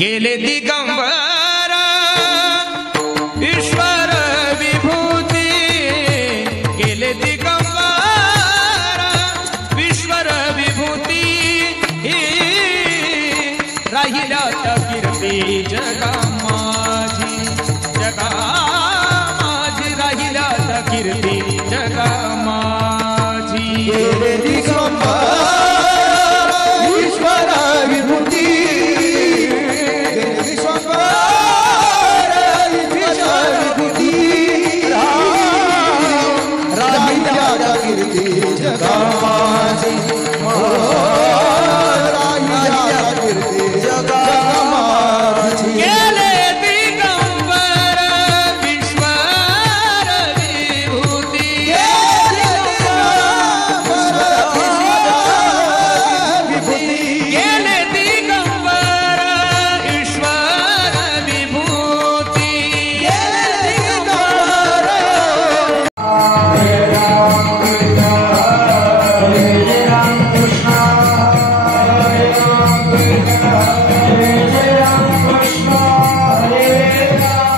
गेले दिगंबर ईश्वर विभूती, गेले दिगंबर ईश्वर विभूती, राहिल्या कीर्ती जगा माझी, जगा माझी राहिल्या कीर्ती जगा माझी। गेले दिगंबर ईश्वर विभूती, गेले दिगंबर ईश्वर विभूती, राहिल्या कीर्ती जगा माझी, राहिल्या कीर्ती जगा माझी। गेले दिगंबर ईश्वर विभूती, गेले दिगंबर ईश्वर विभूती, गेले दिगंबर। हरे राम कृष्ण हरे राम कृष्ण हरे राम कृष्ण हरे राम कृष्ण हरे राम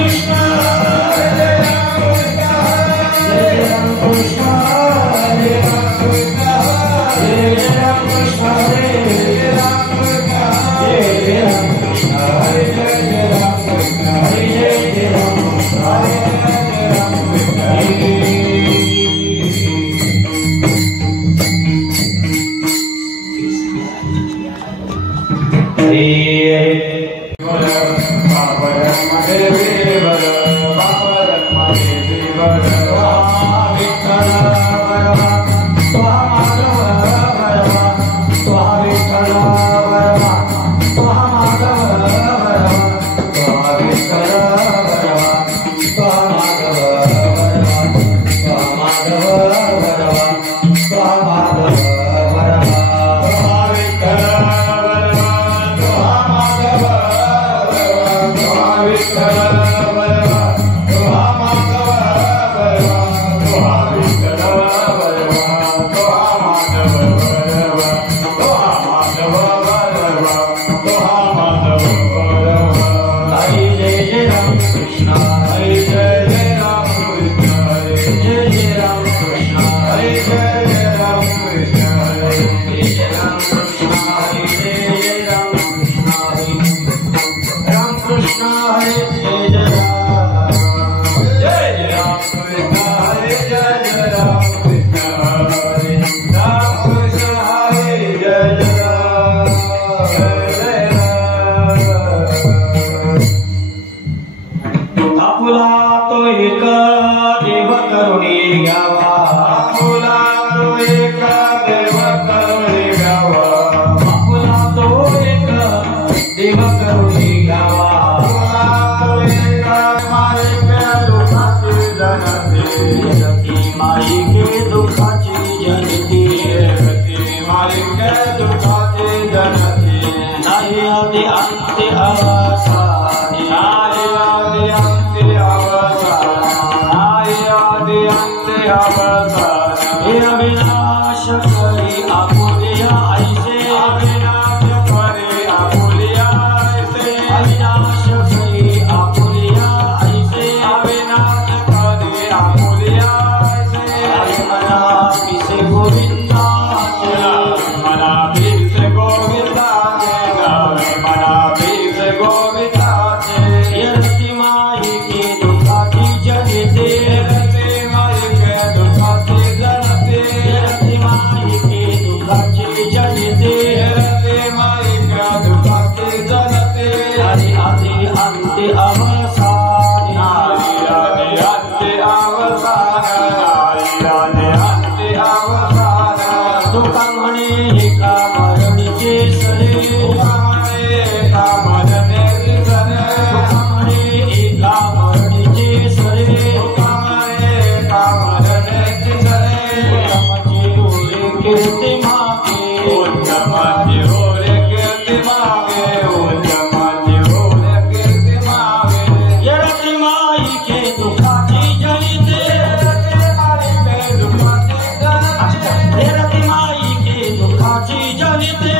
कृष्ण हरे राम कृष्ण हरे राम कृष्ण हरे राम कृष्ण हरे राम कृष्ण हरे राम कृष्ण हरे राम कृष्ण हरे राम कृष्ण दुखाची जनिते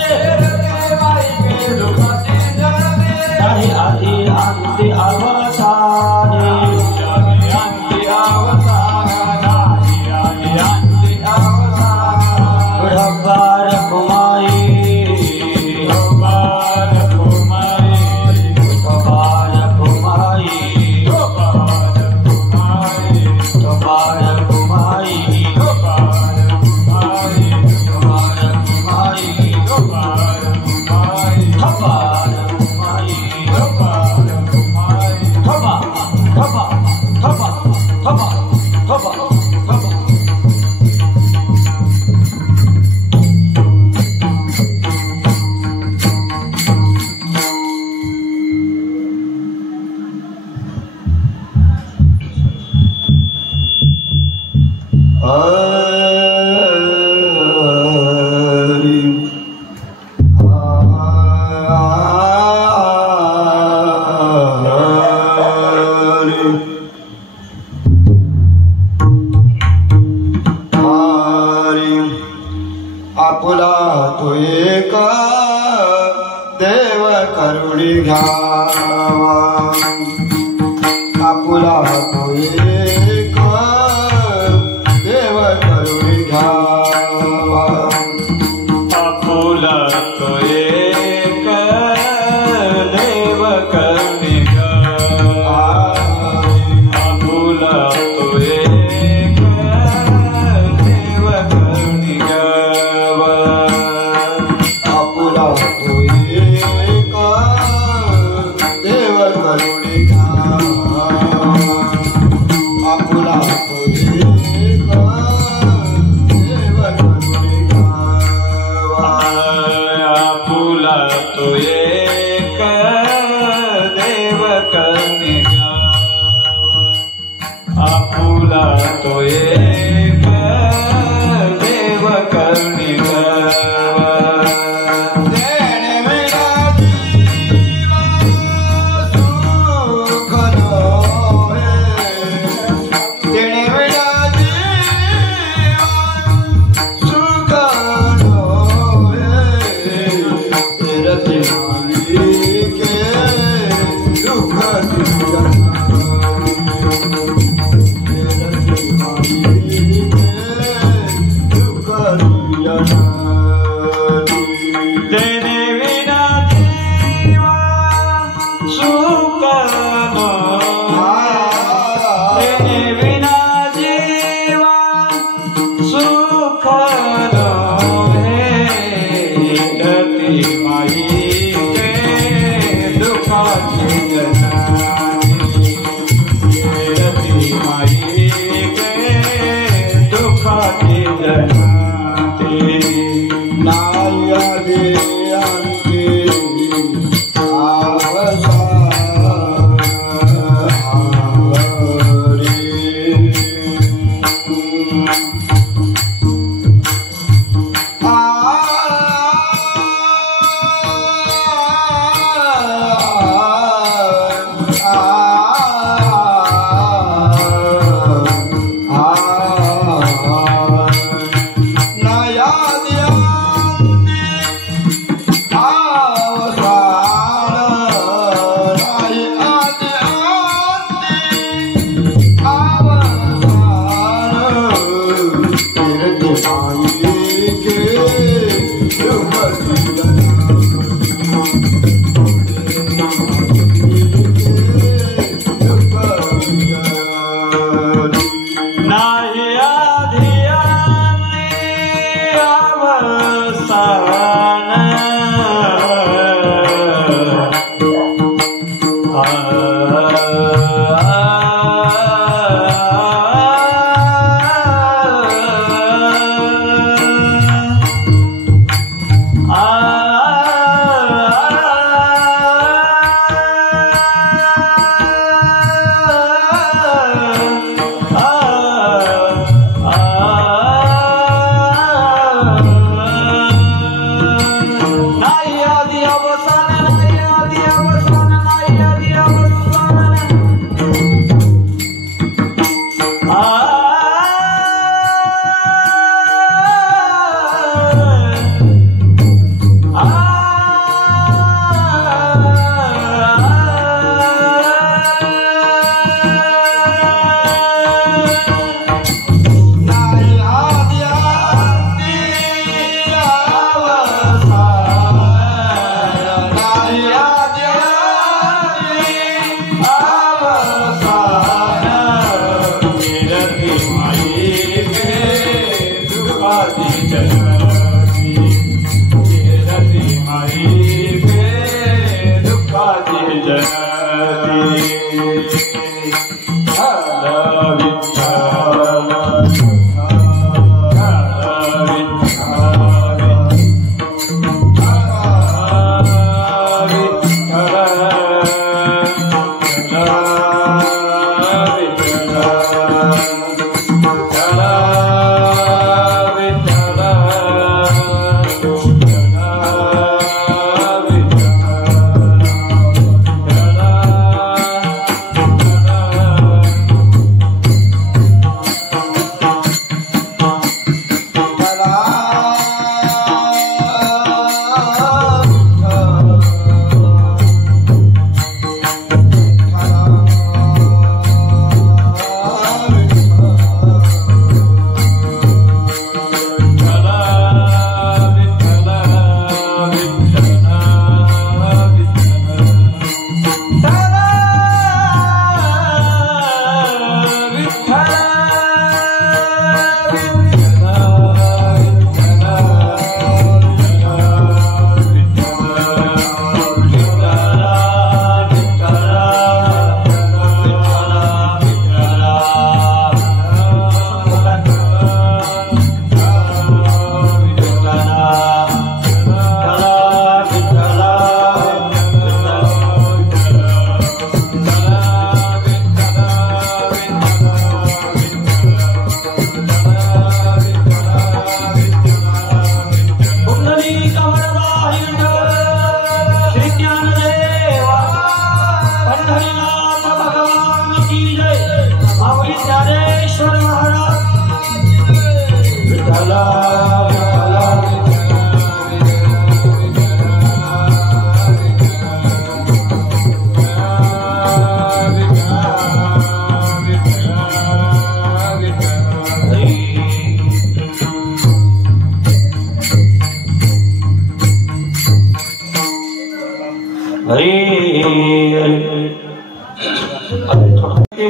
आपुला तो एक देव करुणी घ्यावा आपुला तो एक देव करुणी घ्यावा आपुला तो एक देव करुणी घ्यावा आपुला तो एक देव करुणी घ्यावा आपुला तो एक देव करुणी घ्यावा आपुला तो एक देव करुणी घ्यावा आपुला तो एक देव करुणी घ्यावा आपुला तो एक देव करुणी घ्यावा देणे विना जीवा सुख नोहे देणे विना जीवा सुख नोहे तेरते मालिके दुख दिया तेरते मालिके दुख दिया देणे विना जीवा सुख देणे विना जीवा सुख रती माई के दुखाची रती माई के दुखाची जनाती नाया दे अंके नाही आधी अवसान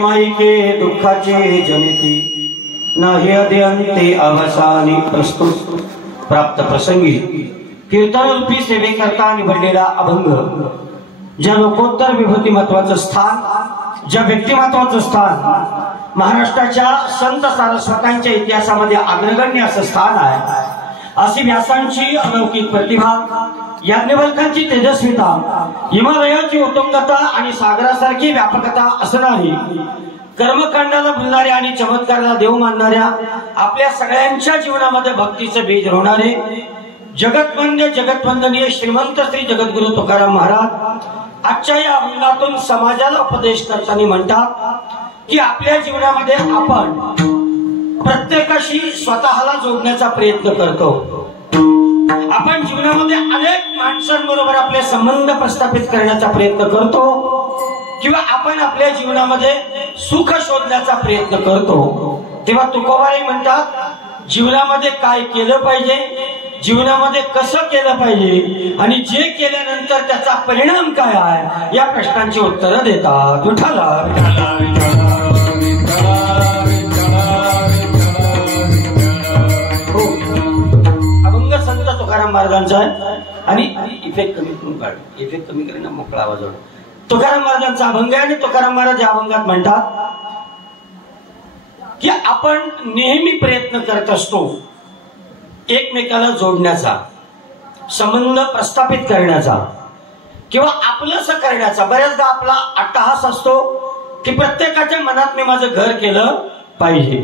माईके दुःखाचे जनिती नाही अद्यंते अवसानी प्रस्तुत प्राप्त प्रसंगी कीर्तनरूपी सेवेकरता निवडलेला अभंग ज्या लोकोत्तर विभूती महत्वाचं स्थान, ज्या व्यक्तिमत्वाचं स्थान महाराष्ट्राच्या संत सारस्वतांच्या इतिहासामध्ये अग्रगण्य असं स्थान आहे, अशी व्यासांची अलौकिक प्रतिभा, याज्ञवल्क्यांची तेजस्विता, हिमालयाची उत्तुंगता आणि सागरासारखी व्यापकता असणारी, कर्मकांडाला भुलणाऱ्या आणि चमत्काराला देव मानणाऱ्या, आपल्या सगळ्यांच्या जीवनामध्ये भक्तीचं बीज रोवणारे जगतवंद्य जगतवंदनीय श्रीमंत श्री जगद्गुरु तुकाराम महाराज आजच्या या अभंगातून समाजाला उपदेश करताना म्हणतात की आपल्या जीवनामध्ये आपण प्रत्येकाशी स्वतःला जोडण्याचा प्रयत्न करतो. आपण जीवनामध्ये अनेक माणसांबरोबर आपले संबंध प्रस्थापित करण्याचा प्रयत्न करतो किंवा आपण आपल्या जीवनामध्ये सुख शोधण्याचा प्रयत्न करतो. तेव्हा तुकोबाराय म्हणतात जीवनामध्ये काय केलं पाहिजे, जीवनामध्ये कसं केलं पाहिजे आणि जे केल्यानंतर त्याचा परिणाम काय आहे या प्रश्नांची उत्तरं देतात. विठ्ठला अभंग संत तुकाराम महाराजांचा आहे आणि इफेक्ट कमी करून काढ, इफेक्ट कमी करून मोकळा आवाज होता. तुकाराम महाराजांचा अभंग आहे आणि तुकाराम महाराज या अभंगात म्हणतात की आपण नेहमी प्रयत्न करत असतो एकमेकाला जोडण्याचा, संबंध प्रस्थापित करण्याचा किंवा आपलंसं करण्याचा. बऱ्याचदा आपला अट्टहास असतो की प्रत्येकाच्या मनात मी माझं घर केलं पाहिजे,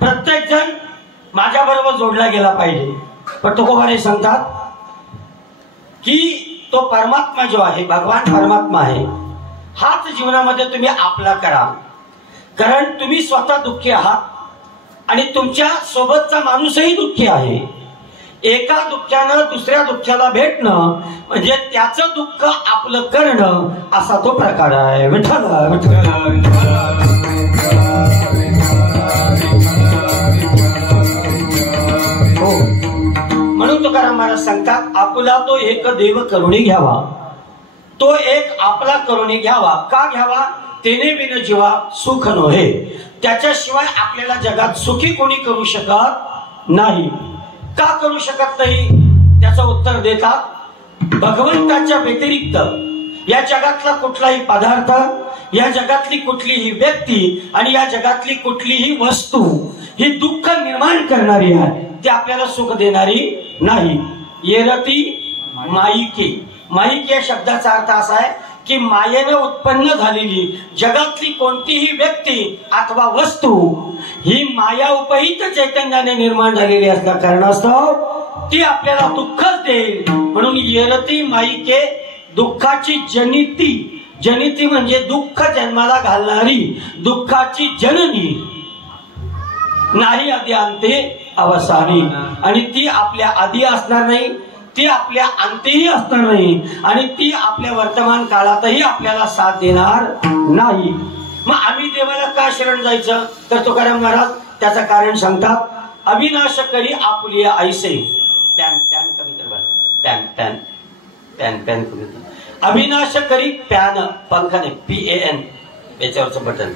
प्रत्येक जण माझ्या बरोबर जोडला गेला पाहिजे. पण तुकोबाराय सांगतात की तो परमात्मा जो आहे, भगवान परमात्मा आहे, हाच जीवनामध्ये तुम्ही आपला करा. कारण तुम्ही स्वतः दुःखी आहात आणि तुमच्या सोबतचा माणूसही दुःखी आहे. एका दुःख्यानं दुसऱ्या दुःख्याला भेटणं म्हणजे त्याचं दुःख आपलं करणं असा तो प्रकार आहे. विठ्ठला हो, म्हणून तुकाराम महाराज सांगतात आपुला तो एक देव करुणी घ्यावा, तो एक आपला करुणी घ्यावा. का घ्यावा? तेने बिन जीवा सुख नव्हे. त्याच्याशिवाय आपल्याला जगात सुखी कोणी करू शकत नाही. का करू शकत नाही त्याचं उत्तर देतात भगवंताच्या व्यतिरिक्त या जगातला कुठलाही पदार्थ, या जगातली कुठलीही व्यक्ती आणि या जगातली कुठलीही वस्तू ही दुःख निर्माण करणारी आहे, ती आपल्याला सुख देणारी नाही. येरती माईके, माईक या शब्दाचा अर्थ असा आहे की मायेने उत्पन्न झालेली जगातली कोणतीही व्यक्ती अथवा वस्तू ही माया उपहित चैतन्याने निर्माण झालेली असल्या कारणास्तव ती आपल्याला दुःखच देईल. म्हणून येरती माईके, दुःखाची जनिती, जनिती म्हणजे दुःख जन्माला घालणारी, दुःखाची जननी नाही आधी अंते अवसानी. आणि ती आपल्या आधी असणार नाही, ती आपल्या अंतीही असणार नाही आणि ती आपल्या वर्तमान काळातही आपल्याला साथ देणार नाही. मग आम्ही देवाला का शरण जायचं? तर तुकाराम महाराज त्याचं कारण सांगतात. अविनाश करी आपुली ऐसे, पॅन पॅन कमी कर, पॅन पॅन पॅन पॅन कमी कर. अविनाश करी, पॅन पंखा नाही, PAN याच्यावरचं बटन.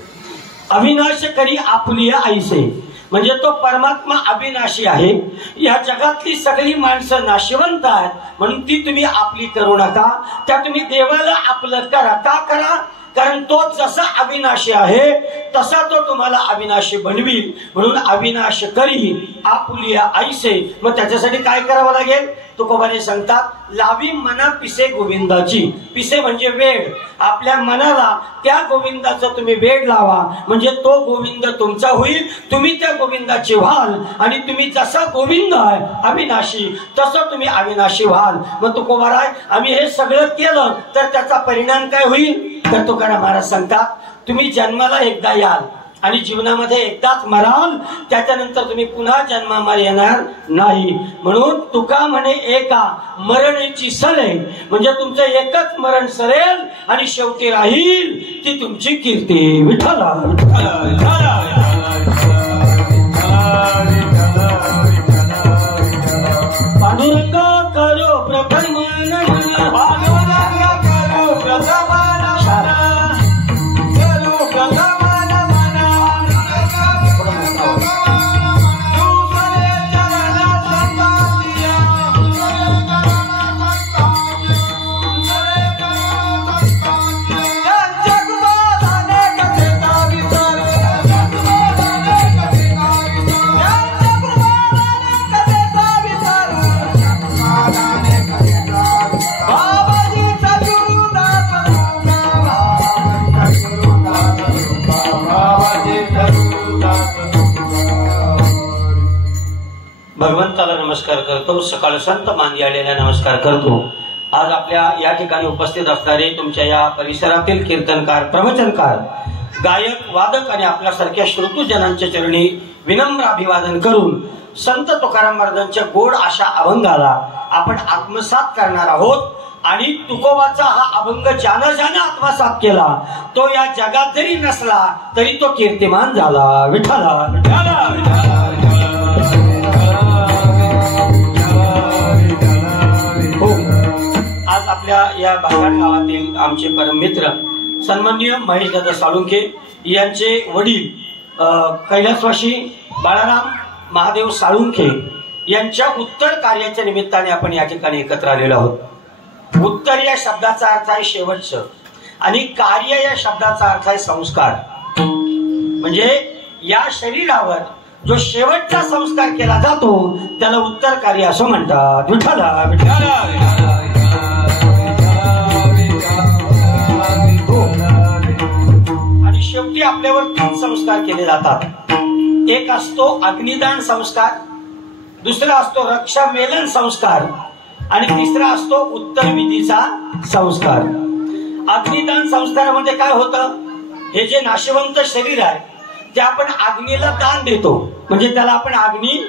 अविनाश करी आपुली ऐसे म्हणजे तो परमात्मा अविनाशी आहे. या जगातली सगळी माणसं नाशिवंत आहेत म्हणून ती तुम्ही आपली करू नका, त्या तुम्ही देवाला आपलं करा. का करा? कारण तो जसा अविनाशी आहे तसा तो तुम्हाला अविनाशी बनवील. म्हणून अविनाश करी आपुलिया ऐसे. मग त्याच्यासाठी काय करावं लागेल? तुकोबाराय सांगतात लावी मना पिसे गोविंदाची. पिसे म्हणजे वेड. आपल्या मनाला त्या गोविंदाचं तुम्ही वेड लावा म्हणजे तो गोविंद तुमचा होईल, तुम्ही त्या गोविंदाचे व्हाल आणि तुम्ही जसा गोविंद आहे अविनाशी तसं तुम्ही अविनाशी व्हाल. मग तुकोबाराय आम्ही हे सगळं केलं तर त्याचा परिणाम काय होईल? तर तुकाराम महाराज सांगतात तुम्ही जन्माला एकदा याल आणि जीवनामध्ये एकदाच मराल, त्याच्यानंतर तुम्ही पुन्हा जन्माला येणार नाही. म्हणून तुका म्हणे एका मरणेची सरे, म्हणजे तुमचं एकच मरण सरेल आणि शेवटी राहील ती तुमची कीर्ती. विठ्ठला पांडुरंग करो प्रभन मन, पांडुरंग करो करतो, सकळ संत मांदी आलेला नमस्कार करतो. आज आपल्या या ठिकाणी उपस्थित असणारे तुमच्या या परिसरातील कीर्तनकार, प्रवचनकार, गायक, वादक आणि आपल्यासारख्या श्रोतूजनांच्या चरणी विनम्र अभिवादन करून संत तुकाराम महाराजांच्या गोड अशा अभंगाला आपण आत्मसात करणार आहोत. आणि तुकोबाचा हा अभंग ज्यानं ज्यानं आत्मसात केला तो या जगात जरी नसला तरी तो कीर्तिमान झाला. विठ्ठला विठ्ठला विठ्ठला. आज आपल्या या भागाड गावातील आमचे परम मित्र सन्माननीय महेशदादा साळुंखे यांचे वडील कैलासवासी बाळाराम महादेव साळुंखे यांच्या उत्तर कार्याच्या निमित्ताने आपण या ठिकाणी एकत्र आलेलो आहोत. उत्तर या शब्दाचा अर्थ आहे शेवटचं आणि कार्य या शब्दाचा अर्थ आहे संस्कार. म्हणजे या शरीरावर जो शेवटचा संस्कार केला जातो त्याला उत्तर कार्य असं म्हणतात. विठ्ठला विठ्ठला. आणि शेवटी आपल्यावर 3 संस्कार केले जातात. एक असतो अग्निदान संस्कार, दुसरा असतो रक्षा मेलन संस्कार आणि तिसरा असतो उत्तर विधीचा संस्कार. अग्निदान संस्कारामध्ये काय होतं, हे जे नाशवंत शरीर आहे ते आपण अग्नीला दान देतो, म्हणजे त्याला आपण अग्नी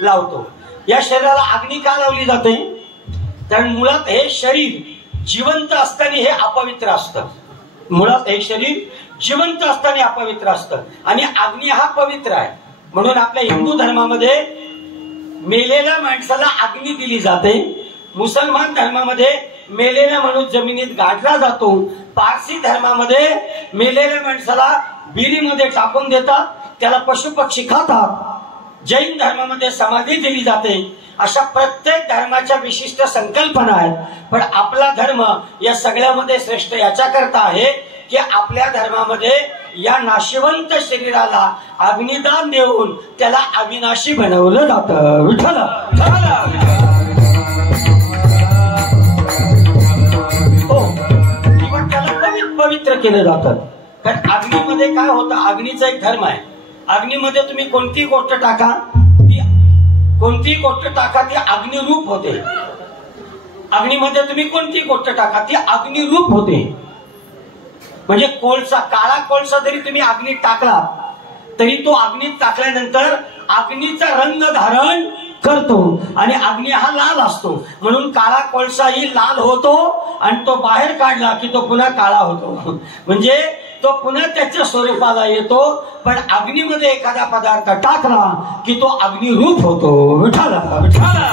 लावतो. या शरीराला अग्नी का लावली जाते, कारण मुळात हे शरीर जिवंत असताना हे अपवित्र असतं. मुळात हे शरीर जिवंत असताना अपवित्र असतं आणि अग्नी हा पवित्र आहे. म्हणून आपल्या हिंदू धर्मामध्ये मेलेल्या माणसाला अग्नी दिली जाते. मुसलमान धर्मामध्ये मेलेला माणूस जमिनीत गाडला जातो. पारसी धर्मामध्ये मेलेल्या माणसाला विहिरीमध्ये टाकून देतात, त्याला पशु पक्षी खातात. जैन धर्मामध्ये समाधी दिली जाते. अशा प्रत्येक धर्माच्या विशिष्ट संकल्पना आहेत. पण आपला धर्म या सगळ्यामध्ये श्रेष्ठ याच्याकरता आहे की आपल्या धर्मामध्ये या नाशवंत शरीराला अग्निदान देऊन त्याला अविनाशी बनवलं जातं. विठ्ठला किंवा त्याला पवित्र केलं जातं. कारण अग्नीमध्ये काय होतं, अग्नीचा एक धर्म आहे. अग्नीमध्ये तुम्ही कोणती गोष्ट टाका ती अग्निरूप होते. अग्नीमध्ये तुम्ही कोणती गोष्ट टाका ती अग्निरूप होते. म्हणजे कोळसा, काळा कोळसा जरी तुम्ही अग्नीत टाकला तरी तो अग्नीत टाकल्यानंतर अग्नीचा रंग धारण करतो आणि अग्नी हा लाल असतो. म्हणून काळा कोळसाही लाल होतो आणि तो बाहेर काढला की तो पुन्हा काळा होतो. म्हणजे तो पुन्हा त्याच्या स्वरूपाला येतो. पण अग्नीमध्ये एखादा पदार्थ टाकला की तो अग्निरूप होतो. विठ्ठला विठ्ठला.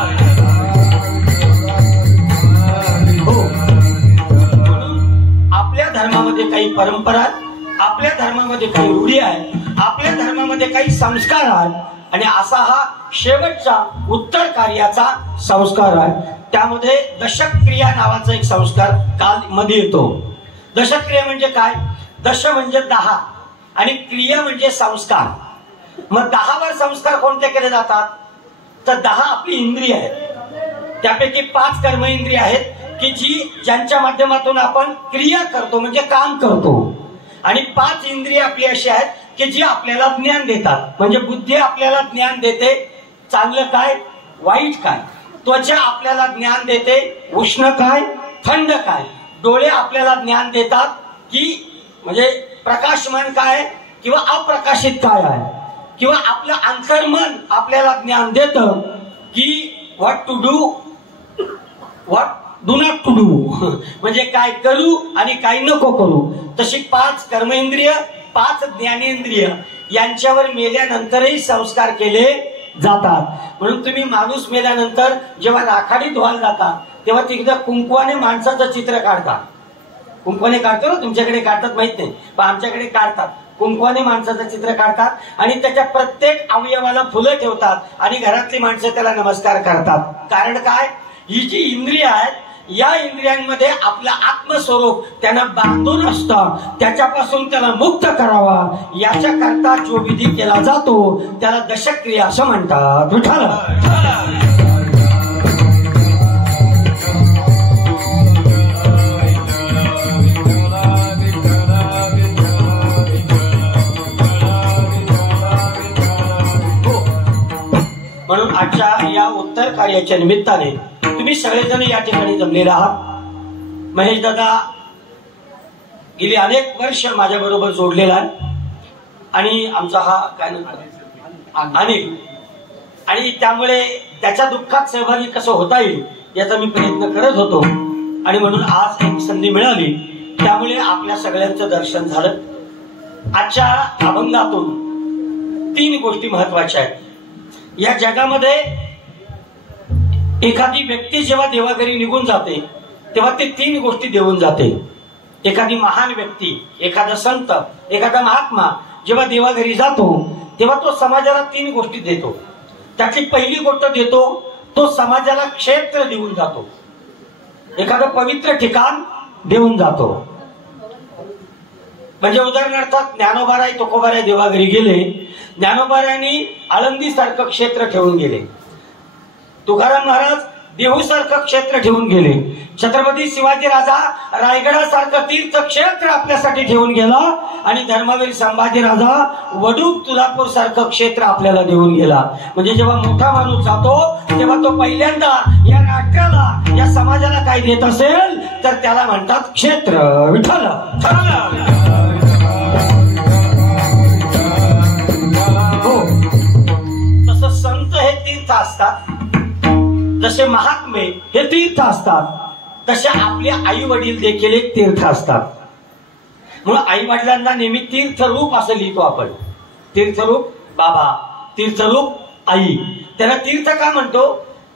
म्हणून आपल्या धर्मामध्ये काही परंपरा, आपल्या धर्मामध्ये काही रूढी आहे, आपल्या धर्मामध्ये काही संस्कार आहेत आणि असा हा शेवटचा उत्तर कार्याचा संस्कार आहे. त्यामध्ये दशक्रिया नावाचा एक संस्कार काल मध्ये येतो. दशक्रिया म्हणजे काय, दश म्हणजे 10 आणि क्रिया म्हणजे संस्कार. मग 10 वर संस्कार कोणते केले जातात, तर 10 आपली इंद्रिय आहेत. त्यापैकी 5 कर्म इंद्रिय आहेत की ज्यांच्या माध्यमातून आपण क्रिया करतो म्हणजे काम करतो. आणि 5 इंद्रिय आपली अशी आहेत की जी आपल्याला ज्ञान देतात. म्हणजे बुद्धी आपल्याला ज्ञान देते चांगलं काय वाईट काय, त्वचा आपल्याला ज्ञान देते उष्ण काय थंड काय, डोळे आपल्याला ज्ञान देतात की म्हणजे प्रकाशमान काय किंवा अप्रकाशित काय आहे, किंवा आपलं अंतर्मन आपल्याला ज्ञान देतं की what to do, what do not to do, म्हणजे काय करू आणि काय नको करू. तशी 5 कर्मेंद्रिय, 5 ज्ञानेंद्रिय यांच्यावर मेल्यानंतरही संस्कार केले जातात. म्हणून तुम्ही माणूस मेल्यानंतर जेव्हा राखाडी धुवायला जाता तेव्हा तिकडे कुंकवाने माणसाचं चित्र काढतात. कुंकवाने काढतो ना, तुमच्याकडे काढतात माहित नाही पण आमच्याकडे काढतात. कुंकवाने माणसाचं चित्र काढतात आणि त्याच्या प्रत्येक अवयवाला फुलं ठेवतात आणि घरातली माणसं त्याला नमस्कार करतात. कारण काय, ही जी इंद्रिय आहेत या इंद्रियांमध्ये आपलं आत्मस्वरूप त्यांना बांधून असतं, त्याच्यापासून त्याला मुक्त करावा याच्या करता जो विधी केला जातो त्याला दशक्रिया असं म्हणतात. विठ्ठला म्हणून आजच्या या या उत्तर कार्याच्या निमित्ताने तुम्ही सगळेजण या ठिकाणी जमलेले आहात. महेश दादा गेली अनेक वर्ष माझ्या बरोबर जोडलेला आहे आणि आमचा हा काय अनिल, आणि त्यामुळे त्याच्या दुःखात सहभागी कसं होता येईल याचा मी प्रयत्न करत होतो आणि म्हणून आज एक संधी मिळाली, त्यामुळे आपल्या सगळ्यांचं दर्शन झालं. आजच्या अभंगातून 3 गोष्टी महत्वाच्या आहेत. या जगामध्ये एखादी व्यक्ती जेव्हा देवाघरी निघून जाते तेव्हा ते 3 गोष्टी देऊन जाते. एखादी महान व्यक्ती, एखादा संत, एखादा महात्मा जेव्हा देवाघरी जातो तेव्हा तो समाजाला 3 गोष्टी देतो. त्याची पहिली गोष्ट देतो तो समाजाला क्षेत्र देऊन जातो, एखादं पवित्र ठिकाण देऊन जातो. म्हणजे उदाहरणार्थ ज्ञानोबाराय तुकोबाराय देवाघरी गेले, ज्ञानोबारायांनी आळंदी सारखं क्षेत्र ठेवून गेले, तुकाराम महाराज देहू सारखं क्षेत्र ठेवून गेले, छत्रपती शिवाजी राजा रायगडासारखं तीर्थक्षेत्र आपल्यासाठी ठेवून गेला आणि धर्मवीर संभाजी राजा वडूप तुळजापूर सारखं क्षेत्र आपल्याला देऊन गेला. म्हणजे जेव्हा मोठा माणूस जातो तेव्हा तो पहिल्यांदा या राष्ट्राला, या समाजाला काय देत असेल तर त्याला म्हणतात क्षेत्र. विठ्ठल हो, तसं संत हे तीर्थ असतात, जसे महात्मे हे तीर्थ असतात, तसे आपले आई वडील देखील एक तीर्थ असतात. म्हणून आई वडिलांना नेहमी तीर्थरूप असं लिहितो आपण. तीर्थरूप बाबा, तीर्थरूप आई. त्यांना तीर्थ का म्हणतो?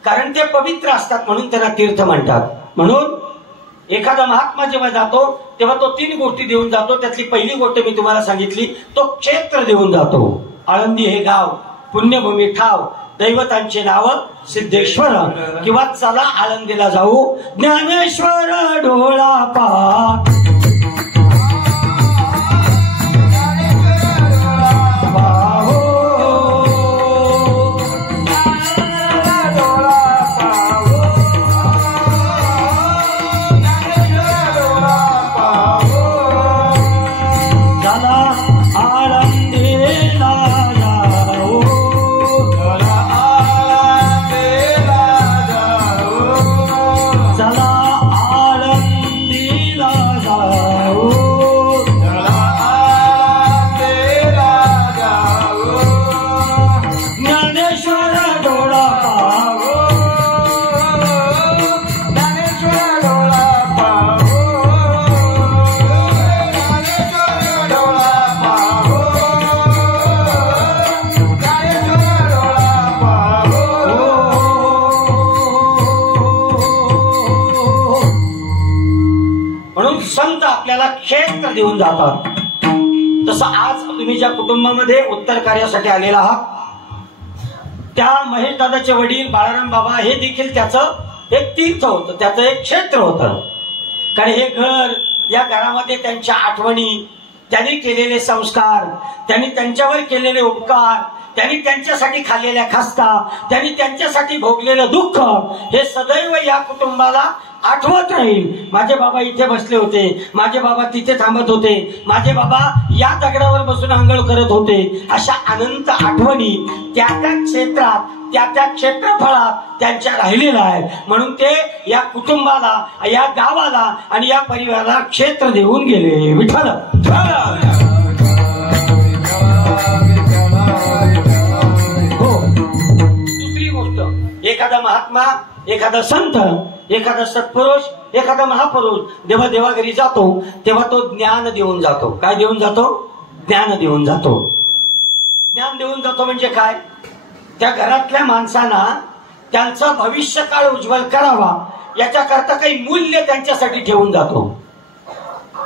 कारण ते पवित्र असतात म्हणून त्यांना तीर्थ म्हणतात. म्हणून एखादा महात्मा जेव्हा जातो तेव्हा तो 3 गोष्टी देऊन जातो. त्यातली पहिली गोष्ट मी तुम्हाला सांगितली, तो क्षेत्र देऊन जातो. आळंदी हे गाव, पुण्यभूमी ठाव, दैवतांचे नाव सिद्धेश्वर, किंवा चला आळंदीला जाऊ, ज्ञानेश्वर डोळा पहा, क्षेत्र देऊन जातात. तसं आज तुम्ही ज्या कुटुंबामध्ये उत्तर कार्यासाठी आलेला आहात त्या महेश दादाचे वडील बाळाराम बाबा हे देखील त्याचं एक तीर्थ होतं, त्याचं एक क्षेत्र होतं. कारण हे घर, या घरामध्ये त्यांच्या आठवणी, त्यांनी केलेले संस्कार, त्यांनी त्यांच्यावर केलेले उपकार, त्यांनी त्यांच्यासाठी खाल्लेल्या खस्ता, त्यांनी त्यांच्यासाठी भोगलेलं दुःख हे सदैव या कुटुंबाला आठवत राहील. माझे बाबा इथे बसले होते, माझे बाबा तिथे थांबत होते, माझे बाबा या दगडावर बसून आंघोळ करत होते. अशा अनंत आठवणी त्या त्या क्षेत्रात, त्या त्या क्षेत्रफळात त्यांच्या राहिलेल्या आहेत. म्हणून ते या कुटुंबाला, या गावाला आणि या परिवाराला क्षेत्र देऊन गेले. विठ्ठल हो. दुसरी गोष्ट, एखादा महात्मा, एखादा संत, एखादा सत्पुरुष, एखादा महापुरुष जेव्हा देवाघरी जातो तेव्हा तो ज्ञान देऊन जातो. काय देऊन जातो? ज्ञान देऊन जातो. ज्ञान देऊन जातो म्हणजे काय? त्या घरातल्या माणसांना त्यांचा भविष्यकाळ उज्ज्वल करावा याच्याकरता काही मूल्य त्यांच्यासाठी ठेवून जातो.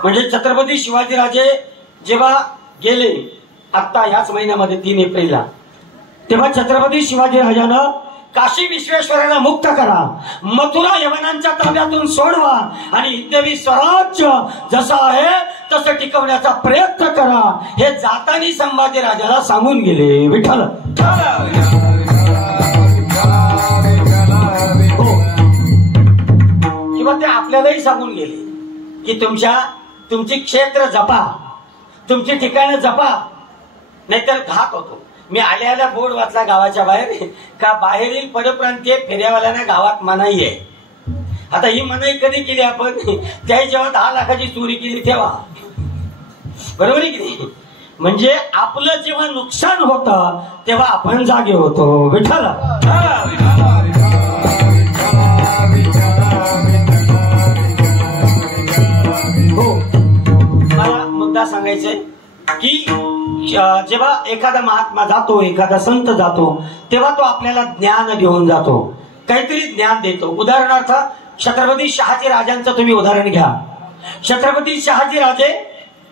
म्हणजे छत्रपती शिवाजीराजे जेव्हा गेले आता याच महिन्यामध्ये 3 एप्रिलला, तेव्हा छत्रपती शिवाजीराजानं काशी विश्वेश्वराला मुक्त करा, मथुरा यवनांच्या ताब्यातून सोडवा आणि हिंदवी स्वराज्य जसं आहे तसं टिकवण्याचा प्रयत्न करा, हे जातानी संभाजीराजाला सांगून गेले. विठ्ठल हो. किंवा ते आपल्यालाही सांगून गेले की तुमची क्षेत्र जपा, तुमची ठिकाणं जपा, नाहीतर घात होतो. मी आल्या बोर्ड वाचला गावाच्या बाहेर का बाहेरील परप्रांतीय फेऱ्यावाल्यांना गावात मनाई आहे. आता ही मनाई कधी केली आपण? त्याही जेव्हा 10 लाखाची चोरी केली तेव्हा. बरोबर आहे की नाही? म्हणजे आपलं जेव्हा नुकसान होतं तेव्हा आपण जागे होतो. विठ्ठल हो. मला मुद्दा सांगायचंय की जेव्हा एखादा महात्मा जातो, एखादा संत जातो, तेव्हा तो आपल्याला ज्ञान देऊन जातो, काहीतरी ज्ञान देतो. उदाहरणार्थ छत्रपती शहाजी राजांचं तुम्ही उदाहरण घ्या. छत्रपती शहाजी राजे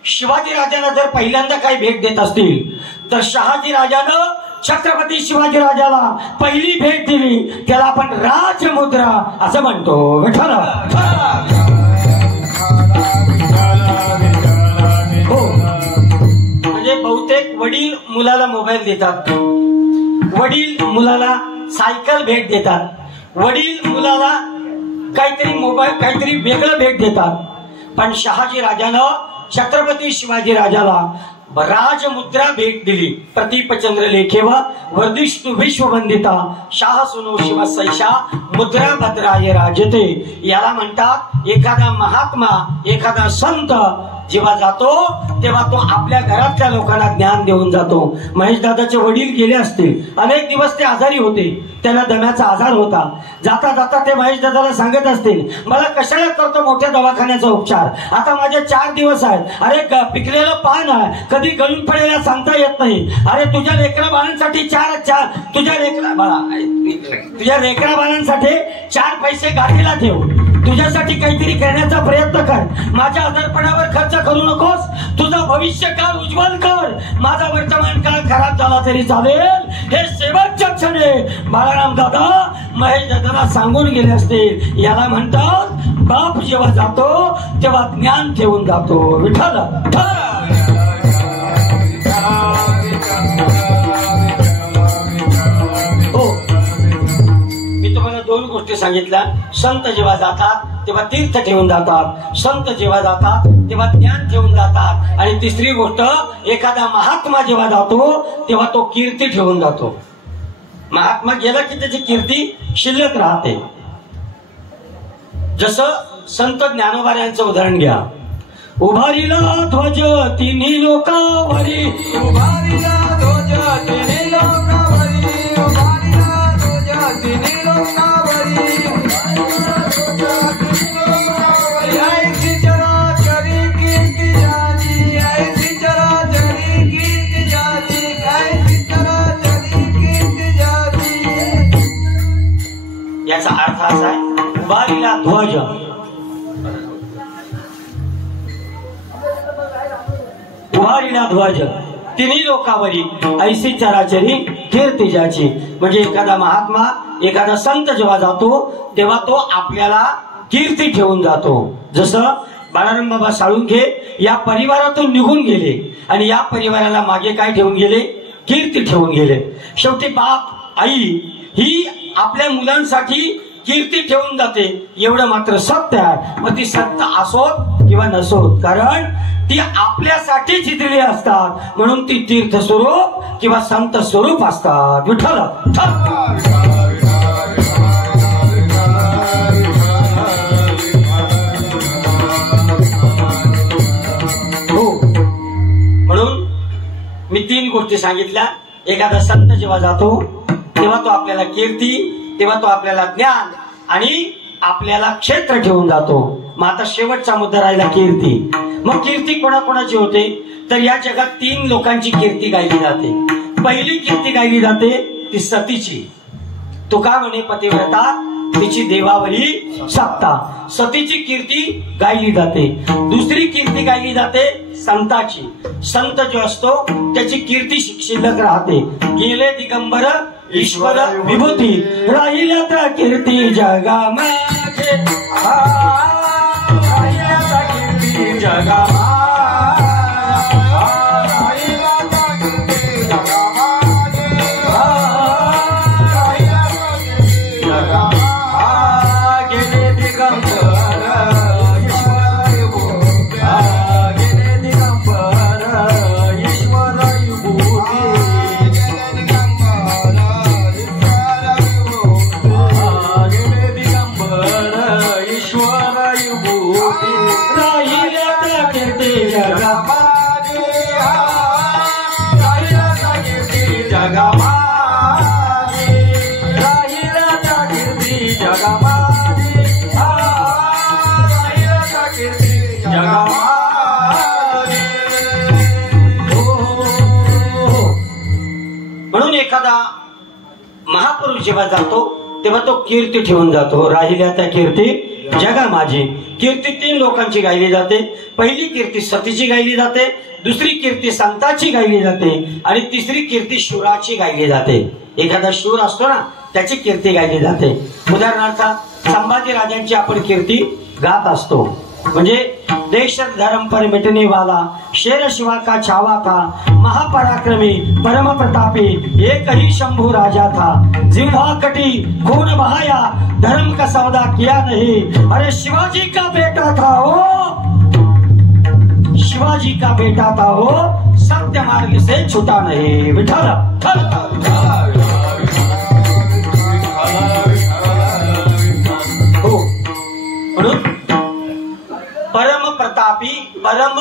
शिवाजी राजांना जर पहिल्यांदा काही भेट देत असतील तर शहाजी राजानं छत्रपती शिवाजी राजाला पहिली भेट दिली, त्याला आपण राजमुद्रा असं म्हणतो. विठ्ठल हो. म्हणजे बहुतेक वडील मुलाला मोबाईल देतात, वडील मुलाला सायकल भेट देतात, वडील मुलाला काहीतरी मोबाईल काहीतरी वेगळं भेट देतात. पण शहाजी राजानं छत्रपती शिवाजी राजाला राजमुद्रा भेट दिली. प्रतीपचंद्र लेखेव वर्धिष्णु विश्ववंदिता शाह सुनो शिव सैषा मुद्रा भद्राय राजते. याला म्हणतात एखादा महात्मा, एखादा संत जेव्हा जातो तेव्हा तो आपल्या घरातल्या लोकांना ज्ञान देऊन जातो. महेश दादाचे वडील गेले असतील, अनेक दिवस ते आजारी होते, त्यांना दम्याचा आजार होता. जाता जाता ते महेश दादाला सांगत असतील, मला कशाला करतो मोठ्या दवाखान्याचा उपचार, आता माझे 4 दिवस आहेत. अरे पिकलेलं पान आहे, कधी गळून पडेल सांगता येत नाही. अरे तुझ्या लेकरा बाळांसाठी तुझ्या लेकरा बाळांसाठी 4 पैसे गाडीला ठेव, तुझ्यासाठी काहीतरी करण्याचा प्रयत्न कर. माझ्या आजारपणावर खर्च करू नकोस, तुझा भविष्य काळ उज्ज्वल कर. माझा वर्तमान काळ खराब झाला तरी चालेल, हे शेवटच्या क्षणी बाळाराम दादा महेश दादाला सांगून गेले असतील. याला म्हणतात बाप जेव्हा जातो तेव्हा ज्ञान ठेवून जातो. विठ्ठल हो. मी तुम्हाला 2 गोष्टी सांगितल्या. संत जेव्हा जातात तेव्हा तीर्थ ठेवून जातात, संत जेव्हा जातात तेव्हा ज्ञान ठेवून जातात. आणि तिसरी गोष्ट, एखादा महात्मा जेव्हा जातो तेव्हा तो कीर्ती ठेवून जातो. महात्मा गेला की त्याची कीर्ती शिल्लक राहते. जसं संत ज्ञानोबा यांचं उदाहरण घ्या. उभारीला ध्वज तिन्ही लोकावरी, उभारीला ध्वज तिन्ही लोकावरी, उभारीला ध्वज तिन्ही लोकावरी, ऐसी चराचरी कीर्ती जाती, ऐसी चराचरी कीर्ती जाती, ऐसी चराचरी कीर्ती जाती. याचा अर्थ असा आहे, उभारीला ध्वज, उभारीला ध्वज तिन्ही लोकावरी, ऐसी चराचरी कीर्ती जाची. म्हणजे एखादा महात्मा, एखादा संत जेव्हा जातो तेव्हा तो आपल्याला कीर्ती ठेवून जातो. जसं बाळाराम बाबा साळुंखे या परिवारातून निघून गेले आणि या परिवाराला मागे काय ठेवून गेले? कीर्ती ठेवून गेले. शेवटी बाप आई ही आपल्या मुलांसाठी कीर्ती ठेवून जाते, एवढं मात्र सत्य आहे. मग ती सत्य असोत किंवा नसोत, कारण ती आपल्यासाठी चित्रिली असतात, म्हणून ती तीर्थ स्वरूप किंवा संत स्वरूप असतात. विठ्ठल हो. म्हणून मी 3 गोष्टी सांगितल्या. एखादा संत जेव्हा जातो तेव्हा तो आपल्याला कीर्ती, तेव्हा तो आपल्याला ज्ञान आणि आपल्याला क्षेत्र ठेवून जातो. मग आता शेवटचा मुद्दा राहिला कीर्ती. मग कीर्ती कोणाकोणाची होते? तर या जगात 3 लोकांची कीर्ती गायली जाते. पहिली कीर्ती गायली जाते ती सतीची. तुका म्हणे पतिव्रता तिची देवावरी सत्ता, सतीची कीर्ती गायली जाते. दुसरी कीर्ती गायली जाते संताची. संत जो असतो त्याची कीर्ती शिल्लक राहते. गेले दिगंबर ईश्वर विभूती, राहिल्या त्या कीर्ती जगा माझे, राहिल्या त्या कीर्ती जगा जेव्हा जातो तेव्हा तो कीर्ती ठेवून जातो. राहिल्या त्या कीर्ती जगा माझी. कीर्ती 3 लोकांची गायली जाते. पहिली कीर्ती सतीची गायली जाते, दुसरी कीर्ती संताची गायली जाते आणि तिसरी कीर्ती शूराची गायली जाते. एखादा शूर असतो ना, त्याची कीर्ती गायली जाते. उदाहरणार्थ संभाजी राजांची आपण कीर्ती गात असतो. म्हणजे देश धर्म पर मिटने वाला शेर शिवा का छावा था, महापराक्रमी परम प्रतापी एक ही शंभू राजा था, जिह्वा कटी खून बहाया धर्म का सौदा किया नहीं, अरे शिवाजी का बेटा था वो, शिवाजी का बेटा था वो, सत्य मार्ग से छूटा नहीं. विठ्ठल हो. म्हणून परम प्रतापी परम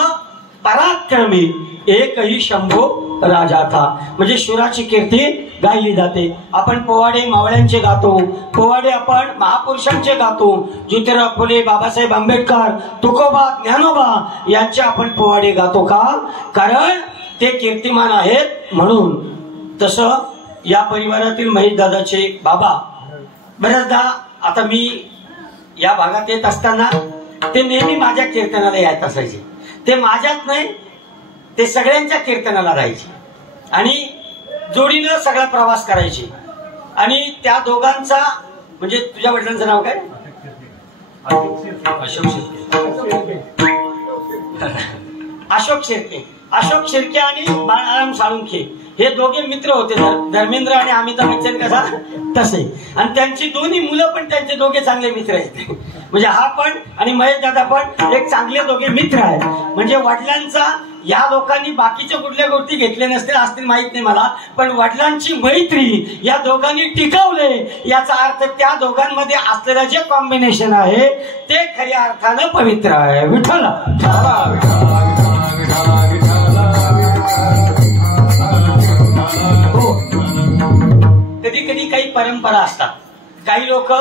पराक्रमी एकही शंभो राजा था. म्हणजे शूराची कीर्ती गायली जाते. आपण पोवाडे मावळ्यांचे गातो, पोवाडे आपण महापुरुषांचे गातो. ज्योतिराव फुले, बाबासाहेब आंबेडकर, तुकोबा, ज्ञानोबा यांचे आपण पोवाडे गातो का? कारण ते कीर्तिमान आहेत म्हणून. तसं या परिवारातील महेश दादाचे बाबा बऱ्याचदा, आता मी या भागात येत असताना ते नेहमी माझ्या कीर्तनाला येत असायचे. ते माझ्यात नाही, ते सगळ्यांच्या कीर्तनाला राहायचे आणि जोडीनं सगळा प्रवास करायचे. आणि त्या दोघांचा, म्हणजे तुझ्या वडिलांचं नाव काय? अशोक शिर्के. अशोक शिर्के आणि बाळाराम साळुंखे हे दोघे मित्र होते. धर्मेंद्र आणि अमिताभ बच्चन कसा तसे. आणि त्यांची दोन्ही मुलं पण त्यांचे दोघे चांगले मित्र आहेत. म्हणजे हा पण आणि महेश दादा पण एक चांगले दोघे मित्र आहेत. म्हणजे वडिलांचा, या लोकांनी बाकीच्या कुठल्या गोष्टी घेतल्या असतील माहित नाही मला, पण वडिलांची मैत्री या दोघांनी टिकवले. याचा अर्थ त्या दोघांमध्ये असलेलं जे कॉम्बिनेशन आहे ते खऱ्या अर्थानं पवित्र आहे. विठ्ठल हो. कधी कधी काही परंपरा असतात, काही लोक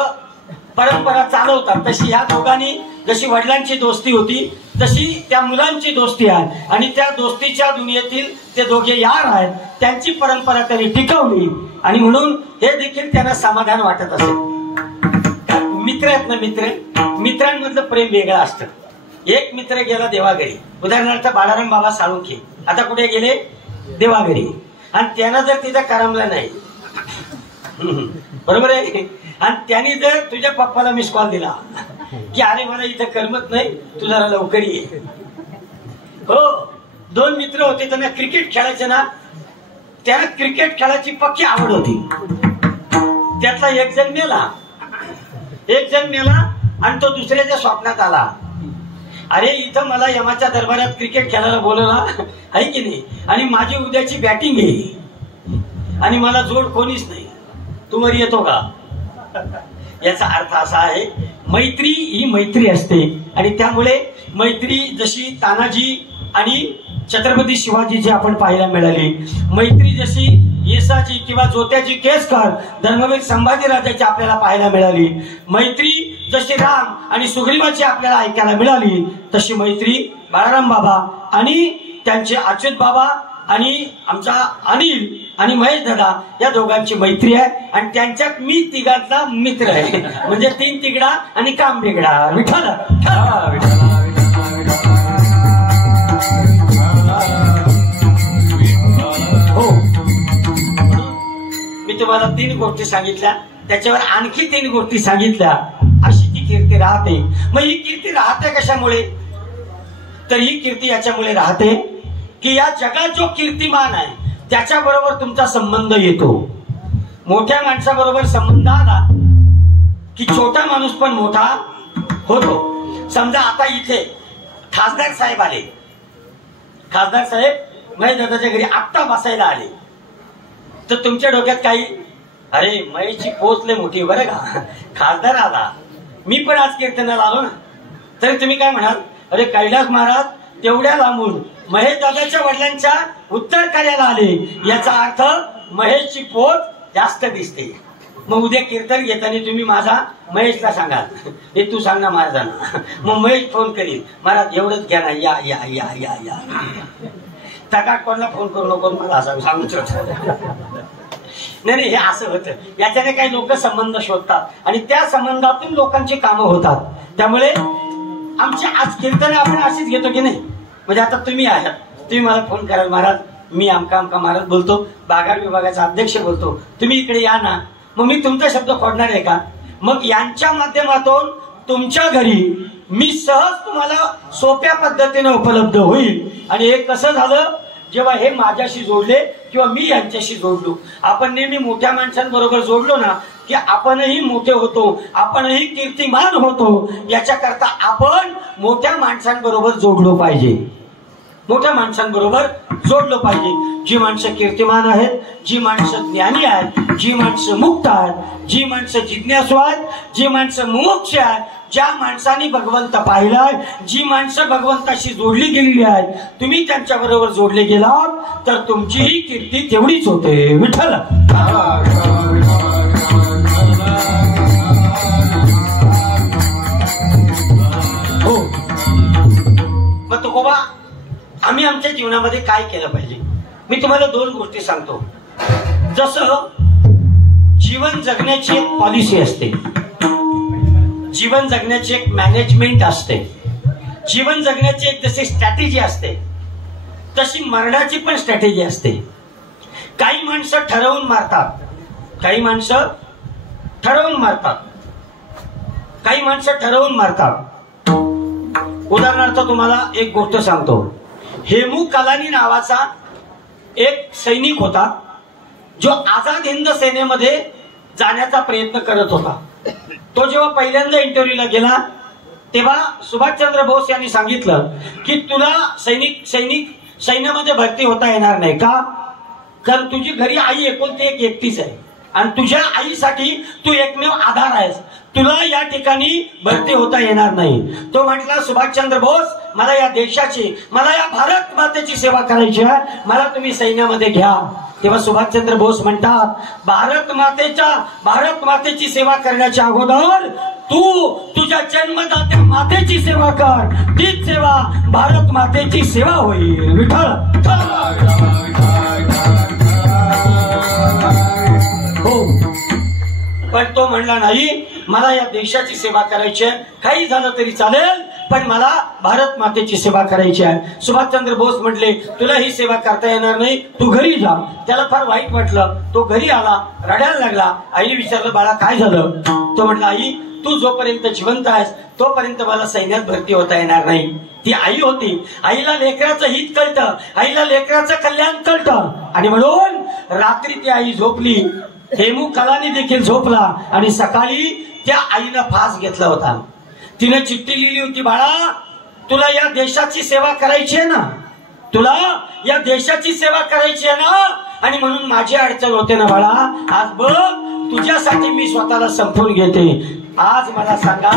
परंपरा चालवतात. तशी या दोघांनी, जशी वडिलांची दोस्ती होती तशी त्या मुलांची दोस्ती आहे. आणि त्या दोस्तीच्या दुनियेतील ते दोघे यार आहेत. त्यांची परंपरा त्यांनी टिकवली आणि म्हणून हे देखील त्यांना समाधान वाटत असेल. मित्र आहेत ना, मित्रांमधलं प्रेम वेगळं असतं. एक मित्र गेला देवाघरी, उदाहरणार्थ बाळाराम बाबा साळुंखे आता कुठे गेले? देवाघरी. आणि त्यांना जर तिथं करमलं नाही, बरोबर आहे, आणि त्यांनी जर तुझ्या पप्पाला मिस कॉल दिला की अरे मला इथं करमत नाही, तू जरा लवकर ये. हो, 2 मित्र होते, त्यांना क्रिकेट खेळायचे ना, त्यांना क्रिकेट खेळायची पक्की आवड होती. त्यातला एक जण मेला आणि तो दुसऱ्याच्या स्वप्नात आला. अरे इथं मला यमाच्या दरबारात क्रिकेट खेळायला बोलवला आहे की नाही, आणि माझी उद्याची बॅटिंग आहे आणि मला जोड कोणीच नाही, तू वर येतो का? याचा अर्थ असा आहे, मैत्री ही मैत्री असते. आणि त्यामुळे मैत्री जशी तानाजी आणि छत्रपती शिवाजीची आपण पाहायला मिळाली, मैत्री जशी येसाची किंवा जोत्याची केसकर धर्मवीर संभाजीराजाची आपल्याला पाहायला मिळाली, मैत्री जशी राम आणि सुग्रीवाची आपल्याला ऐकायला मिळाली, तशी मैत्री बाळाराम बाबा आणि त्यांचे अच्युत बाबा आणि आमचा अनिल आणि महेश दादा या दोघांची मैत्री आहे. आणि त्यांच्यात मी तिघांचा मित्र आहे. म्हणजे 3 तिघडा आणि काम बिघडा. विठ्ठल हो. मी तुम्हाला 3 गोष्टी सांगितल्या, त्याच्यावर आणखी 3 गोष्टी सांगितल्या. अशी ती कीर्ती राहते. मग ही कीर्ती राहते कशामुळे? तर ही कीर्ती याच्यामुळे राहते की या जगात जो कीर्तिमान आहे त्याच्याबरोबर तुमचा संबंध येतो. मोठ्या माणसाबरोबर संबंध आला की छोटा माणूस पण मोठा होतो. समजा आता इथे खासदार साहेब आले, खासदार साहेब महेश दादाच्या घरी आत्ता बसायला आले, तर तुमच्या डोक्यात काही, अरे महेशची पोचले मोठी बरं का, खासदार आला, मी पण आज कीर्तनाला आलो ना, तरी तुम्ही काय म्हणाल? अरे कैलास महाराज तेवढ्या लांबून महेश दादाच्या वडिलांच्या उत्तर कार्याला आले, याचा अर्थ महेशची पोच जास्त दिसते. मग उद्या कीर्तन घेताना तुम्ही माझा महेशला सांगाल, हे तू सांग ना महाराजांना. मग महेश फोन करील, महाराज एवढंच घ्या ना, या या या या या. तकाट कोणाला फोन करू नको, मला असं सांगू शकतो. नाही, हे असं होतं. याच्याने काही लोक संबंध शोधतात आणि त्या संबंधातून लोकांची कामं होतात. त्यामुळे आमची आज कीर्तन आपण अशीच घेतो की नाही. म्हणजे आता तुम्ही आहात, तुम्ही मला फोन कराल, महाराज मी आमका महाराज बोलतो, बागाड विभागाचा अध्यक्ष बोलतो, तुम्ही इकडे या ना. मग मी तुमचा शब्द खोडणार आहे का? मग यांच्या माध्यमातून तुमच्या घरी मी सहज तुम्हाला सोप्या पद्धतीने उपलब्ध होईल. आणि हे कसं झालं, जेव्हा हे माझ्याशी जोडले किंवा मी यांच्याशी जोडलो. आपण नेहमी मोठ्या माणसांबरोबर जोडलो ना की आपणही मोठे होतो, आपणही कीर्तिमान होतो. याच्याकरता आपण मोठ्या माणसांबरोबर जोडलो पाहिजे, मोठ्या माणसांबरोबर जोडलो पाहिजे. जी माणसं कीर्तिमान आहेत, जी माणसं ज्ञानी आहेत, जी माणसं मुक्त आहेत, जी माणसं जिज्ञासू आहेत, जी माणसं मुमुक्ष आहेत, ज्या माणसांनी भगवंत पाहिलाय, जी माणसं भगवंताशी जोडली गेलेली आहेत, तुम्ही त्यांच्या बरोबर जोडले गेलात तर तुमचीही कीर्ती तेवढीच होते. विठ्ठल हो. मग तुकोबा आम्ही आमच्या जीवनामध्ये काय केलं पाहिजे, मी तुम्हाला 2 गोष्टी सांगतो. जसं जीवन जगण्याची एक पॉलिसी असते, जीवन जगण्याची एक मॅनेजमेंट असते, जीवन जगण्याची एक जशी स्ट्रॅटेजी असते तशी मरणाची पण स्ट्रॅटेजी असते. काही माणसं ठरवून मारतात, काही माणसं ठरवून मारतात, काही माणसं ठरवून मारतात. उदाहरणार्थ तुम्हाला एक गोष्ट सांगतो. हेमू कलानी नावाचा एक सैनिक होता जो आझाद हिंद सेनेमध्ये जाण्याचा प्रयत्न करत होता. तो जेव्हा पहिल्यांदा इंटरव्ह्यूला गेला तेव्हा सुभाषचंद्र बोस यांनी सांगितलं की तुला सैन्यामध्ये भरती होता येणार नाही का, कारण तुझी घरी आई एकुलती एकटीच आहे आणि तुझ्या आईसाठी तू एकमेव आधार आहेस, तुला या ठिकाणी भरती होता येणार नाही. तो म्हटला सुभाषचंद्र बोस, मला या देशाची, मला या भारत मातेची सेवा करायची आहे, मला तुम्ही सैन्यामध्ये घ्या. तेव्हा सुभाषचंद्र बोस म्हणतात, भारत मातेची सेवा करण्याच्या अगोदर तू तुझ्या जन्मदात्या मातेची सेवा कर, तीच सेवा भारत मातेची सेवा होईल. विठ्ठल हो. पण तो म्हणला नाही, मला या देशाची सेवा करायची आहे, काही झालं तरी चालेल, पण मला भारत मातेची सेवा करायची आहे. सुभाषचंद्र बोस म्हटले, तुला ही सेवा करता येणार नाही, तू घरी जा. त्याला फार वाईट वाटलं. तो घरी आला, रडायला लागला. आईने विचारलं, बाळा काय झालं? तो म्हटला, आई तू जोपर्यंत जिवंत आहेस तोपर्यंत मला सैन्यात भरती होता येणार नाही. ती आई होती, आईला लेकराचं हित कळतं, आईला लेकराचं कल्याण कळतं. आणि म्हणून रात्री ती आई झोपली, हेमू कलानी देखील झोपला आणि सकाळी त्या आईनं फास घेतला होता. तिने चिठ्ठी लिहिली होती, बाळा तुला या देशाची सेवा करायची आहे ना, तुला या देशाची सेवा करायची आहे ना, आणि म्हणून माझी अडचण होते ना बाळा, आज बघ तुझ्यासाठी मी स्वतःला संपवून घेते. आज मला सांगा,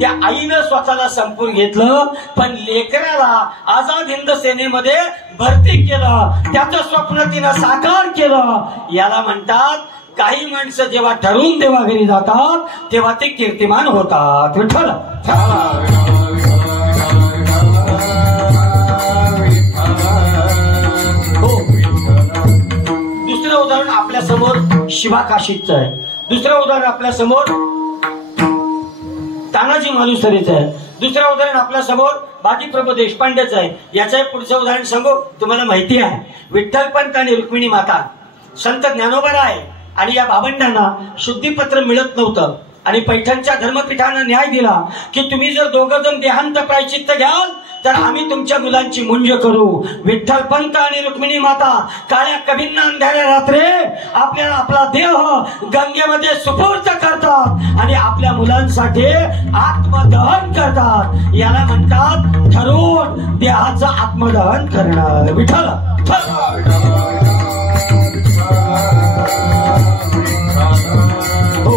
त्या आईनं स्वतःला संपवून घेतलं, पण लेकराला आझाद हिंद सेनेमध्ये भरती केलं, त्याचं स्वप्न तिनं साकार केलं. याला म्हणतात, काही माणसं जेव्हा ठरवून देवाघरी जातात तेव्हा ते कीर्तिमान होतात. विठ्ठल हो. दुसरं उदाहरण आपल्या समोर शिवा काशीचं आहे. दुसरं उदाहरण आपल्या समोर तानाजी मालुसरेचं आहे. दुसरं उदाहरण आपल्या समोर बाजीप्रभू देशपांडेचं आहे. याचं पुढचं उदाहरण सांगू, तुम्हाला माहिती आहे, विठ्ठलपंत आणि रुक्मिणी माता, संत ज्ञानोबा आहे आणि या भावंडांना शुद्धीपत्र मिळत नव्हतं आणि पैठणच्या धर्मपीठानं न्याय दिला की तुम्ही जर दोघं जण देहांत प्रायचित्त घ्याल तर आम्ही तुमच्या मुलांची मुंज करू. विठ्ठलपंत आणि रुक्मिणी माता काळ्या कवींना अंधाऱ्या रात्री आपल्याला आपला देह गंगेमध्ये सुपूर्द करतात आणि आपल्या मुलांसाठी आत्मदहन करतात. याला म्हणतात ठरवून देहाचं आत्मदहन करणं. विठ्ठल हो.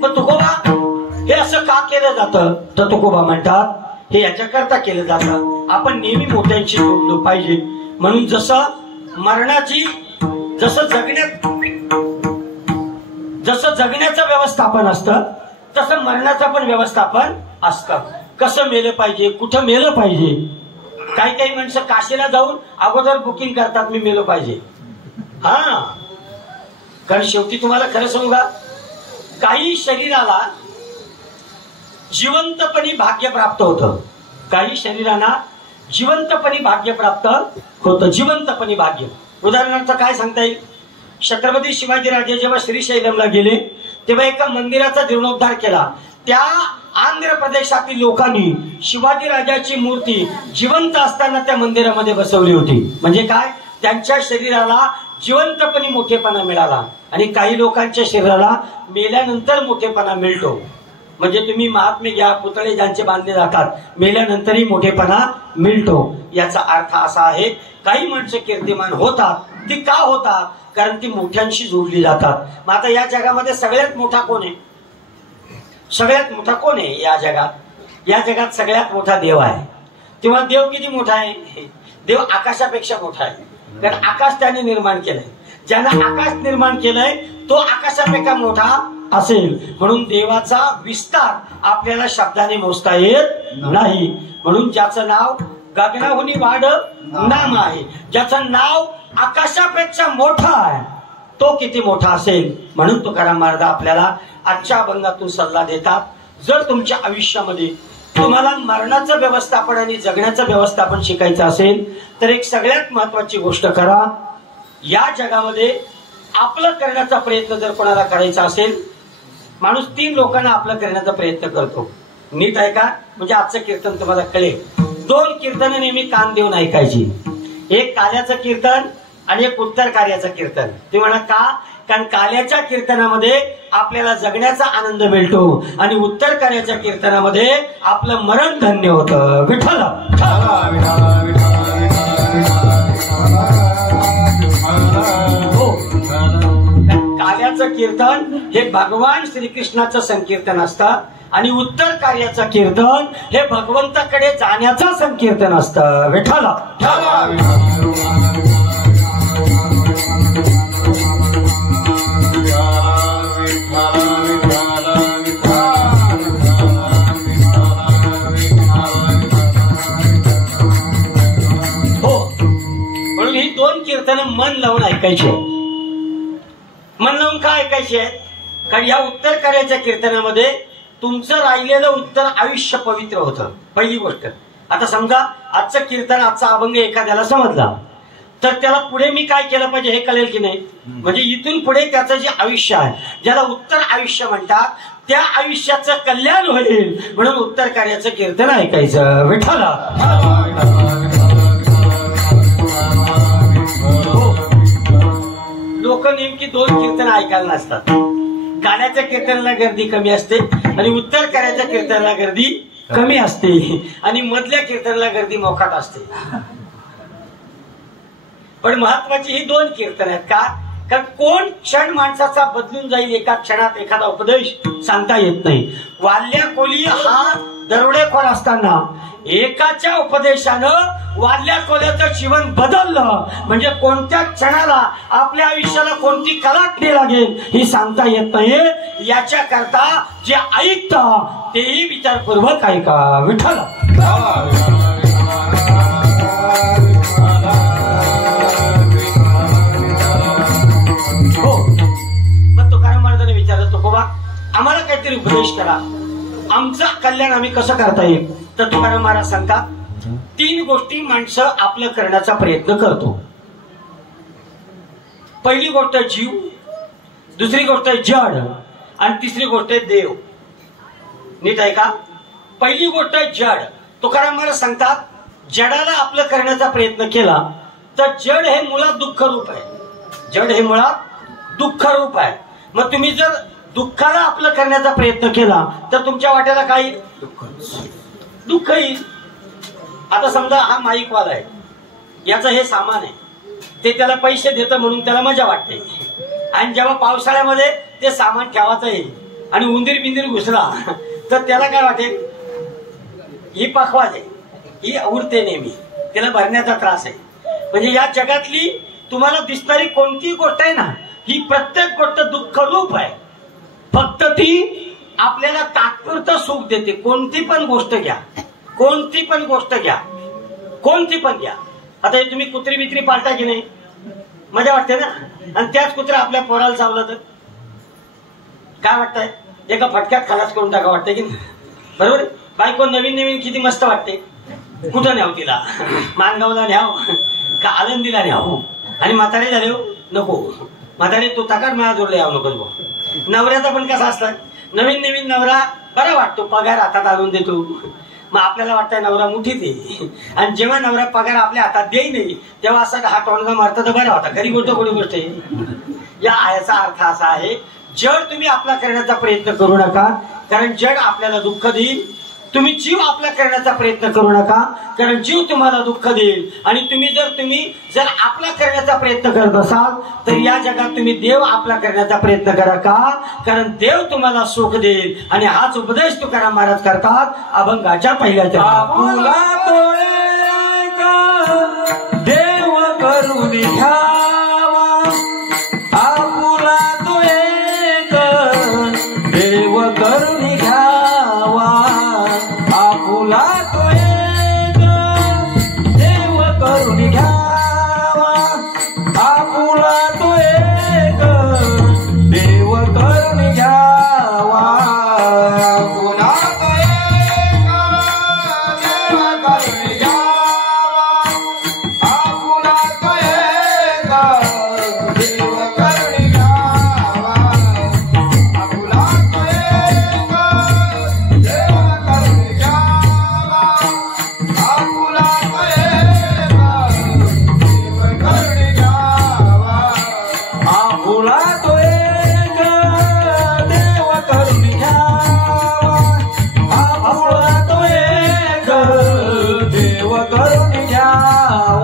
मग तुकोबा हे असं का केलं जातं, तर तुकोबा म्हणतात हे याच्याकरता केलं जातं, आपण नेहमी मोठ्यांशी जोडलो पाहिजे. म्हणून जसं मरणाची, जसं जगण्याचं व्यवस्थापन असतं तसं मरणाचं पण व्यवस्थापन असतं. कसं मेलं पाहिजे, कुठं मेलं पाहिजे. काही माणसं काशीला जाऊन अगोदर बुकिंग करतात, मी मेलो पाहिजे. हा, कारण शेवटी तुम्हाला खरं सांगू का, काही शरीराला जिवंतपणी भाग्य प्राप्त होतं, काही शरीरांना जिवंतपणी भाग्य प्राप्त होतं, जिवंतपणी भाग्य. उदाहरणार्थ काय सांगता येईल, छत्रपती शिवाजीराजे जेव्हा श्रीशैलमला गेले तेव्हा एका मंदिराचा जीर्णोद्धार केला. त्या आंध्र प्रदेशातील लोकांनी शिवाजीराजाची मूर्ती जिवंत असताना त्या मंदिरामध्ये बसवली होती. म्हणजे काय, त्यांच्या शरीराला जिवंतपणी मोठेपणा मिळाला आणि काही लोकांच्या शरीराला मेल्यानंतर मोठेपणा मिळतो. म्हणजे तुम्ही महात्मे घ्या, पुतळे ज्यांचे बांधले जातात, मेल्यानंतरही मोठेपणा मिळतो. याचा अर्थ असा आहे, काही माणसं कीर्तिमान होतात. ती का होतात, कारण ती मोठ्यांशी जोडली जातात. मग आता या जगामध्ये सगळ्यात मोठा कोण आहे, सगळ्यात मोठा कोण आहे या जगात? या जगात सगळ्यात मोठा देव आहे. तेव्हा देव किती मोठा आहे? देव आकाशापेक्षा मोठा आहे, कारण आकाश त्याने निर्माण केलंय. ज्यानं आकाश निर्माण केलंय तो आकाशापेक्षा मोठा असेल. म्हणून देवाचा विस्तार आपल्याला शब्दाने मोजता येत नाही. म्हणून ज्याचं नाव गगनाहुनी वाढ नाम आहे, ज्याचं नाव आकाशापेक्षा मोठा आहे, तो किती मोठा असेल. म्हणून तुकाराम महाराज आपल्याला आजच्या अभंगातून सल्ला देतात, जर तुमच्या आयुष्यामध्ये तुम्हाला मरणाचं व्यवस्थापन आणि जगण्याचं व्यवस्थापन शिकायचं असेल तर एक सगळ्यात महत्वाची गोष्ट करा. या जगामध्ये आपलं करण्याचा प्रयत्न जर कोणाला करायचा असेल, माणूस 3 लोकांना आपलं करण्याचा प्रयत्न करतो. नीट ऐका, म्हणजे आजचं कीर्तन तुम्हाला कळेल. 2 कीर्तन नेहमी कान देऊन ऐकायची, एक काल्याचं कीर्तन आणि एक उत्तर कार्याचं कीर्तन. ते म्हणा का, कारण काल्याच्या कीर्तनामध्ये आपल्याला जगण्याचा आनंद मिळतो आणि उत्तर कार्याच्या कीर्तनामध्ये आपलं मरण धन्य होतं. विठ्ठल काल्याचं कीर्तन हे भगवान श्रीकृष्णाचं संकीर्तन असतं आणि उत्तर कार्याचं कीर्तन हे भगवंताकडे जाण्याचं संकीर्तन असतं. विठ्ठल कीर्तन मन लावून ऐकायचे. मन लावून काय ऐकायचे, कारण या उत्तर कार्याच्या कीर्तनामध्ये तुमचं राहिलेलं उत्तर आयुष्य पवित्र होतं. पहिली गोष्ट. आता समजा आजचं कीर्तन, आजचा अभंग एखाद्याला समजला तर त्याला पुढे मी काय केलं पाहिजे हे कळेल की नाही. म्हणजे इथून पुढे त्याचं जे आयुष्य आहे, ज्याला उत्तर आयुष्य म्हणतात, त्या आयुष्याचं कल्याण होईल म्हणून उत्तर कार्याचं कीर्तन ऐकायचं. विठ्ठल लोक नेमकी 2 कीर्तन ऐकायला नसतात. काल्याच्या कीर्तनाला गर्दी कमी असते आणि उत्तर कार्याच्या कीर्तनाला गर्दी कमी असते आणि मधल्या कीर्तनाला गर्दी मोकाट असते. पण महत्वाची ही 2 कीर्तन आहेत. का, कारण कोण क्षण माणसाचा बदलून जाईल एका क्षणात, एखादा उपदेश सांगता येत नाही. वाल्या कोली हा दरोडेखोर असताना एकाच्या उपदेशानं वाल्या कोल्याचं जीवन बदललं. म्हणजे कोणत्या क्षणाला आपल्या आयुष्याला कोणती कलाटणी लागेल ही सांगता येत नाही. याच्या करता जे ऐकता तेही विचारपूर्वक ऐका. विठ्ठल हो. मग तुकाराम महाराजांनी विचारलं, तुकोबा आम्हाला काहीतरी उपदेश करा, आमचं कल्याण आम्ही कसं करता येईल. तर तुकाराम महाराज सांगतात, 3 गोष्टी माणसं आपलं करण्याचा प्रयत्न करतो. पहिली गोष्ट जीव, दुसरी गोष्ट जड आणि तिसरी गोष्ट देव. नीट ऐका. पहिली गोष्ट जड. तुकाराम महाराज सांगतात, जडाला आपलं करण्याचा प्रयत्न केला तर जड हे मुळात दुःख रूप आहे. जड हे मुळात दुःख रूप आहे. मग तुम्ही जर दुःखाला आपलं करण्याचा प्रयत्न केला तर तुमच्या वाट्याला काही दुःख येईल. आता समजा हा माईकवाला आहे, याचं हे सामान आहे, ते त्याला पैसे देतं म्हणून त्याला मजा वाटते. आणि जेव्हा पावसाळ्यामध्ये ते सामान ठेवायचं येईल आणि उंदीर बिंदीर घुसला तर त्याला काय वाटेल, ही पखवाज आहे, ही उडते नेहमी, त्याला भरण्याचा त्रास आहे. म्हणजे या जगातली तुम्हाला दिसणारी कोणती गोष्ट आहे ना, ही प्रत्येक गोष्ट दुःख रूप आहे. फक्त ती आपल्याला तात्पुरतं सुख देते. कोणती पण गोष्ट घ्या, कोणती पण गोष्ट घ्या, कोणती पण घ्या. आता हे तुम्ही कुत्री बित्री पाळता की नाही, मजा वाटते ना. आणि त्याच कुत्रा आपल्या पोराला चावला तर काय वाटतंय? एका फटक्यात खलास करून टाका वाटतंय की नाही? बरोबर. बायको नवीन नवीन किती मस्त वाटते. कुठं न्याव तिला? मानगावला न्याव का आळंदीला न्याव? आणि म्हातारे झाले नको. म्हातारे तू तकाट मला जोडले यावं नको. नवऱ्याचा पण कसा असतं, नवीन नवीन नवरा बरा वाटतो, पगार हातात आणून देतो. मग आपल्याला वाटतं नवरा मुठीत आहे. आणि जेव्हा नवरा पगार आपल्या हातात देई नाही तेव्हा असं हा टोणगा मारता तर बरा होता. खरी गोष्ट कोणी गोष्ट आहे. याचा अर्थ असा आहे, जग तुम्ही आपला करण्याचा प्रयत्न करू नका, कारण जग आपल्याला दुःख देईल. तुम्ही जीव आपला करण्याचा प्रयत्न करू नका, कारण जीव तुम्हाला दुःख देईल. आणि तुम्ही जर आपला करण्याचा प्रयत्न करत असाल तर या जगात तुम्ही देव आपला करण्याचा प्रयत्न करा का, कारण देव तुम्हाला सुख देईल. आणि हाच उपदेश तुकाराम महाराज करतात अभंगाच्या पहिल्या आपुला तो एक देव करून घ्यावा, आपुला तो एक देव करून घ्यावा, आपुला तो एक देव करून घ्यावा, आपुला तो एक देव करून घ्यावा, आपुला तो एक देव करून घ्यावा, आपुला तो एक देव करून घ्यावा, आपुला तो एक देव करून घ्यावा, आपुला तो एक देव करून घ्यावा, आपुला तो एक देव करून घ्यावा, आपुला तो एक देव करून घ्यावा, आपुला तो एक देव करून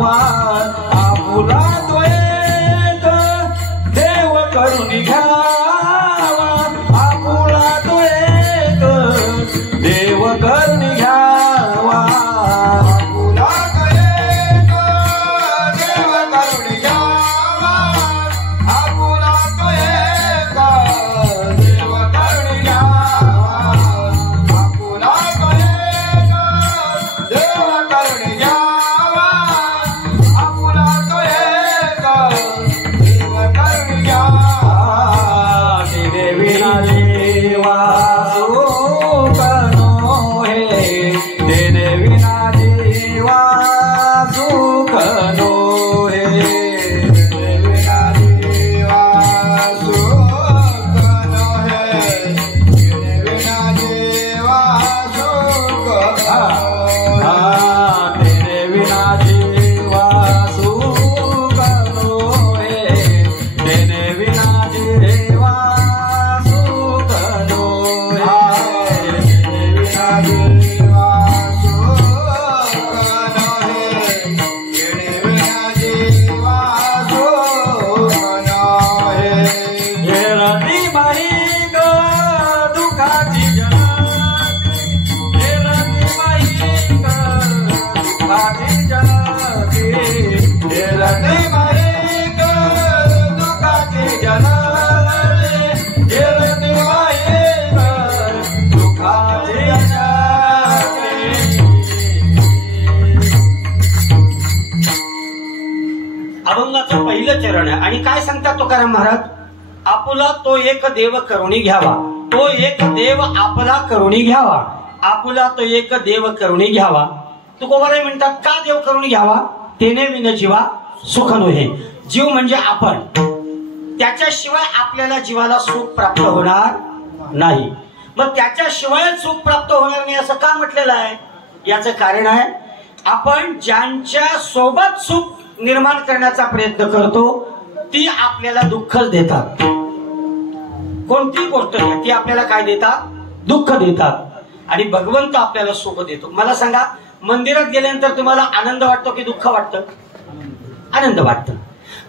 घ्यावा, आपुला तो एक देव करून घ्यावा, आपुला तो एक देव करून घ्यावा, आपुला तो एक देव करून घ्यावा, आपुला तो एक देव करून घ्यावा, आपुला तो एक देव करून घ्यावा. तेरे विना जीवा सुख नो हे, तेरे विना जीवा सुख नो हे, तेरे बिना जीवा सुख नहे, तेरे बिना जीवा सुख नहे. तेरे विना जीवा सुख नो हे, तेरे विना जीवा सुख नो हे, तेरे बिना जीवा सुख नहे, तेरे बिना जीवा सुख नहे. येळती बाई ग दुःखाची जनाती, येळती बाई ग दुःखाची जनाती, येळती बाई ग दुःखाची जनाती, येळती बाई ग दुःखाची जनाती. अभंगाचं पहिलं चरण आहे. आणि काय सांगतात तुकाराम महाराज? आपुला तो एक देव करुणी घ्यावा, तो एक देव आपला करुणी घ्यावा, आपुला तो एक देव करुणी घ्यावा. तुकोबाराय म्हणतात का देव करुणी घ्यावा? तेने विन जीवा सुख नोहे. जीव म्हणजे आपण, त्याच्याशिवाय आपल्याला जीवाला सुख प्राप्त होणार नाही. मग त्याच्याशिवाय सुख प्राप्त होणार नाही असं का म्हटलेलं आहे? याचं कारण आहे, आपण ज्यांच्या सोबत सुख निर्माण करण्याचा प्रयत्न करतो ती आपल्याला दुःखच देतात. कोणती गोष्ट आहे ती आपल्याला काय देतात? दुःख देतात. आणि भगवंत आपल्याला सुख देतो. मला सांगा, मंदिरात गेल्यानंतर तुम्हाला आनंद वाटतो की दुःख वाटतं? आनंद वाटतं.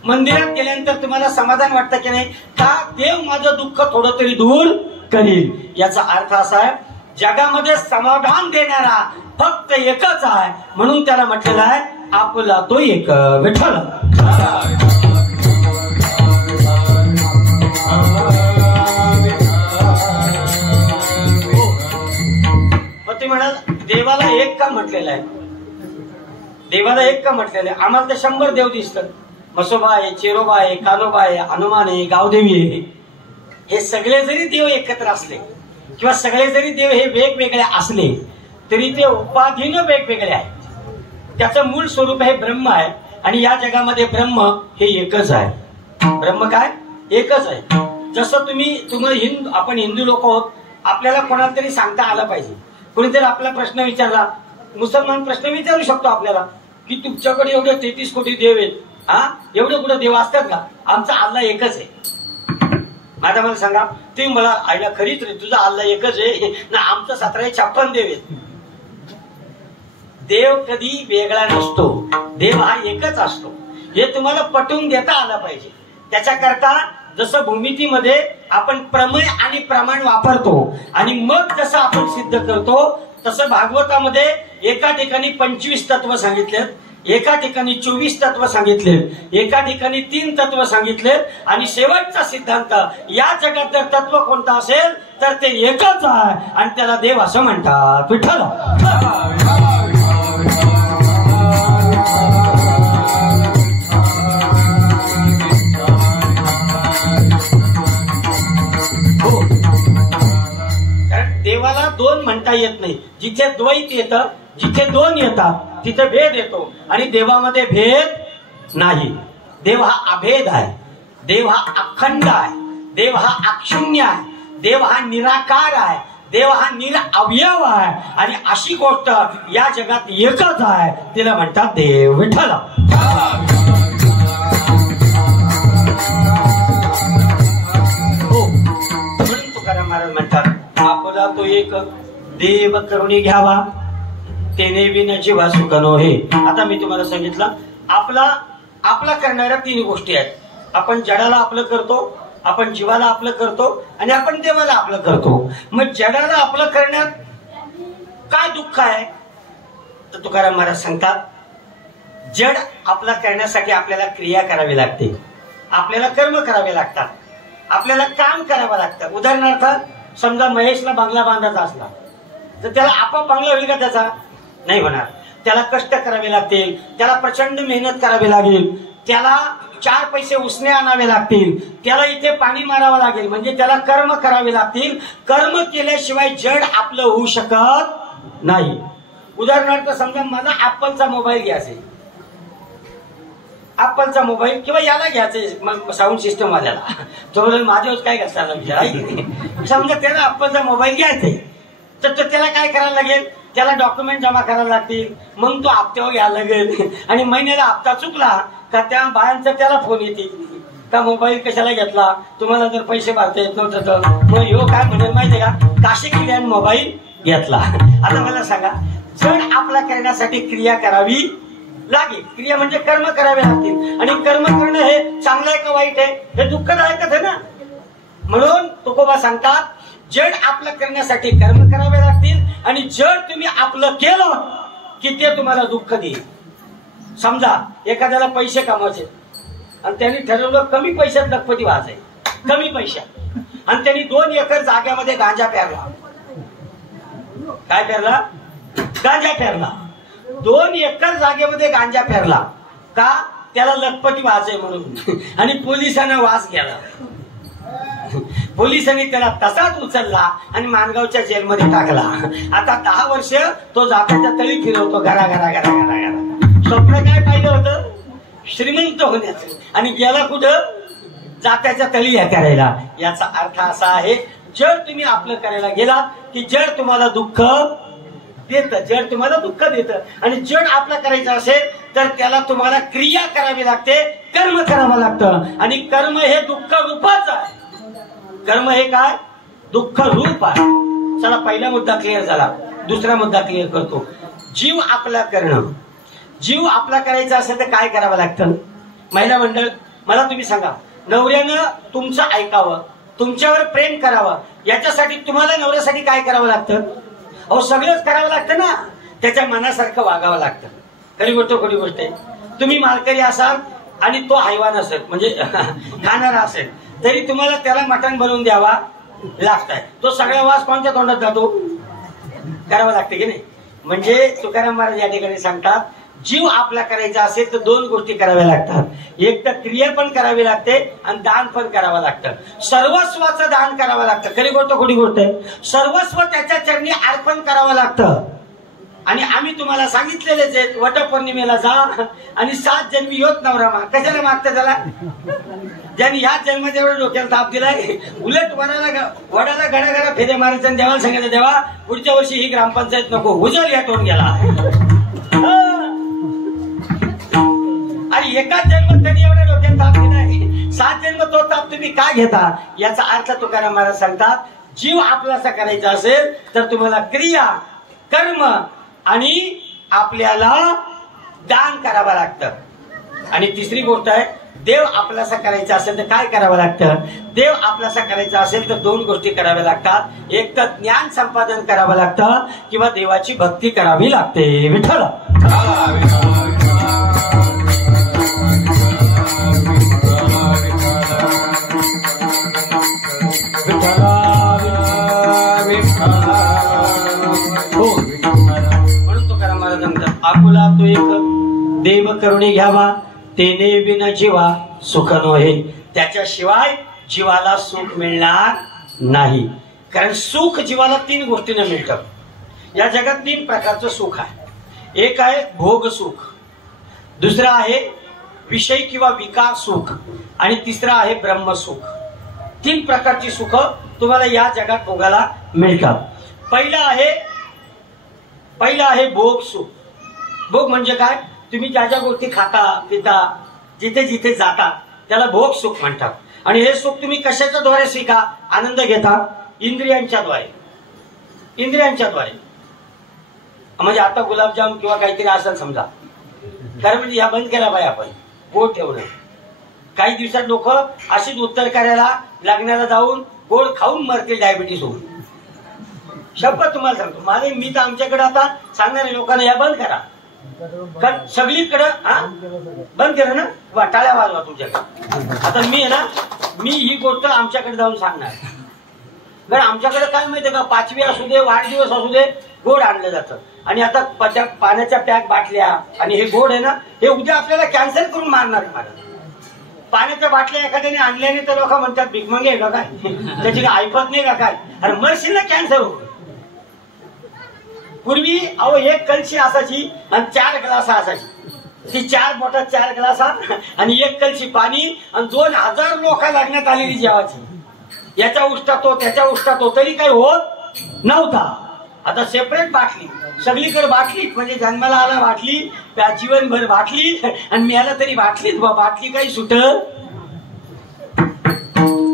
मंदिरात गेल्यानंतर तुम्हाला समाधान वाटतं की नाही? का देव माझं दुःख थोडं तरी दूर करील. याचा अर्थ असा आहे, जगामध्ये समाधान देणारा फक्त एकच आहे, म्हणून त्याला म्हटलेलं आहे आपला तो एक विठ्ठल. ते म्हणाल देवाला एक का म्हटलेलं आहे? देवाला एक का म्हटलेलं आहे? आम्हाला तर 100 देव दिसतात. मसोबा आहे, चेरोबा आहे, कानोबा आहे, हनुमान आहे, गावदेवी आहे, हे सगळे जरी देव एकत्र असले किंवा सगळे जरी देव हे वेगवेगळे असले तरी ते उपाधीनं वेगवेगळे आहेत. त्याचं मूळ स्वरूप हे ब्रह्म आहे आणि या जगामध्ये ब्रह्म हे एकच आहे. ब्रह्म काय एकच आहे. जसं तुम्ही आपण हिंदू लोक आहोत, आपल्याला कोणाला तरी सांगता आलं पाहिजे. कोणीतरी आपला प्रश्न विचारला, मुसलमान प्रश्न विचारू शकतो आपल्याला की तुमच्याकडे एवढे 33 कोटी देव आहेत, हा एवढे कुठे देव असतात का? आमचा अल्लाह एकच आहे. आता मला सांगा, तुम्ही मला आईला खरीच रे तुझा अल्लाह एकच आहे ना, आमचं 1756 देव आहेत. देव कधी वेगळा नसतो, देव हा एकच असतो. हे तुम्हाला पटवून देता आलं पाहिजे. त्याच्याकरता जसं भूमितीमध्ये आपण प्रमेय आणि प्रमाण वापरतो आणि मग जसं आपण सिद्ध करतो, तसं भागवतामध्ये एका ठिकाणी 25 तत्व सांगितलेत, एका ठिकाणी 24 तत्व सांगितलेत, एका ठिकाणी 3 तत्व सांगितलेत आणि शेवटचा सिद्धांत, या जगात जर तत्व कोणता असेल तर ते एकच आहे आणि त्याला देव असं म्हणतात. विठ्ठल देवाला दोन म्हणता येत नाही. जिथे द्वैत येतं, जिथे दोन येतात तिथे भेद येतो आणि देवामध्ये भेद नाही. देव हा अभेद आहे, देव हा अखंड आहे, देव हा अक्षुण्य आहे, देव हा निराकार आहे, देव हा निरअवयव आहे आणि अशी गोष्ट या जगात एकच आहे, तिला म्हणतात देव. विठ्ठल म्हणून तुकाराम महाराज म्हणतात, आपला तो एक देव करुणी घ्यावा, तेने विन जीवा सुख नोहे. आता मी तुम्हाला सांगितलं, आपला करणाऱ्या 3 गोष्टी आहेत. आपण जडाला आपलं करतो, आपण जीवाला आपलं करतो आणि आपण देवाला आपलं करतो. मग जडाला आपलं करण्यात काय दुःख आहे? तर तुकाराम महाराज सांगतात, जड आपला करण्यासाठी आपल्याला क्रिया करावी लागते, आपल्याला कर्म करावे लागतात, आपल्याला काम करावं लागतं. उदाहरणार्थ समजा महेशला बंगला बांधायचा असला तर त्याला आपोआप बंगला होईल का? त्याचा नाही होणार. त्याला कष्ट करावे लागतील, त्याला प्रचंड मेहनत करावी लागेल, त्याला 4 पैसे उसने आणावे लागतील, त्याला इथे पाणी मारावं लागेल, म्हणजे त्याला कर्म करावे लागतील. कर्म केल्याशिवाय जड आपलं होऊ शकत नाही. उदाहरणार्थ समजा मला ऍपलचा मोबाईल घ्यायचा, ऍपलचा मोबाईल किंवा याला घ्यायचे साऊंड सिस्टम वाल्याला, तो माझ्यावर काय करता विचार. समजा त्याला ऍपलचा मोबाईल घ्यायचा तर त्याला काय करायला लागेल? त्याला डॉक्युमेंट जमा करायला लागतील, मग तो हप्त्यावर घ्यायला लागेल आणि महिन्याला हप्ता चुकला का त्या बायांचा त्याला फोन येतील का मोबाईल कशाला घेतला, तुम्हाला जर पैसे भरता येत नव्हतं तर मग ह्यो काय म्हणेल माहितीये का, काशी केल्याने मोबाईल घेतला. आता मला सांगा, जड आपला करण्यासाठी क्रिया करावी लागेल. क्रिया म्हणजे कर्म करावे लागतील आणि कर्म करणं हे चांगलं आहे का वाईट आहे? हे दुःखदायकच आहे ना. म्हणून तुकोबा सांगतात, जड आपलं करण्यासाठी कर्म करावे लागतील आणि जड तुम्ही आपलं केलं की ते तुम्हाला दुःख देईल. समजा एखाद्याला पैसे कमवायचे आणि त्यांनी ठरवलं कमी पैशात लखपती व्हायचंय, कमी पैशात, आणि त्यांनी 2 एकर जाग्यामध्ये गांजा पेरला. काय पेरला? गांजा पेरला. 2 एकर जागेमध्ये गांजा पेरला का? त्याला लखपती व्हायचंय म्हणून. आणि पोलिसांना वास घ्याला, पोलिसांनी त्याला तसाच उचलला आणि माणगावच्या जेलमध्ये टाकला. आता 10 वर्ष तो जात्याच्या तळी फिरवतो, घरा घरा घरा घरा घरा. स्वप्न काय पाहिलं होतं? श्रीमंत होण्याचं, आणि गेला कुठं? जात्याच्या तळी या करायला. याचा अर्थ असा आहे, जर तुम्ही आपलं करायला गेलात की जर तुम्हाला दुःख देत, जड तुम्हाला दुःख देतं. आणि जड आपलं करायचं असेल तर त्याला तुम्हाला क्रिया करावी लागते, कर्म करावं लागतं. आणि कर्म हे दुःख रूपच आहे. कर्म हे काय? दुःख रूप आहे. चला, पहिला मुद्दा क्लिअर झाला. दुसरा मुद्दा क्लिअर करतो. जीव आपला करणं. जीव आपला करायचा असेल तर काय करावं लागतं? महिला मंडळ, मला तुम्ही सांगा, नवऱ्यानं तुमचं ऐकावं, तुमच्यावर प्रेम करावं, याच्यासाठी तुम्हाला नवऱ्यासाठी काय करावं लागतं? अहो, सगळंच करावं लागतं ना. त्याच्या मनासारखं वागावं लागतं. खरी गोष्ट खोटी गोष्ट आहे. तुम्ही मालकरी असाल आणि तो हैवान असेल, म्हणजे खाणारा असेल, तरी तुम्हाला त्याला मटण बनवून द्यावा लागतंय. तो सगळा वास कोणत्या तोंडात जातो? करावा लागते की नाही? म्हणजे तुकाराम महाराज या ठिकाणी सांगतात, जीव आपला करायचा असेल तर दोन गोष्टी कराव्या लागतात. एक तर क्रिया पण करावी लागते आणि दान पण करावं लागतं. सर्वस्वाचं दान करावं लागतं. खरी गोष्ट खोटी गोष्ट आहे. सर्वस्व त्याच्या चरणी अर्पण करावं लागतं. आणि आम्ही तुम्हाला सांगितलेलेच आहेत, वटपौर्णिमेला जा आणि 7 जन्मी योत नवरा माग. कशाला मागतं त्याला? ज्यांनी या जन्मात एवढं डोक्याला ताप दिलाय, उलट वडाला घडा फेरे मारायचं आणि देवाला सांगायचं, देवा पुढच्या वर्षी ही ग्रामपंचायत नको, उजल याटून गेला. आणि एकाच जन्मात त्यांनी एवढ्या डोक्यात ताप दिलाय, 7 जन्म तो ताप तुम्ही का घेता? याचा अर्थ तुकाराम महाराज सांगतात, जीव आपलासा करायचा असेल तर तुम्हाला क्रिया, कर्म आणि आपल्याला दान करावं लागतं. आणि तिसरी गोष्ट आहे, देव आपलासा करायचा असेल तर काय करावं लागतं? देव आपलासा करायचा असेल तर दोन गोष्टी कराव्या लागतात. एक तर ज्ञान संपादन करावं लागतं किंवा देवाची भक्ती करावी लागते. विठ्ठल म्हणून तुकाराम महाराज म्हणतात, आपुला तो एक देव करुणी घ्यावा, तेने विन जीवा सुख नोहे. त्याच्याशिवाय जीवाला सुख मिळणार नाही. कारण सुख जीवाला 3 गोष्टीने मिळतं. या जगात 3 प्रकारचं सुख आहे. एक आहे भोग सुख, दुसरा आहे विषय किंवा विकार सुख, आणि तिसरा आहे ब्रह्मसुख. 3 प्रकारची सुख तुम्हाला या जगात भोगायला मिळतात. पहिला आहे भोग सुख. भोग म्हणजे काय? तुम्ही ज्या ज्या गोष्टी खाता पिता, जिथे जिथे जाता त्याला भोग सुख म्हणतात. आणि हे सुख तुम्ही कशाच्या द्वारे स्वीका आनंद घेता? इंद्रियांच्या द्वारे. म्हणजे आता गुलाबजाम किंवा काहीतरी असेल समजा, कारण म्हणजे या बंद केला पाहिजे आपण गोड ठेवणं. काही दिवसात लोक अशीच उत्तर करायला लग्नाला जाऊन गोड खाऊन मरतील डायबिटीस होऊन. शपथ तुम्हाला सांगतो, मी तर आमच्याकडे आता सांगणारे लोकांना या बंद करा. कारण सगळीकडे बंद केलं ना, टाळ्या वाजवा तुमच्याकडे. आता मी ही गोष्ट आमच्याकडे जाऊन सांगणार. कारण आमच्याकडे काय माहितीये का, 5वी असू दे, वाढदिवस असू दे, गोड आणलं जातं. आणि आता पाण्याच्या पॅक बाटल्या आणि हे गोड आहे ना, हे उद्या आपल्याला कॅन्सल करून मारणार आहे. पाण्याच्या बाटल्या एखाद्याने आणल्याने तर लोक म्हणतात भिकमंगे आहे का काय, त्याची काय ऐकत नाही का काय, अरे मरशील ना कॅन्सर होत. पूर्वी अहो 1 कलशी असायची आणि 4 ग्लासा असायची. ती 4 मोठा 4 ग्लासा आणि 1 कलशी पाणी आणि 2000 लोक लागण्यात आलेली जेवाची. याच्या उष्टा तो त्याच्या उष्टा तो, तरी काही होत नव्हता. आता सेपरेट बाटली, सगळीकडे बाटली, म्हणजे जन्माला आला बाटली, जीवनभर बाटली, आणि मिळाला तरी बाटलीच. बाटली काही सुट,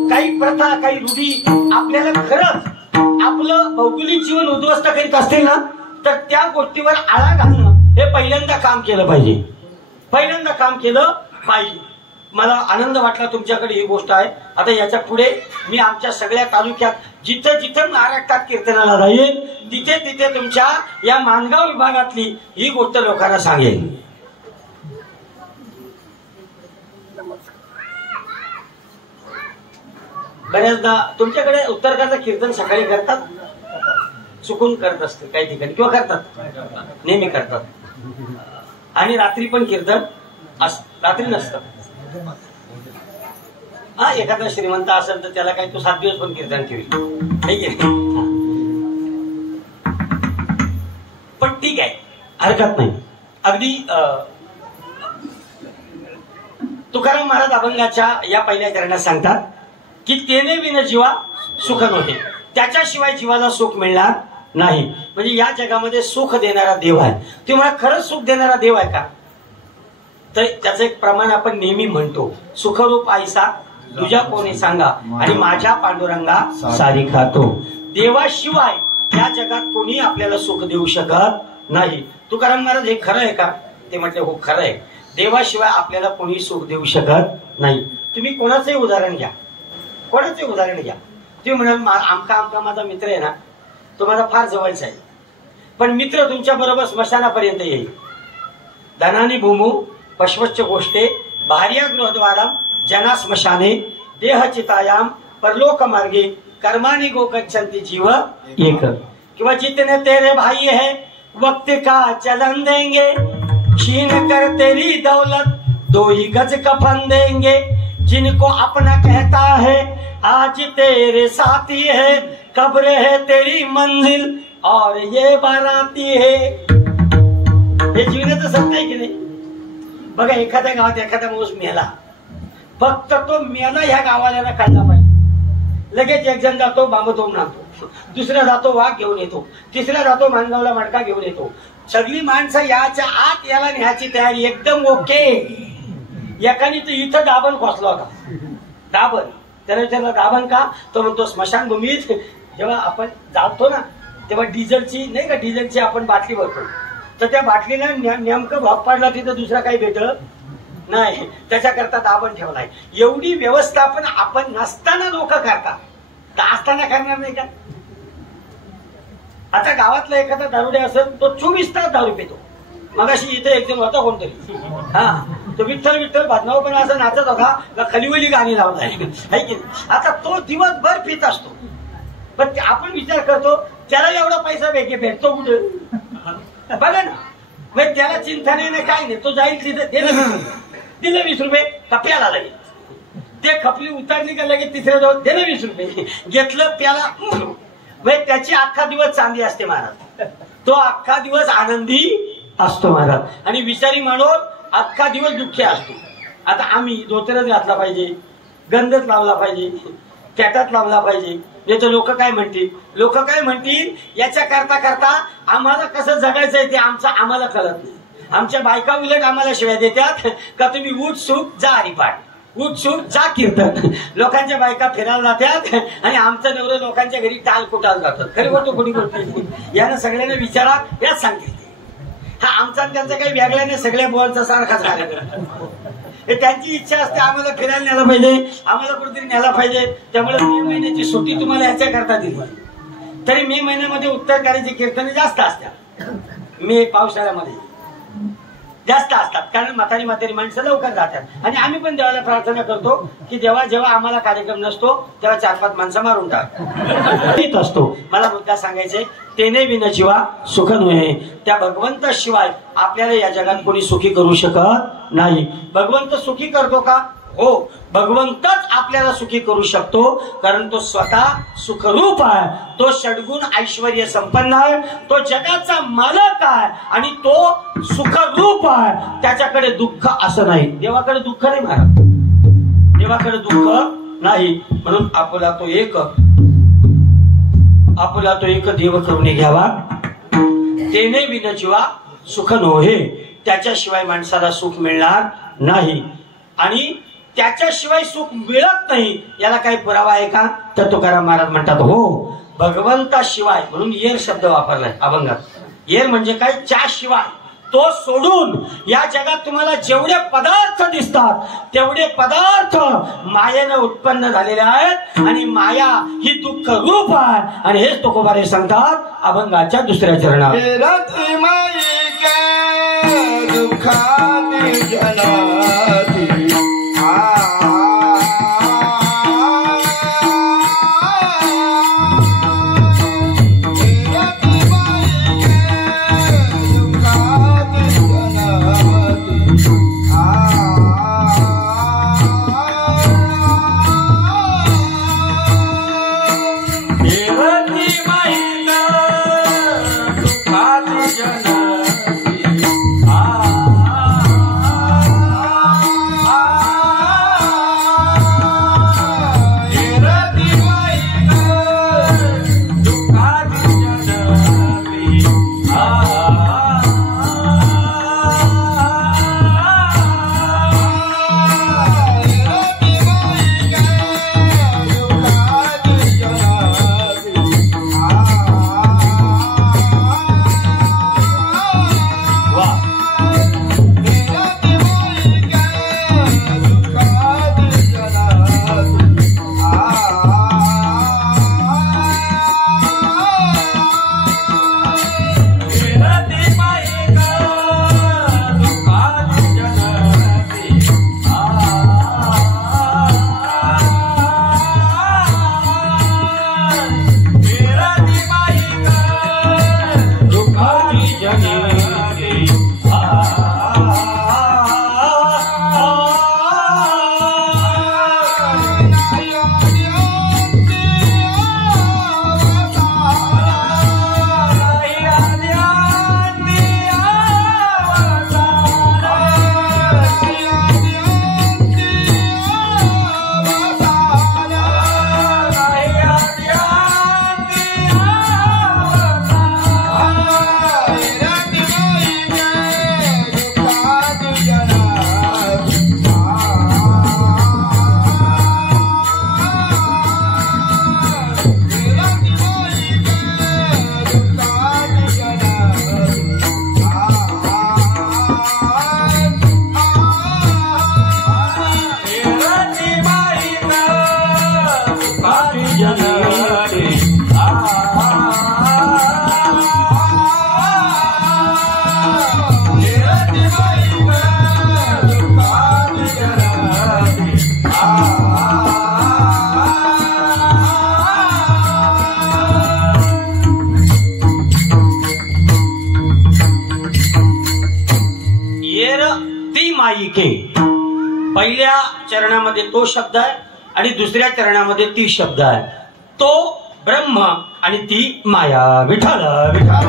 काही प्रथा, काही रूढी आपल्याला खरंच आपलं भौगोलिक जीवन उद्ध्वस्त करीत असतील ना, तर त्या गोष्टीवर आळा घालणं हे पहिल्यांदा काम केलं पाहिजे. मला आनंद वाटला तुमच्याकडे ही गोष्ट आहे. आता याच्या पुढे मी आमच्या सगळ्या तालुक्यात जिथं जिथं महाराष्ट्रात कीर्तनाला जाईल तिथे तिथे तुमच्या या माणगाव विभागातली ही गोष्ट लोकांना सांगेल. बऱ्याचदा तुमच्याकडे उत्तरकाचं कीर्तन सकाळी करतात, चुकून करत असते काही ठिकाणी, किंवा करतात नेहमी करतात. आणि रात्री पण कीर्तन रात्री नसतं. एखादा श्रीमंत असेल तर त्याला काही तो 7 दिवस पण कीर्तन ठेवी, पण ठीक आहे, हरकत नाही. अगदी तुकाराम महाराज अभंगाच्या या पहिल्या चरणात सांगतात की तेने विन जीवा सुख नव्हे. त्याच्याशिवाय जीवाला सुख मिळणार नाही. म्हणजे या जगामध्ये सुख देणारा देव आहे. तुम्हाला खरंच सुख देणारा देव आहे का? तर त्याचं एक प्रमाण आपण नेहमी म्हणतो, सुखरूप आईसा तुझ्या कोणी सांगा आणि माझ्या पांडुरंगा सारी खातो. देवाशिवाय या जगात कोणी आपल्याला सुख देऊ शकत नाही. तुकाराम महाराज हे खरं आहे का? ते म्हटले हो खरं आहे. देवाशिवाय आपल्याला कोणी सुख देऊ शकत नाही. तुम्ही कोणाचंही उदाहरण घ्या, तुम्ही म्हणाल आमका माझा मित्र आहे ना, तो माझा फार जवळचा आहे, पण मित्र तुमच्या बरोबर स्मशानापर्यंत येईल. धनानी भूमू पश्वच्च गोष्टे भार्या गृहद्वारम जना स्मशाने देह चितायाम परलोक मार्गे कर्मानी गो गच्छन्ति जीव एक. किंवा जितने तेरे भाई है वक्त का चलन देंगे छीन कर तेरी दौलत 2 ही गज कफन देंगे। जिनको अपना कहता है आज तेरे साथी है, कब्र है तेरी मंजिल और ये बाराती है। हे जीवनाचं सत्य आहे की नाही? बघा, एखाद्या गावात एखादा माणूस मेला, फक्त तो मेला ह्या गावाला कळला पाहिजे। लगेच एक जण जातो बांब तोडून आणतो, दुसरा जातो वाघ घेऊन येतो, तिसरा जातो मानगावला मडका घेऊन येतो। सगळी माणसं याच्या आत याला न्यायची तयारी एकदम ओके। एकाने तर इथं दाबण खोसला होता, दाबण। त्याला विचारलं दाबण का? तो म्हणतो स्मशानभूमीत जेव्हा आपण जातो ना तेव्हा डिझेलची नाही का, डिझेलची आपण बाटली भरतो, तर त्या बाटलीला नेमकं भाग पाडला तिथं दुसरा काही भेटत नाही, त्याच्याकरता दाबण ठेवलाय। एवढी व्यवस्थापन आपण नसताना लोक करतात, तर असताना करणार नाही का? आता गावातला एखादा दारुडे असेल तो 24 तास दारू पितो। मगाशी इथे एक जण होता कोणतरी, हा, तो विठ्ठल विठ्ठल भाजनाव पण असं नाचत होता का खलीवली गाणी लावलाय है की नाही? आता तो दिवसभर पित असतो, पण आपण विचार करतो त्याला एवढा पैसा भेटतो कुठे? बघा ना, मग त्याला चिंता नाही काय नाही, तो जाईल तिथे दिले 20 रुपये, कप्याला लगेच ते खपली उतरली का लगेच तिसऱ्या जाऊन दिले 20 रुपये घेतलं प्याला, म्हणजे त्याची अख्खा दिवस चांदी असते महाराज, तो अख्खा दिवस आनंदी असतो महाराज, आणि विचारी माणूस अख्खा दिवस दुःखी असतो। आता आम्ही धोतरच घातला पाहिजे, गंधच लावला पाहिजे, कॅटात लावला पाहिजे, नाही तर लोक काय म्हणतील? लोक काय म्हणतील याच्या करता करता आम्हाला कसं जगायचंय ते आम्हाला कळत नाही। आमच्या बायका उलट आम्हाला शिवाय देतात का तुम्ही उठ सूट जा हरिपाठ, उठ सूट जा कीर्तन। लोकांच्या बायका फिरायला जातात आणि आमचं नवरं लोकांच्या घरी टाल कुटाल जातात। खरी गोष्ट कोणी बोलते? यानं सगळ्यांना विचारा, याच सांगतील। हा आमचा त्यांचा काही वेगळा नाही, सगळ्या बोलचा सारखाच कार्यक्रम। त्यांची इच्छा असते आम्हाला फिरायला न्यायला पाहिजे, आम्हाला कुठेतरी न्यायला पाहिजे, त्यामुळे मे महिन्याची सुट्टी तुम्हाला याच्या करता दिली। तरी मे महिन्यामध्ये उत्तर कार्याची कीर्तने जास्त असतात, मे पावसाळ्यामध्ये जास्त असतात, कारण म्हातारी माणसं लवकर जातात। आणि आम्ही पण देवाला प्रार्थना करतो की जेव्हा जेव्हा आम्हाला कार्यक्रम नसतो तेव्हा 4-5 माणसं मारून टाक असतो। मला मुद्दा सांगायचंय, तेने विन जीवा सुख नये। त्या भगवंताशिवाय आपल्याला या जगात कोणी सुखी करू शकत नाही। भगवंत सुखी करतो का? हो, भगवंतच आपल्याला सुखी करू शकतो, कारण तो स्वतः सुखरूप आहे, तो षडगुण ऐश्वर्य संपन्न आहे, तो जगाचा मालक आहे आणि तो सुखरूप आहे। त्याच्याकडे दुःख असं नाही, देवाकडे दुःख नाही महाराज, देवाकडे दुःख नाही। म्हणून आपला तो एक देव करून घ्यावा। तेने विन जीवा सुख नोहे, त्याच्याशिवाय माणसाला सुख मिळणार नाही, आणि त्याच्याशिवाय सुख मिळत नाही याला काही पुरावा आहे का? तर तुकाराम महाराज म्हणतात हो, भगवंताशिवाय, म्हणून येर शब्द वापरलाय अभंगात। येर म्हणजे काय? त्याशिवाय, तो सोडून या जगात तुम्हाला जेवढे पदार्थ दिसतात तेवढे पदार्थ मायेनं उत्पन्न झालेले आहेत, आणि माया ही दुःख रूप आहे। आणि हेच तुकोबारे सांगतात अभंगाच्या 2ऱ्या चरणात, माईके. पहिल्या चरणामध्ये तो शब्द आहे आणि दुसऱ्या चरणामध्ये ती शब्द आहे. तो ब्रह्म आणि ती माया. विठ्ठल विठ्ठल.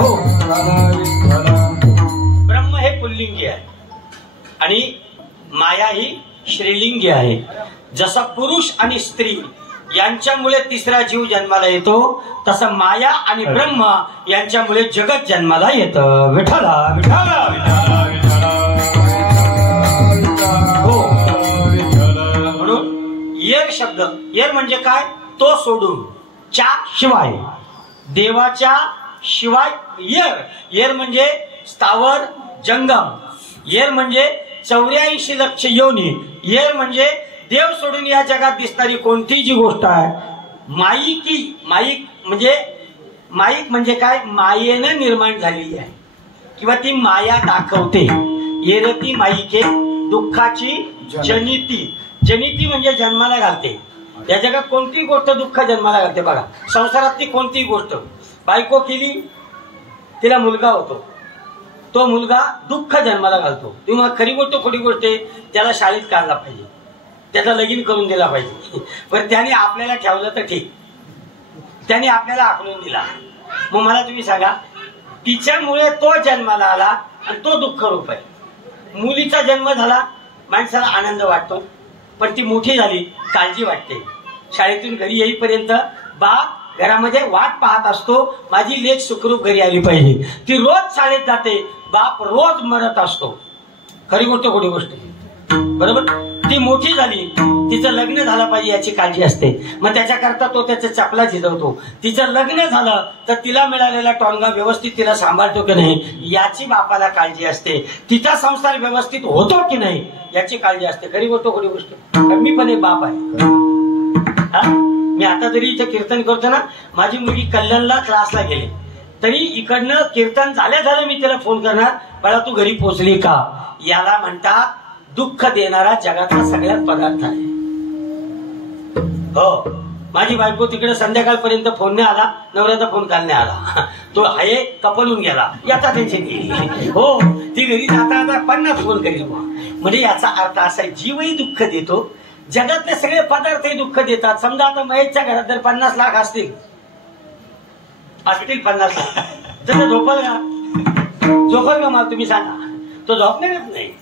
हो, ब्रह्म हे पुल्लिंगी आहे आणि माया ही श्रीलिंगी आहे. जसा पुरुष आणि स्त्री यांच्यामुळे तिसरा जीव जन्माला येतो, तसं माया आणि ब्रह्म यांच्यामुळे जगत जन्माला येतं. विठ्ठल विठ्ठल. हो, म्हणून येर शब्द, येर म्हणजे काय? तो सोडून, च्या शिवाय, देवाच्या शिवाय येर. येर म्हणजे स्थावर जंगम. येर म्हणजे 84 लक्ष योनी. येर म्हणजे देव सोडून या जगात दिसणारी कोणती जी गोष्ट आहे. माईकी, माईक म्हणजे काय? मायेनं निर्माण झालेली आहे किंवा ती माया दाखवते. येरती माईके, दुःखाची जनिती. जनिती म्हणजे जन्माला घालते. या जगात कोणती गोष्ट दुःख जन्माला घालते बघा. संसारातली कोणतीही गोष्ट. बायको केली, तिला मुलगा होतो, तो मुलगा दुःख जन्माला घालतो. तुम्ही खरी गोष्ट खोटी गोष्ट आहे, त्याला शाळेत काढला पाहिजे, त्याचा लगीन करून दिला पाहिजे. पण त्याने आपल्याला ठेवलं तर ठीक, त्याने आपल्याला आकलून दिला. मग मला तुम्ही सांगा, तिच्यामुळे तो जन्माला आला आणि तो दुःख रूप आहे. मुलीचा जन्म झाला, माणसाला आनंद वाटतो, पण ती मोठी झाली, काळजी वाटते. शाळेतून घरी येईपर्यंत बाप घरामध्ये वाट पाहत असतो, माझी लेक सुखरूप घरी आली पाहिजे. ती रोज शाळेत जाते, बाप रोज मरत असतो. खरी गोष्ट खोटी गोष्ट, बरोबर. ती मोठी झाली, तिचं लग्न झालं पाहिजे याची काळजी असते. मग त्याच्याकरता तो त्याच्या चपला झिजवतो. तिचं लग्न झालं तर तिला मिळालेला टॉनगा व्यवस्थित तिला सांभाळतो की नाही याची बापाला काळजी असते. तिचा संसार व्यवस्थित होतो की नाही याची काळजी असते. खरी गोष्ट खोटी गोष्ट. मी पण एक बाप आहे. मी आता जरी इथे कीर्तन करतो ना, माझी मुलगी कल्याणला क्लासला गेली तरी इकडनं कीर्तन झाल्या मी तिला फोन करणार, बाळा तू घरी पोहोचली का. याला म्हणतात दुःख देणारा जगातला सगळ्यात पदार्थ आहे. हो, माझी बायको तिकडे संध्याकाळपर्यंत फोन नाही आला, नवऱ्याचा फोन काल नाही आला, तो आहे कपलून गेला, याचा टेन्शन गेली. हो, ती घरी जाता आता 50 फोन करेल. म्हणजे याचा अर्थ असा आहे, जीवही दुःख देतो, जगातले सगळे पदार्थही दुःख देतात. समजा आता महेशच्या घरात जर 50 लाख असतील 50 लाख, तर झोपल का? झोपल का? मला तुम्ही सांगा. तो झोपणारच नाही.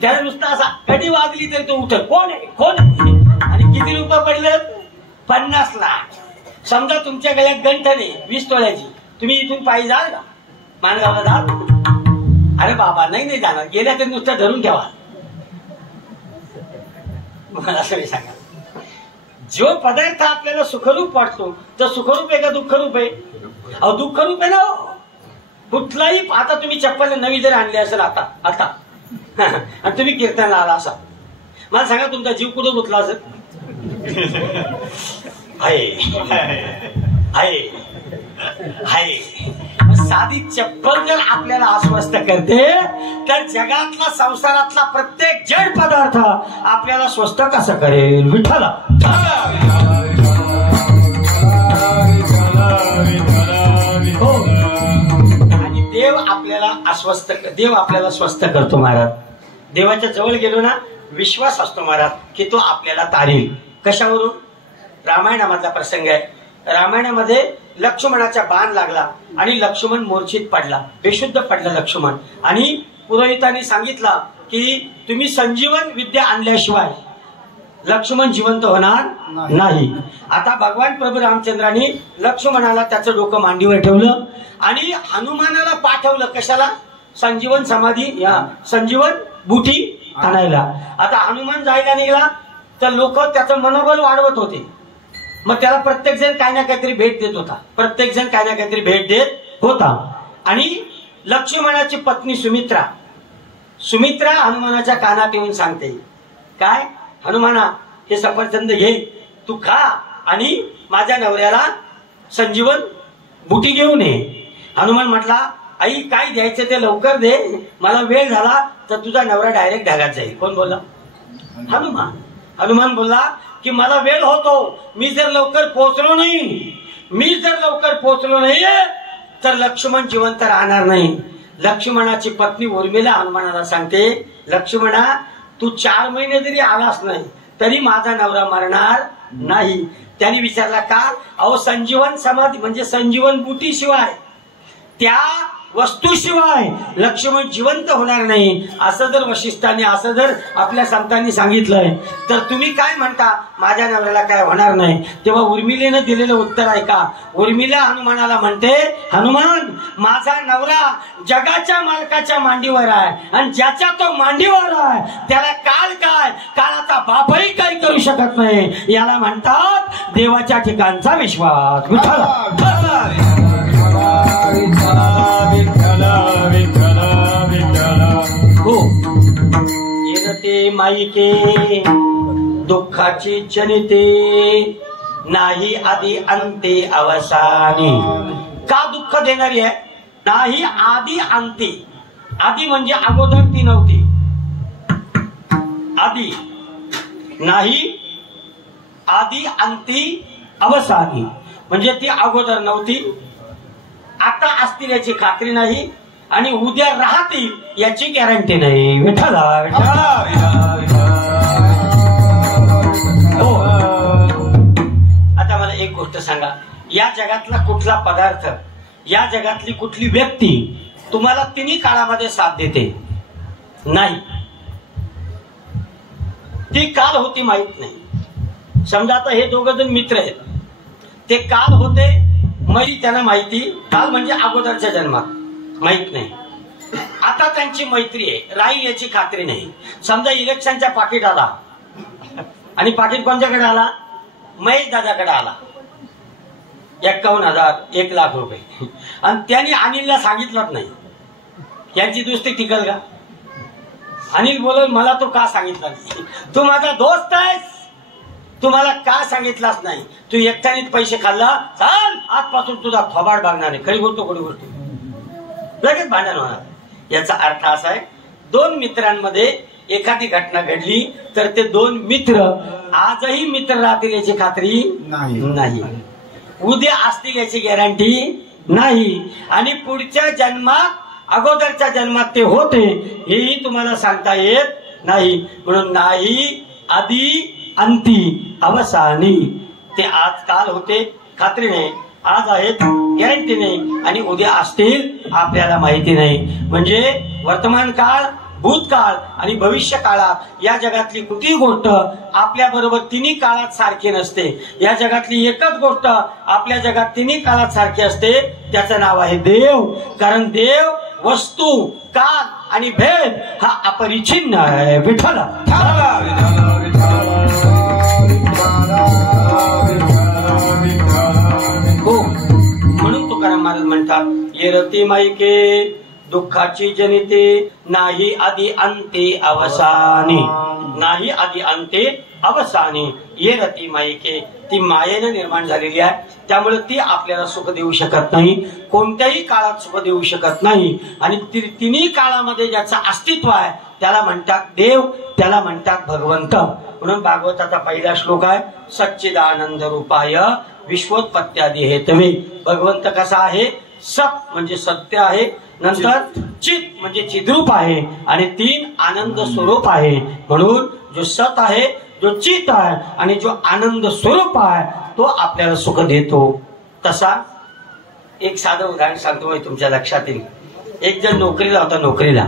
त्याला नुसतं असा कधी वाजली तरी तो उठल, कोण आहे कोण आहे. आणि किती रुपये पडले? 50 लाख. समजा तुमच्या गळ्यात गंठण आहे 20 तोळ्याची, तुम्ही इथून पायी जाल का? माणगावला जाल? अरे बाबा नाही जाणार, गेल्या तरी नुसतं धरून ठेवा. मला असं सांगा, जो पदार्थ आपल्याला सुखरूप वाटतो तर सुखरूप आहे का दुःखरूप आहे? अहो दुःखरूप आहे ना. कुठलाही, आता तुम्ही चप्पल नवी जर आणली असेल आता आणि तुम्ही कीर्तनाला आला असा, मला सांगा तुमचा जीव कुठं गुंतला असेल? साधी चप्पल जर आपल्याला अस्वस्थ करते तर जगातला संसारातला प्रत्येक जड पदार्थ आपल्याला स्वस्थ कसं करेल? विठ्ठल. आणि देव आपल्याला अस्वस्थ, देव आपल्याला स्वस्थ करतो महाराज. देवाच्या जवळ गेलो ना, विश्वास असतो महाराज की तो आपल्याला तारेल. कशावरून? रामायणामधला प्रसंग आहे. रामायणामध्ये लक्ष्मणाचा बाण लागला आणि लक्ष्मण मूर्छित पडला, बेशुद्ध पडला लक्ष्मण. आणि पुरोहितांनी सांगितलं की तुम्ही संजीवन विद्या आणल्याशिवाय लक्ष्मण जिवंत होणार नाही. आता भगवान प्रभू रामचंद्रांनी लक्ष्मणाला त्याचं डोकं मांडीवर ठेवलं आणि हनुमानाला पाठवलं. कशाला? संजीवन समाधी, या संजीवन बुटी आणायला. आता हनुमान जायला निघाला तर लोक त्याचं मनोबल वाढवत होते. मग त्याला प्रत्येक जण काही ना काहीतरी भेट देत होता, प्रत्येक जण काही ना काहीतरी भेट देत होता. आणि लक्ष्मणाची पत्नी सुमित्रा हनुमानाच्या कानात येऊन सांगते, काय हनुमाना, हे सफरचंद घे, तू खा आणि माझ्या नवऱ्याला संजीवन बुटी घेऊन ये. हनुमान म्हटला, आई काय द्यायचं ते लवकर दे, मला वेळ झाला तर तुझा नवरा डायरेक्ट ढगात जाईल. कोण बोलला? हनुमान. हनुमान बोलला की मला वेळ होतो, मी जर लवकर पोहोचलो नाही तर लक्ष्मण जिवंत राहणार नाही. लक्ष्मणाची पत्नी उर्मिला हनुमानाला सांगते, लक्ष्मणा तू 4 महिने जरी आलास नाही तरी माझा नवरा मरणार नाही. त्यांनी विचारला का? अहो संजीवन समाधी म्हणजे संजीवन बुटी शिवाय, त्या वस्तूशिवाय लक्ष्मण जिवंत होणार नाही. असं जर वशिष्ठाने, असं जर आपल्या संतांनी सांगितलंय तर तुम्ही काय म्हणता माझ्या नवऱ्याला काय होणार नाही? तेव्हा उर्मिलेनं दिलेलं उत्तर ऐका. उर्मिला हनुमानाला म्हणते, हनुमान माझा नवरा जगाच्या मालकाच्या मांडीवर आहे आणि ज्याच्या तो मांडीवर आहे त्याला काल काय, काळाचा बापही काही करू शकत नाही. याला म्हणतात देवाच्या ठिकाणचा विश्वास. हो येते माईके दुःखाची जनिते नाही आधी अंते अवसानी. का दुःख देणारी आहे? नाही आधी अंती. आधी म्हणजे अगोदर ती नव्हती. आधी नाही, आधी अंती अवसानी म्हणजे ती अगोदर नव्हती, आता असतील याची खात्री नाही आणि उद्या राहतील याची गॅरंटी नाही. विठ्ठला हो. आता मला एक गोष्ट सांगा, या जगातला कुठला पदार्थ, या जगातली कुठली व्यक्ती तुम्हाला तिन्ही काळामध्ये साथ देते? नाही. ती काल होती माहित नाही. समजा आता हे दोघ जण मित्र आहेत, ते काल होते मैत्री त्यांना माहिती, काल म्हणजे अगोदरच्या जन्मात माहित नाही. आता त्यांची मैत्री आहे, राहील याची खात्री नाही. समजा इलेक्शनच्या पाकिट आला आणि पाकिट कोणत्याकडे आला? महेश दादाकडे आला, 51,000 1,00,000 रुपये, आणि त्यांनी अनिलला सांगितलंच नाही. यांची दोस्ती टिकल का? अनिल बोल मला तो का सांगितला नाही? तू माझा दोस्त आहेस, तुम्हाला का सांगितलाच नाही? तू एकट्यानेच पैसे खाल्ला, चाल आजपासून तुझा थोबाड भागणार नाही. खरी गोष्ट कोणी गोष्ट लगेच भांडण होणार. याचा अर्थ असा आहे, 2 मित्रांमध्ये एखादी घटना घडली तर ते 2 मित्र आजही मित्र राहतील याची खात्री नाही, उद्या असतील याची गॅरंटी नाही, आणि पुढच्या जन्मात अगोदरच्या जन्मात ते होते हेही तुम्हाला सांगता येत नाही. म्हणून नाही आधी अंती अवसानी. ते आज काल होते खात्री नाही, आज आहेत गॅरंटी नाही, आणि उद्या असतील आपल्याला माहिती नाही. म्हणजे वर्तमान काळ, भूतकाळ आणि भविष्य काळात या जगातली कुठलीही गोष्ट आपल्या बरोबर तिन्ही काळात सारखी नसते. या जगातली एकच गोष्ट आपल्या जगात तिन्ही काळात सारखी असते, त्याचं नाव आहे देव. कारण देव, वस्तू, काल आणि भेद हा अपरिच्छिन्न आहे. विठ्ठला हो. म्हणून तुकाराम महाराज म्हणतात, ये रती माईके दुःखाची जनिते नाही आधी अंते अवसानी. नाही आधी अंते अवसानी. ये रती माईके, ती मायेने निर्माण झालेली आहे, त्यामुळे ती आपल्याला सुख देऊ शकत नाही, कोणत्याही काळात सुख देऊ शकत नाही. आणि तिन्ही काळामध्ये ज्याचं अस्तित्व आहे त्याला म्हणतात देव, त्याला म्हणतात भगवंत. म्हणून भागवताचा पहिला श्लोक आहे, सच्चिदानंद रूपाय विश्वोत्पत्त्यादी हेतवे. भगवंत कसा आहे? सत म्हणजे सत्य आहे, नंतर चित म्हणजे चिद्रूप आहे, आणि 3 आनंद स्वरूप आहे. म्हणून जो सत आहे, जो चित आहे आणि जो आनंद स्वरूप आहे तो आपल्याला सुख देतो. तसा एक साधं उदाहरण सांगतो, तुमच्या लक्षात येईल. एक जण नोकरीला होता. नोकरीला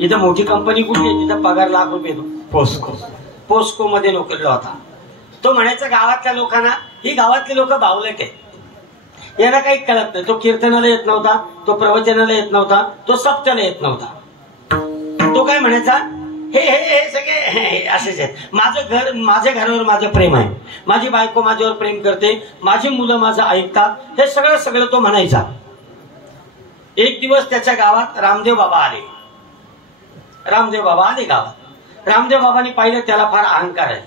इथं मोठी कंपनी कुठली आहे, तिथं पगार ₹1,00,000 येतो. पोस्को मध्ये नोकरीला होता. तो म्हणायचा गावातल्या लोकांना, ही गावातले लोक बावलेट आहे, याला काही कळत नाही. तो कीर्तनाला येत नव्हता, तो प्रवचनाला येत नव्हता, तो सप्त्याला येत नव्हता. तो काय म्हणायचा, हे हे हे सगळे असेच आहेत. माझं घर, माझ्या घरावर माझं प्रेम आहे, माझी बायको माझ्यावर प्रेम करते, माझी मुलं माझं ऐकतात, हे सगळं सगळं तो म्हणायचा. एक दिवस त्याच्या गावात रामदेव बाबा आले. रामदेव बाबा आले गावात. रामदेव बाबांनी पाहिलं त्याला फार अहंकार आहे,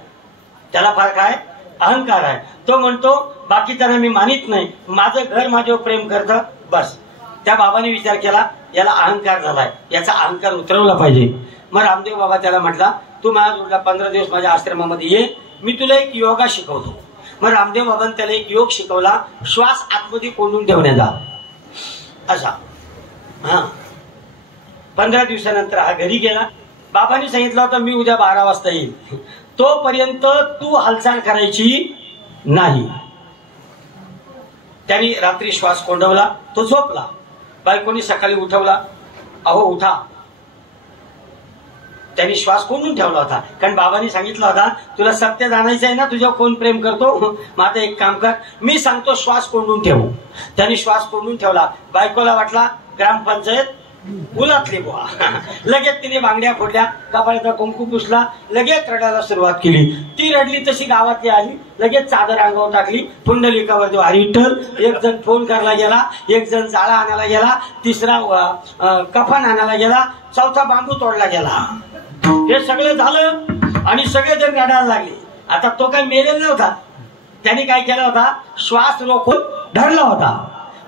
त्याला फार काय अहंकार आहे. तो म्हणतो बाकीच्यांना मी मानित नाही, माझं घर माझ्यावर प्रेम करतं बस. त्या बाबांनी विचार केला याला अहंकार झालाय, याचा अहंकार उतरवला पाहिजे. मग रामदेव बाबा त्याला म्हटला, तू माझ्या 15 दिवस माझ्या आश्रमामध्ये ये, मी तुला एक योगा शिकवतो. मग रामदेव बाबांनी त्याला एक योग शिकवला, श्वास आतमध्ये कोंडून ठेवण्याचा. असा हा 15 दिवसानंतर हा घरी गेला. बाबांनी सांगितलं होतं मी उद्या 12 वाजता येईल, तोपर्यंत तू हालचाल करायची नाही. त्यांनी रात्री श्वास कोंडवला, तो झोपला. बायकोनी सकाळी उठवला, अहो उठा. त्यांनी श्वास कोंडून ठेवला होता, कारण बाबांनी सांगितलं होता तुला सत्य जाणायचं आहे ना, तुझ्यावर कोण प्रेम करतो. मग आता एक काम कर, मी सांगतो श्वास कोंडून ठेवू. त्यांनी श्वास कोंडून ठेवला. बायकोला वाटला ग्रामपंचायत उलातली बुवा. लगेच तिने बांगड्या फोडल्या, कपाळाचा कुंकू पुसला, लगेच रडायला सुरुवात केली. ती रडली तशी गावातली आली, लगेच चादर अंगावर टाकली, पुंडलिकावर देव हरी विठ्ठल. एक जण फोन करायला गेला, एक जण जाळा आणायला गेला, तिसरा कफन आणायला गेला, चौथा बांबू तोडला गेला. हे सगळं झालं आणि सगळेजण रडायला लागले. आता तो काही मेलेला नव्हता, त्यांनी काय केला होता, श्वास रोखून धरला होता.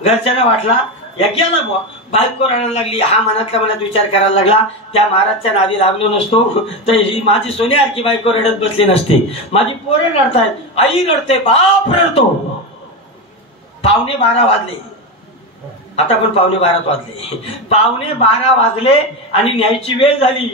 घरच्यांना वाटला या गेला बुवा. बायको रडायला लागली. हा मनातल्या मनात विचार करायला लागला, त्या महाराजच्या नादी लागलो नसतो तर ही माझी सोन्यासारखी बायको रडत बसली नसती. माझी पोरं रडतायत, आई रडते, बाप रडतो. 11:15 वाजले. आता पण 11:15 वाजले. 11:15 वाजले आणि न्यायची वेळ झाली.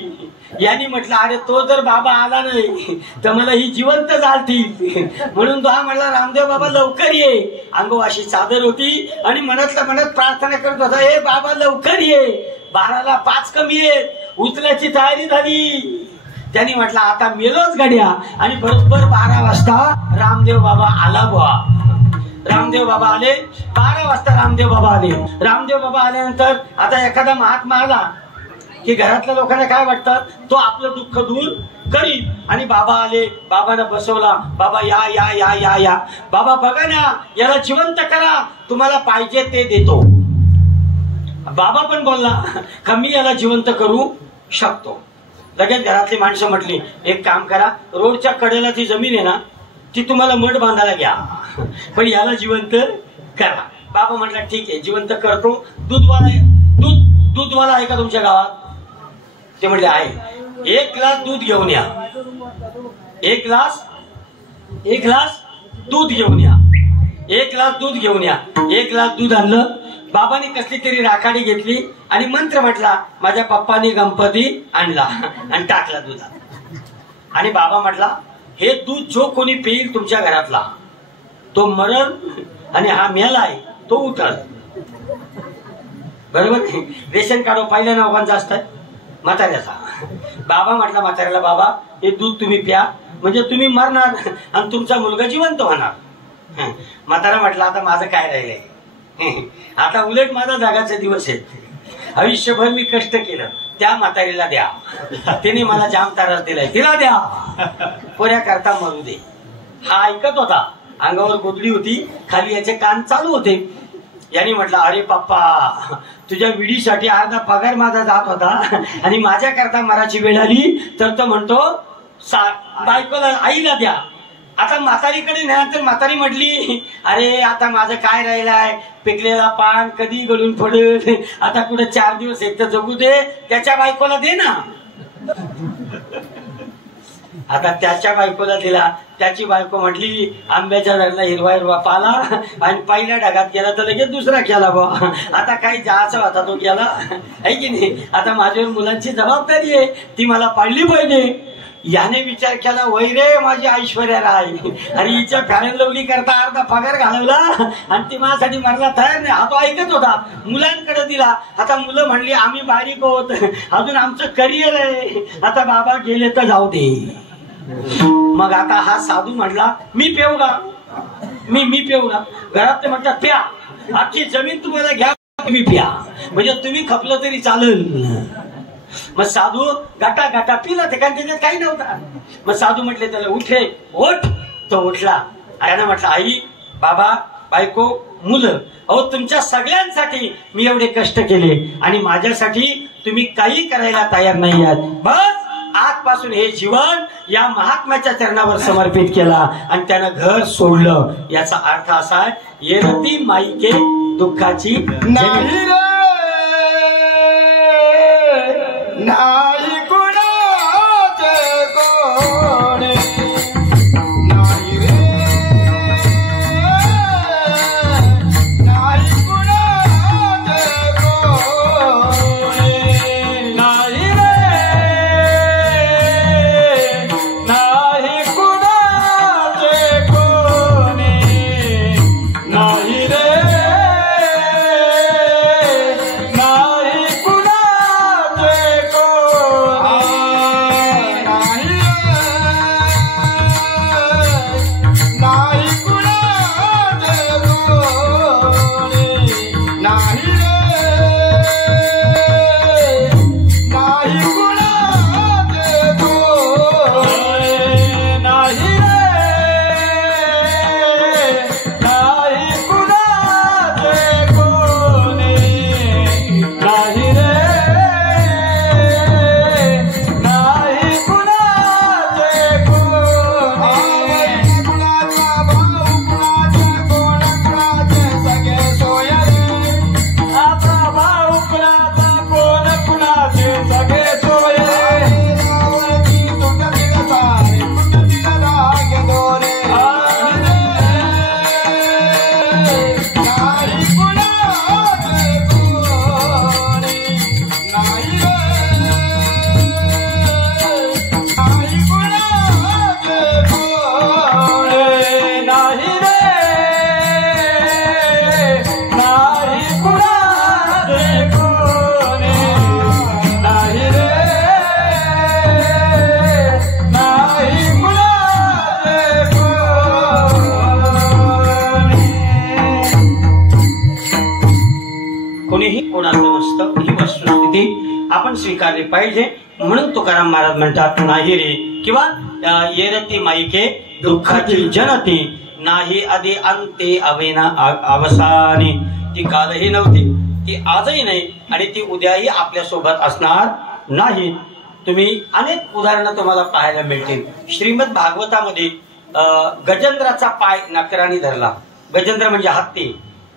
यांनी म्हटलं अरे तो जर बाबा आला नाही तर मला ही जिवंत जाळतील. म्हणून तो हा म्हटला रामदेव बाबा लवकर ये. अंगवाशी चादर होती आणि मनातल्या मनात प्रार्थना करत होता, हे बाबा लवकर ये, 12ला 5 कमी आहेत, उचल्याची तयारी झाली. त्यांनी म्हटलं आता मेलोच गड्या. आणि बरोबर 12 वाजता रामदेव बाबा आला बुवा. रामदेव बाबा आले. 12 वाजता रामदेव बाबा आले. रामदेव बाबा आल्यानंतर आता एखादा महात्मा आला की घरातल्या लोकांना काय वाटतं, तो आपलं दुःख दूर करील. आणि बाबा आले, बाबांना बसवला. बाबा या या या या या. बाबा बघा ना, याला जिवंत करा, तुम्हाला पाहिजे ते देतो. बाबा पण बोलला का मी याला जिवंत करू शकतो. लगेच घरातली माणसं म्हटली एक काम करा, रोडच्या कडेला ती जमीन आहे ना, ती तुम्हाला मठ बांधायला घ्या, पण याला जिवंत करा. बाबा म्हटला ठीक आहे जिवंत करतो. दूधवाला आहे का तुमच्या गावात? ते म्हटले आहे. 1 ग्लास दूध घेऊन या. 1 ग्लास दूध घेऊन या. 1 ग्लास दूध घेऊन या. 1 ग्लास दूध आणलं. बाबांनी कसली तरी राखाडी घेतली आणि मंत्र म्हटला, माझ्या पप्पानी गणपती आणला आणि टाकला दुधात. आणि बाबा म्हटला हे दूध जो कोणी पिईल तुमच्या घरातला तो मरण आणि हा मेलाय तो उठल. बरोबर. रेशन कार्ड पहिल्या नावांचा असतात म्हाताऱ्याचा. बाबा म्हटला म्हाताऱ्याला, बाबा हे दूध तुम्ही प्या, म्हणजे तुम्ही मरणार आणि तुमचा मुलगा जिवंत होणार. म्हातारा म्हटला आता माझं काय राहिलंय, आता उलट माझा जगाचे दिवस आहेत, आयुष्यभर मी कष्ट केलं, त्या म्हातारीला द्या, तिने मला जाम तारास दिलाय, तिला द्या, पोऱ्या करता मरू दे. हा ऐकत होता. अंगावर गोदडी होती, खाली याचे कान चालू होते. यांनी म्हटलं अरे पप्पा तुझ्या विडीसाठी अर्धा पगार माझा जात होता आणि माझ्या करता मराची वेळ आली तर तो म्हणतो बायकोला आईला द्या. आता म्हातारीकडे नाही. म्हातारी म्हटली अरे आता माझं काय राहिलाय, पिकलेला पान कधी गळून पडेल, आता कुठे 4 दिवस एक तर जगू दे, त्याच्या बायकोला दे ना. आता त्याच्या बायकोला दिला. त्याची बायको म्हटली आंब्याच्या झाडाला हिरवा हिरवा पाला आणि पहिल्या ढगात गेला तर लगेच दुसरा केला बा. आता काही जायचा होता तो गेला आहे की नाही. आता माझ्यावर मुलांची जबाबदारी आहे, ती मला पाळली पाहिजे. याने विचार केला वै रे माझी ऐश्वर्या राय, आणि हिच्या फॅन लवली करता अर्धा पगार घालवला आणि ती माझ्यासाठी मरला तयार नाही. हा तो ऐकत होता. मुलांकडे दिला. आता मुलं म्हणली आम्ही बारीक होत, अजून आमचं करिअर आहे, आता बाबा गेले तर जाऊ दे. मग आता हा साधू म्हटला मी पेऊ का, मी पेऊ का. घरात ते म्हणतात प्या, आजची जमीन तुम्हाला घ्या, तुम्ही प्या, म्हणजे तुम्ही खपलं तरी चालेल. मग साधू गाटा गाटा पिला ते, कारण त्याच्यात काही नव्हता. मग साधू म्हटले त्याला उठे, ओठ. तो उठला. त्यानं म्हटलं आई बाबा बायको मुलं, अहो तुमच्या सगळ्यांसाठी मी एवढे कष्ट केले आणि माझ्यासाठी तुम्ही काही करायला तयार नाही आहात. बस आजपासून हे जीवन या महात्म्याच्या चरणावर समर्पित केला आणि त्यानं घर सोडलं. याचा अर्थ असा आहे येरती माईके दुःखाची नाही रे नाही कुणाचे कोणी, नाही रे नाही कुणाचे कोणी, नाही कुणाचे कोणी नाही रे नाही कुणाचे कोणी नाही रे नाही कुणाचे कोणी नाही रे नाही कुणाचे कोणी. कोणीही कोणाचं नसतं ही वस्तुस्थिती आपण स्वीकारली पाहिजे. म्हणून तुकाराम महाराज म्हणतात नाही रे किंवा येरती माईके दुःखाची जनती नाही आधी अंते अवेना अवसानी. ती कालही नव्हती, ती आजही नाही आणि ती उद्याही आपल्या सोबत असणार नाही. तुम्ही अनेक उदाहरणं तुम्हाला पाहायला मिळतील. श्रीमद भागवतामध्ये गजेंद्राचा पाय नकराने धरला. गजेंद्र म्हणजे हत्ती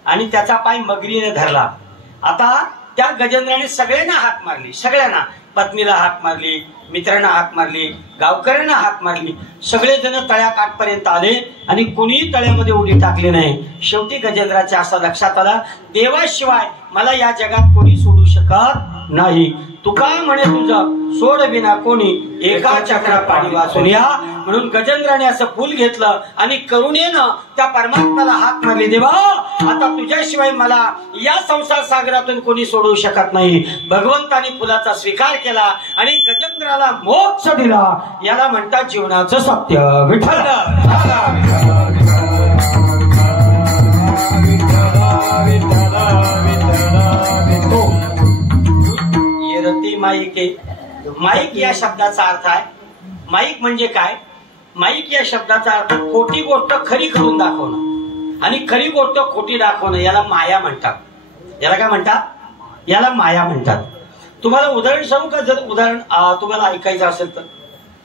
आणि त्याचा पाय मगरीने धरला. आता त्या गजेंद्राने सगळ्यांना हाक मारली, सगळ्यांना, पत्नीला हाक मारली, मित्रांना हाक मारली, गावकऱ्यांना हाक मारली. सगळेजण तळ्याकाठपर्यंत आले आणि कोणीही तळ्यामध्ये उडी टाकली नाही. शेवटी गजेंद्राच्या असं लक्षात आला, देवाशिवाय मला या जगात कोणी सोडू शकत नाही. तुका म्हणे तुझं सोड बिना कोणी एका चक्रा पाणी वाचून या. म्हणून गजेंद्राने असं फुल घेतलं आणि करुणेनं त्या परमात्म्याला हाक मारली, देवा आता तुझ्याशिवाय मला या संसार सागरातून कोणी सोडवू शकत नाही. भगवंतानी फुलाचा स्वीकार केला आणि गजेंद्राला मोक्ष दिला. याला म्हणतात जीवनाचं सत्य. विठ्ठल येरती माईके. माईक या शब्दाचा अर्थ आहे, माईक म्हणजे काय? माईक या शब्दाचा अर्थ खोटी गोष्ट खरी करून दाखवणं आणि खरी गोष्ट खोटी दाखवणं, याला माया म्हणतात. याला काय म्हणतात? याला माया म्हणतात. तुम्हाला उदाहरण सांगू का? जर उदाहरण तुम्हाला ऐकायचं असेल तर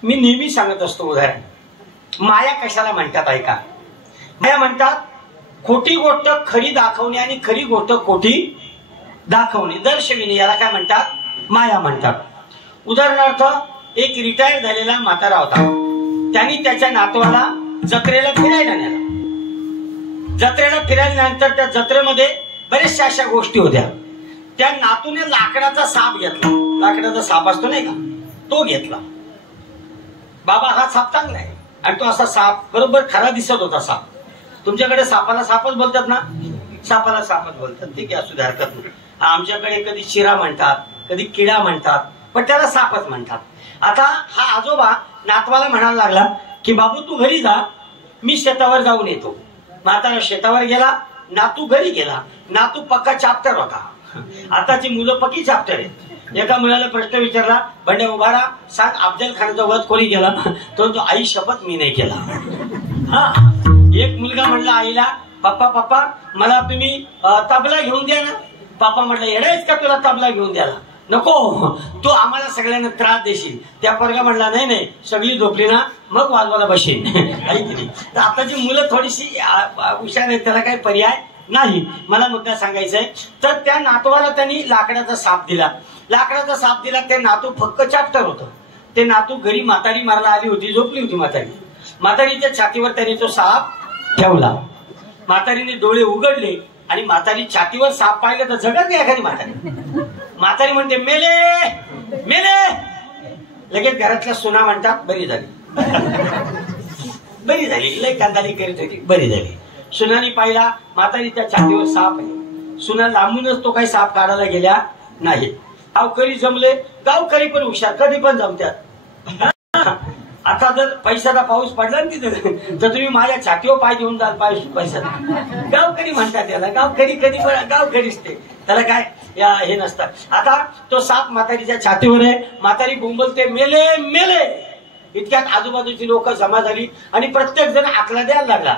मी नेहमी सांगत असतो उदाहरण. माया कशाला म्हणतात ऐका. माया म्हणतात खोटी गोष्ट खरी दाखवणे आणि खरी गोष्ट खोटी दाखवणे, दर्शविणे, याला काय म्हणतात? माया म्हणतात. उदाहरणार्थ एक रिटायर झालेला म्हातारा होता. त्यांनी त्याच्या नातवाला जत्रेला फिरायला नेला. जत्रेला फिरायल्यानंतर त्या जत्रेमध्ये बरेचशा अशा गोष्टी होत्या. त्या नातूने लाकडाचा साप घेतला. लाकडाचा साप असतो नाही का, तो घेतला. बाबा हा साप चांगला आहे आणि तो असा साप बरोबर खरा दिसत होता. साप, तुमच्याकडे सापाला सापच बोलतात ना? सापाला सापच बोलतात, ठीक आहे, असू दे, हरकत नाही. आमच्याकडे कधी चिरा म्हणतात, कधी किडा म्हणतात, पण त्याला सापच म्हणतात. आता हा आजोबा नातवाला म्हणायला लागला की बाबू तू घरी जा, मी शेतावर जाऊन येतो. म्हातारा शेतावर गेला, नातू घरी गेला. नातू पक्का चाप्टर होता. आताची मुलं पक्की चाप्टर आहेत. एका मुलाला प्रश्न विचारला, बंड्या उभारा, सांग अफजल खानाचा वध कोणी केला? तो आई शपथ मी नाही केला. हा, एक मुलगा म्हणला आईला, पप्पा पप्पा मला तुम्ही तबला घेऊन द्या ना. पप्पा म्हटलं येडायच का तुला तबला घेऊन द्यायला? नको, तू आम्हाला सगळ्यांना त्रास देशील. त्या पोरगा म्हणला नाही नाही, सगळी झोपली ना मग वाजवायला बसेल. तर आताची मुलं थोडीशी हुशार आहेत, त्याला काही पर्याय नाही. मला मुद्दा सांगायचा आहे. तर त्या नातवाला त्यांनी लाकडाचा साप दिला. लाकडाचा साप दिला. ते नातू फक्त चाप्टर होतं. ते नातू घरी म्हातारी मारला आली होती, झोपली होती म्हातारी. म्हातारीच्या छातीवर त्यांनी तो साप ठेवला. म्हातारीने डोळे उघडले आणि म्हातारी छातीवर साप पाहिलं तर जगत नाही एखादी म्हातारी. म्हातारी म्हणते मेले मेले. लगेच घरातल्या सुना म्हणतात बरी झाली, बरी झाली. लय कांदाली करीत होती, बरी झाली. सुनानी पाहिला म्हातारीच्या छातीवर साप आहे. सुना लांबूनच तो काही साप काढायला गेल्या नाही. गावकरी जमले, गावकरी पण हुशार, कधी पण जमतात. आता जर पैशाचा पाऊस पडला ना तिथे तर तुम्ही माझ्या छातीवर पाय देऊन जाल पैसा. गावकरी म्हणतात त्याला, गावकरी कधी पण गावकरीच ते, त्याला काय हे नसतं. आता तो साप म्हातारीच्या छातीवर आहे. म्हातारी बोंबलते मेले मेले. इतक्यात आजूबाजूची लोक जमा झाली आणि प्रत्येक जण आकला द्यायला लागला.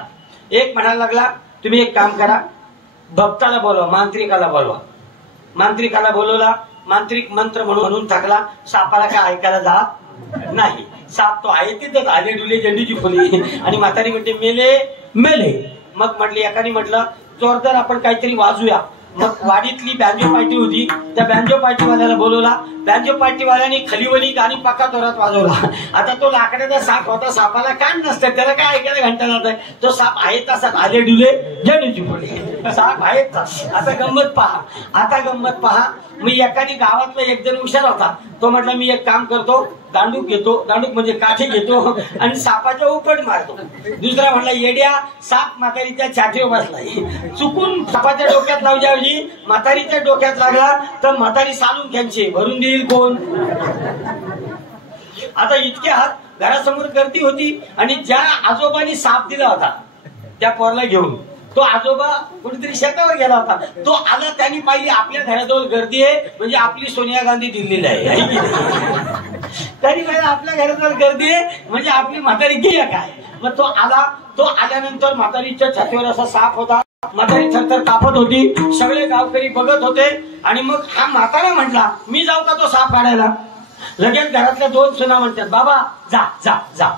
एक म्हणायला लागला तुम्ही एक काम करा, भक्ताला बोलवा, मांत्रिकाला बोलवा. मांत्रिकाला बोलवला. मांत्रिक मंत्र म्हणून थकला. सापाला काय ऐकायला जात नाही. साप तो आहे तिथं आले डुले झेंडूची फुली आणि म्हातारी म्हणते मेले मेले. मग म्हटले एकाने म्हटलं जोरदार आपण काहीतरी वाजूया. मग वाडीतली बँजो पार्टी होती, त्या बँजो पार्टीवाल्याला बोलवला. बँजो पार्टीवाल्याने खलीवली गाणी पाका जोरात वाजवला. आता तो लाकडाचा साप होता, सापाला कान नसतं, त्याला काय ऐकायला घंटा जात. तो साप आहे तसा आले डुले जडूची पडले, साप आहे तसा. आता गंमत पहा. मी एखादी गावातला एक जण हुशार होता, तो म्हटला मी एक काम करतो, दांडूक घेतो, दांडूक म्हणजे काठी घेतो आणि सापाच्या उपट मारतो. दुसरा म्हटला येड्या, साप म्हातारीच्या छातीवर बसलाय, चुकून सापाच्या डोक्यात लावल्याऐवजी म्हातारीच्या डोक्यात लागला तर म्हातारी सालून त्यांचे भरून देईल कोण. आता इतके हात घरासमोर गर्दी होती आणि ज्या आजोबांनी साप दिला होता त्या पोरला घेऊन तो आजोबा कुठेतरी शेतावर गेला होता. तो आला, त्यांनी पाहिली आपल्या घराजवळ गर्दी आहे म्हणजे आपली सोनिया गांधी दिल्लीला आहे. त्यांनी पाहिलं आपल्या घराजवळ गर्दी आहे म्हणजे आपली म्हातारी गेली काय. मग तो आला, तो आल्यानंतर म्हातारीच्या छातीवर असा साप होता, म्हातारी थरथर कापत होती, सगळे गावकरी बघत होते. आणि मग हा म्हातारा म्हटला मी जाऊ का तो साप काढायला. लगेच घरातल्या दोन सुना म्हणतात बाबा जा जा जा.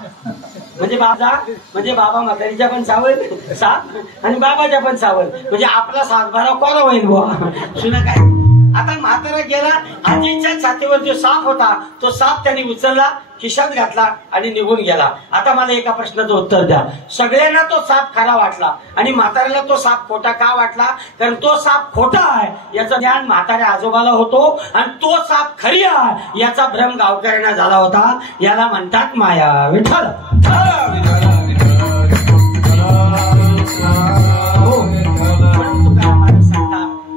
म्हणजे बाबा म्हातारीच्या पण सावल साप आणि बाबाच्या पण सावल, म्हणजे आपला सातबारा कोरा होईल बुवा. सुना काय. आता म्हातारा गेला, आजीच्या छातीवर जो साप होता तो साप त्यांनी उचलला, खिशात घातला आणि निघून गेला. आता मला एका प्रश्नाचं उत्तर द्या. सगळ्यांना तो साप खरा वाटला आणि म्हाताऱ्याला तो साप खोटा का वाटला. कारण तो साप खोटा आहे याचं ज्ञान म्हाताऱ्या आजोबाला होतो आणि तो साप खरी आहे याचा भ्रम गावकऱ्यांना झाला होता. याला म्हणतात माया. विठ्ठल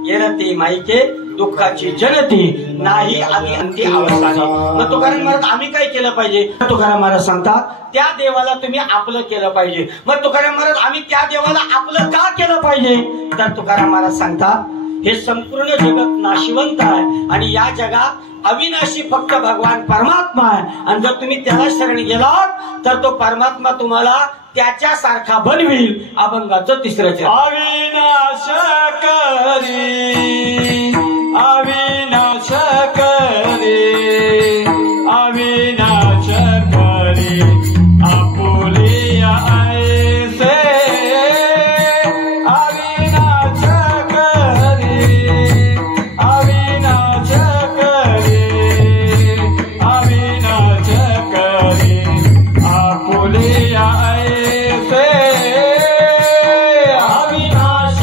येरती माईके दुःखाची जनती नाही आधी अंती अवस्थाने. मग तुकाराम महाराज आम्ही काय केलं पाहिजे. तुकाराम महाराज सांगतात त्या देवाला तुम्ही आपलं केलं पाहिजे. मग तुकाराम महाराज आम्ही त्या देवाला आपलं का केलं पाहिजे. तर तुकाराम महाराज सांगतात हे संपूर्ण जगत नाशिवंत आहे आणि या जगात अविनाशी फक्त भगवान परमात्मा आहे. आणि जर तुम्ही त्याला शरण गेलात तर तो परमात्मा तुम्हाला त्याच्यासारखा बनविल. अभंगाचं तिसरं चरण. अविनाश करी अविनाश करी अविनाश करी आपुलिया ऐसे अविनाश करी अविनाश करी अविनाश करी आपुलिया ऐसे अविनाश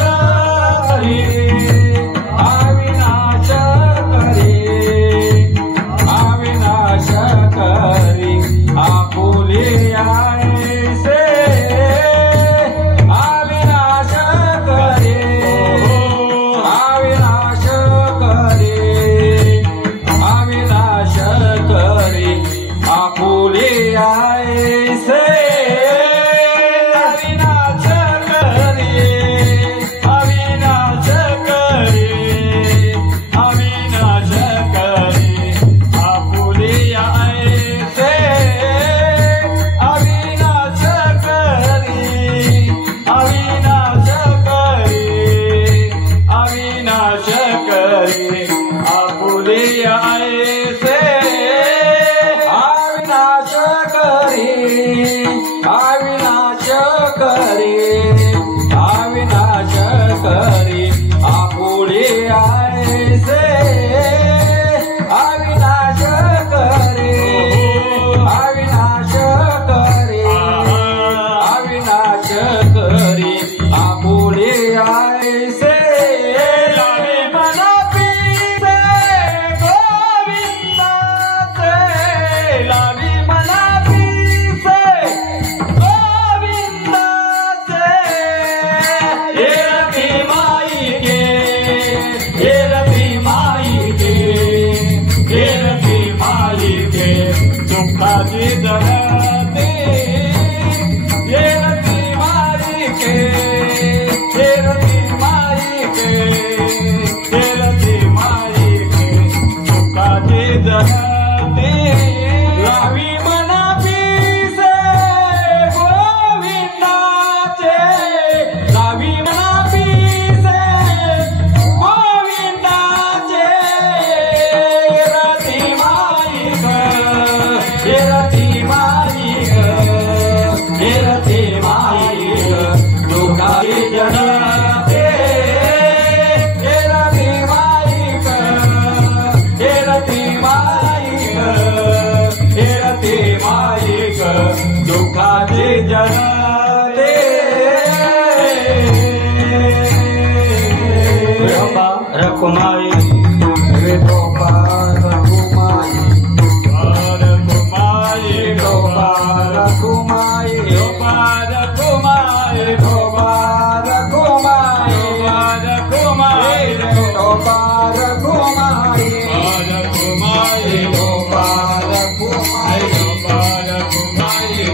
गोपाल कुमारी गोपाल कुमारी गोपाल कुमारी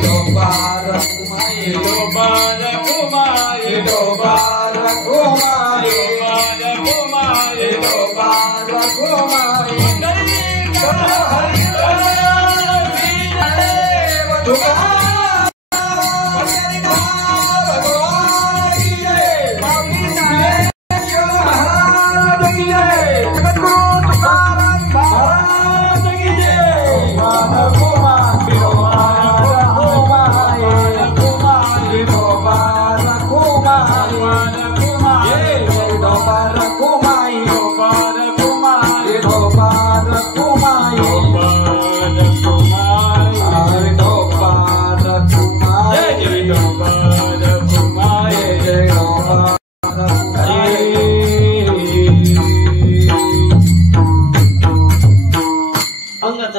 गोपाल कुमारी गोपाल कुमारी गोपाल कुमारी गोपाल कुमारी गोपाल कुमारी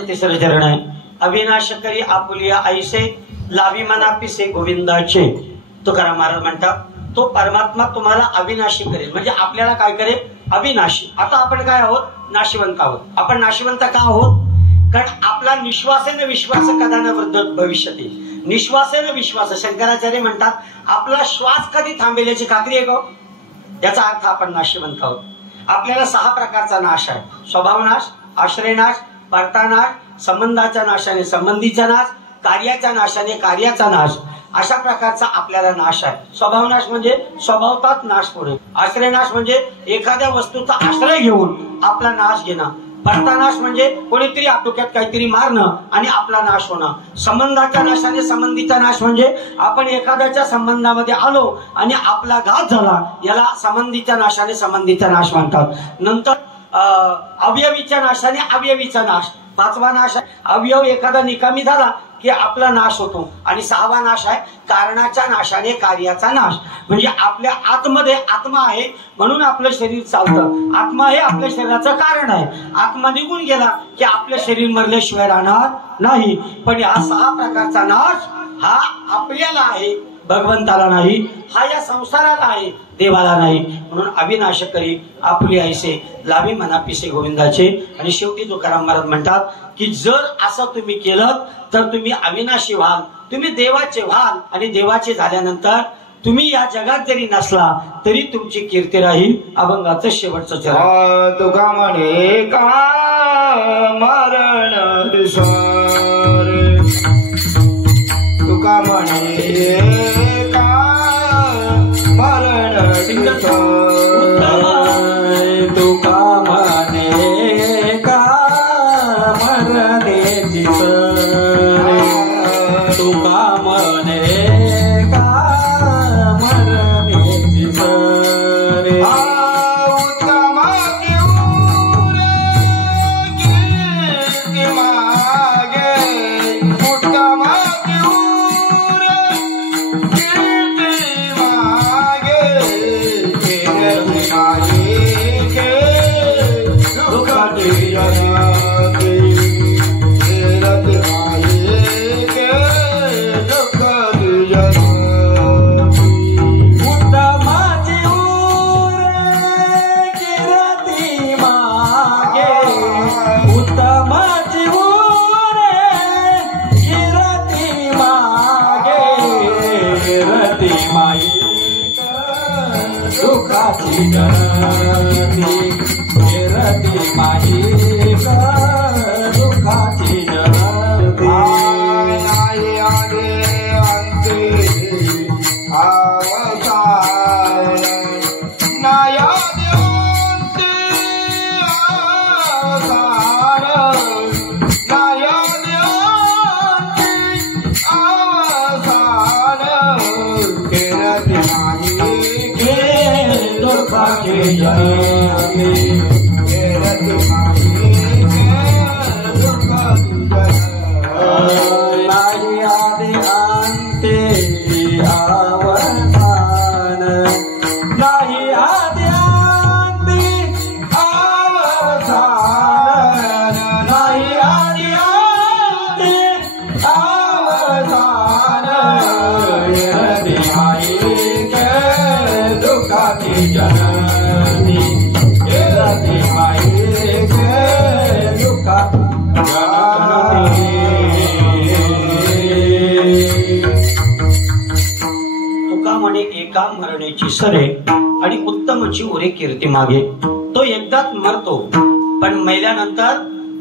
तिसरं चरण आहे. अविनाश करी आपुलिया ऐसे लावी मना पिसे गोविंदाचे. तुकाराम महाराज म्हणतात तो परमात्मा तुम्हाला अविनाशी करेल, म्हणजे आपल्याला काय करेल? अविनाशी. आता आपण काय आहोत? नाशिवंत आहोत. आपण नाशिवंत का आहोत? कारण आपला निश्वासेन विश्वास कदा न वृद्धत भविष्यती. निश्वासेन विश्वास, शंकराचार्य म्हणतात आपला श्वास कधी थांबेल याची खात्री आहे का? याचा अर्थ आपण नाशिवंत आहोत. आपल्याला 6 प्रकारचा नाश आहे. स्वभावनाश, आश्रयनाश, परतानाश, संबंधाच्या नाशाने संबंधीचा नाश, कार्याच्या नाशाने कार्याचा नाश, अशा प्रकारचा आपल्याला नाश आहे. स्वभावनाश म्हणजे स्वभावतात नाश होणे. आश्रयनाश म्हणजे एखाद्या वस्तूचा आश्रय घेऊन आपला नाश घेणं. परतानाश म्हणजे कोणीतरी डोक्यात काहीतरी मारणं आणि आपला नाश होणं. संबंधाच्या नाशाने संबंधीचा नाश म्हणजे आपण एखाद्याच्या संबंधामध्ये आलो आणि आपला घात झाला, याला संबंधीच्या नाशाने संबंधीचा नाश म्हणतात. नंतर अवयवीच्या नाशाने अवयवीचा नाश. 5वा नाश आहे अवयव एखादा निकामी झाला की आपला नाश होतो. आणि 6वा नाश आहे कारणाच्या नाशाने कार्याचा नाश. म्हणजे आपल्या आतमध्ये आत्मा आहे म्हणून आपलं शरीर चालतं. आत्मा हे आपल्या शरीराचं कारण आहे. आत्मा निघून गेला की आपलं शरीर मरल्याशिवाय राहणार नाही. पण हा 6 प्रकारचा नाश हा आपल्याला आहे, भगवंताला नाही. हा या संसाराला आहे, देवाला नाही. म्हणून अविनाश करी आपुली ऐसे लावी मना पिसे गोविंदाचे. आणि शेवटी तुकाराम महाराज म्हणतात की जर असं तुम्ही केलं तर तुम्ही अविनाशी व्हाल, तुम्ही देवाचे व्हाल. आणि देवाचे झाल्यानंतर तुम्ही या जगात जरी नसला तरी तुमची कीर्ती राहील. अभंगाचं शेवटचं चरण. तुका म्हणे का मरण तुका म्हणे का मरण तुका म्हणे का मरणे तुका म्हणे का मरणे उत्तम कीर्ती मागे उत्तम का मरण्याची सरे आणि उत्तमची उरे कीर्ती मागे. तो एकदाच मरतो पण मेल्यानंतर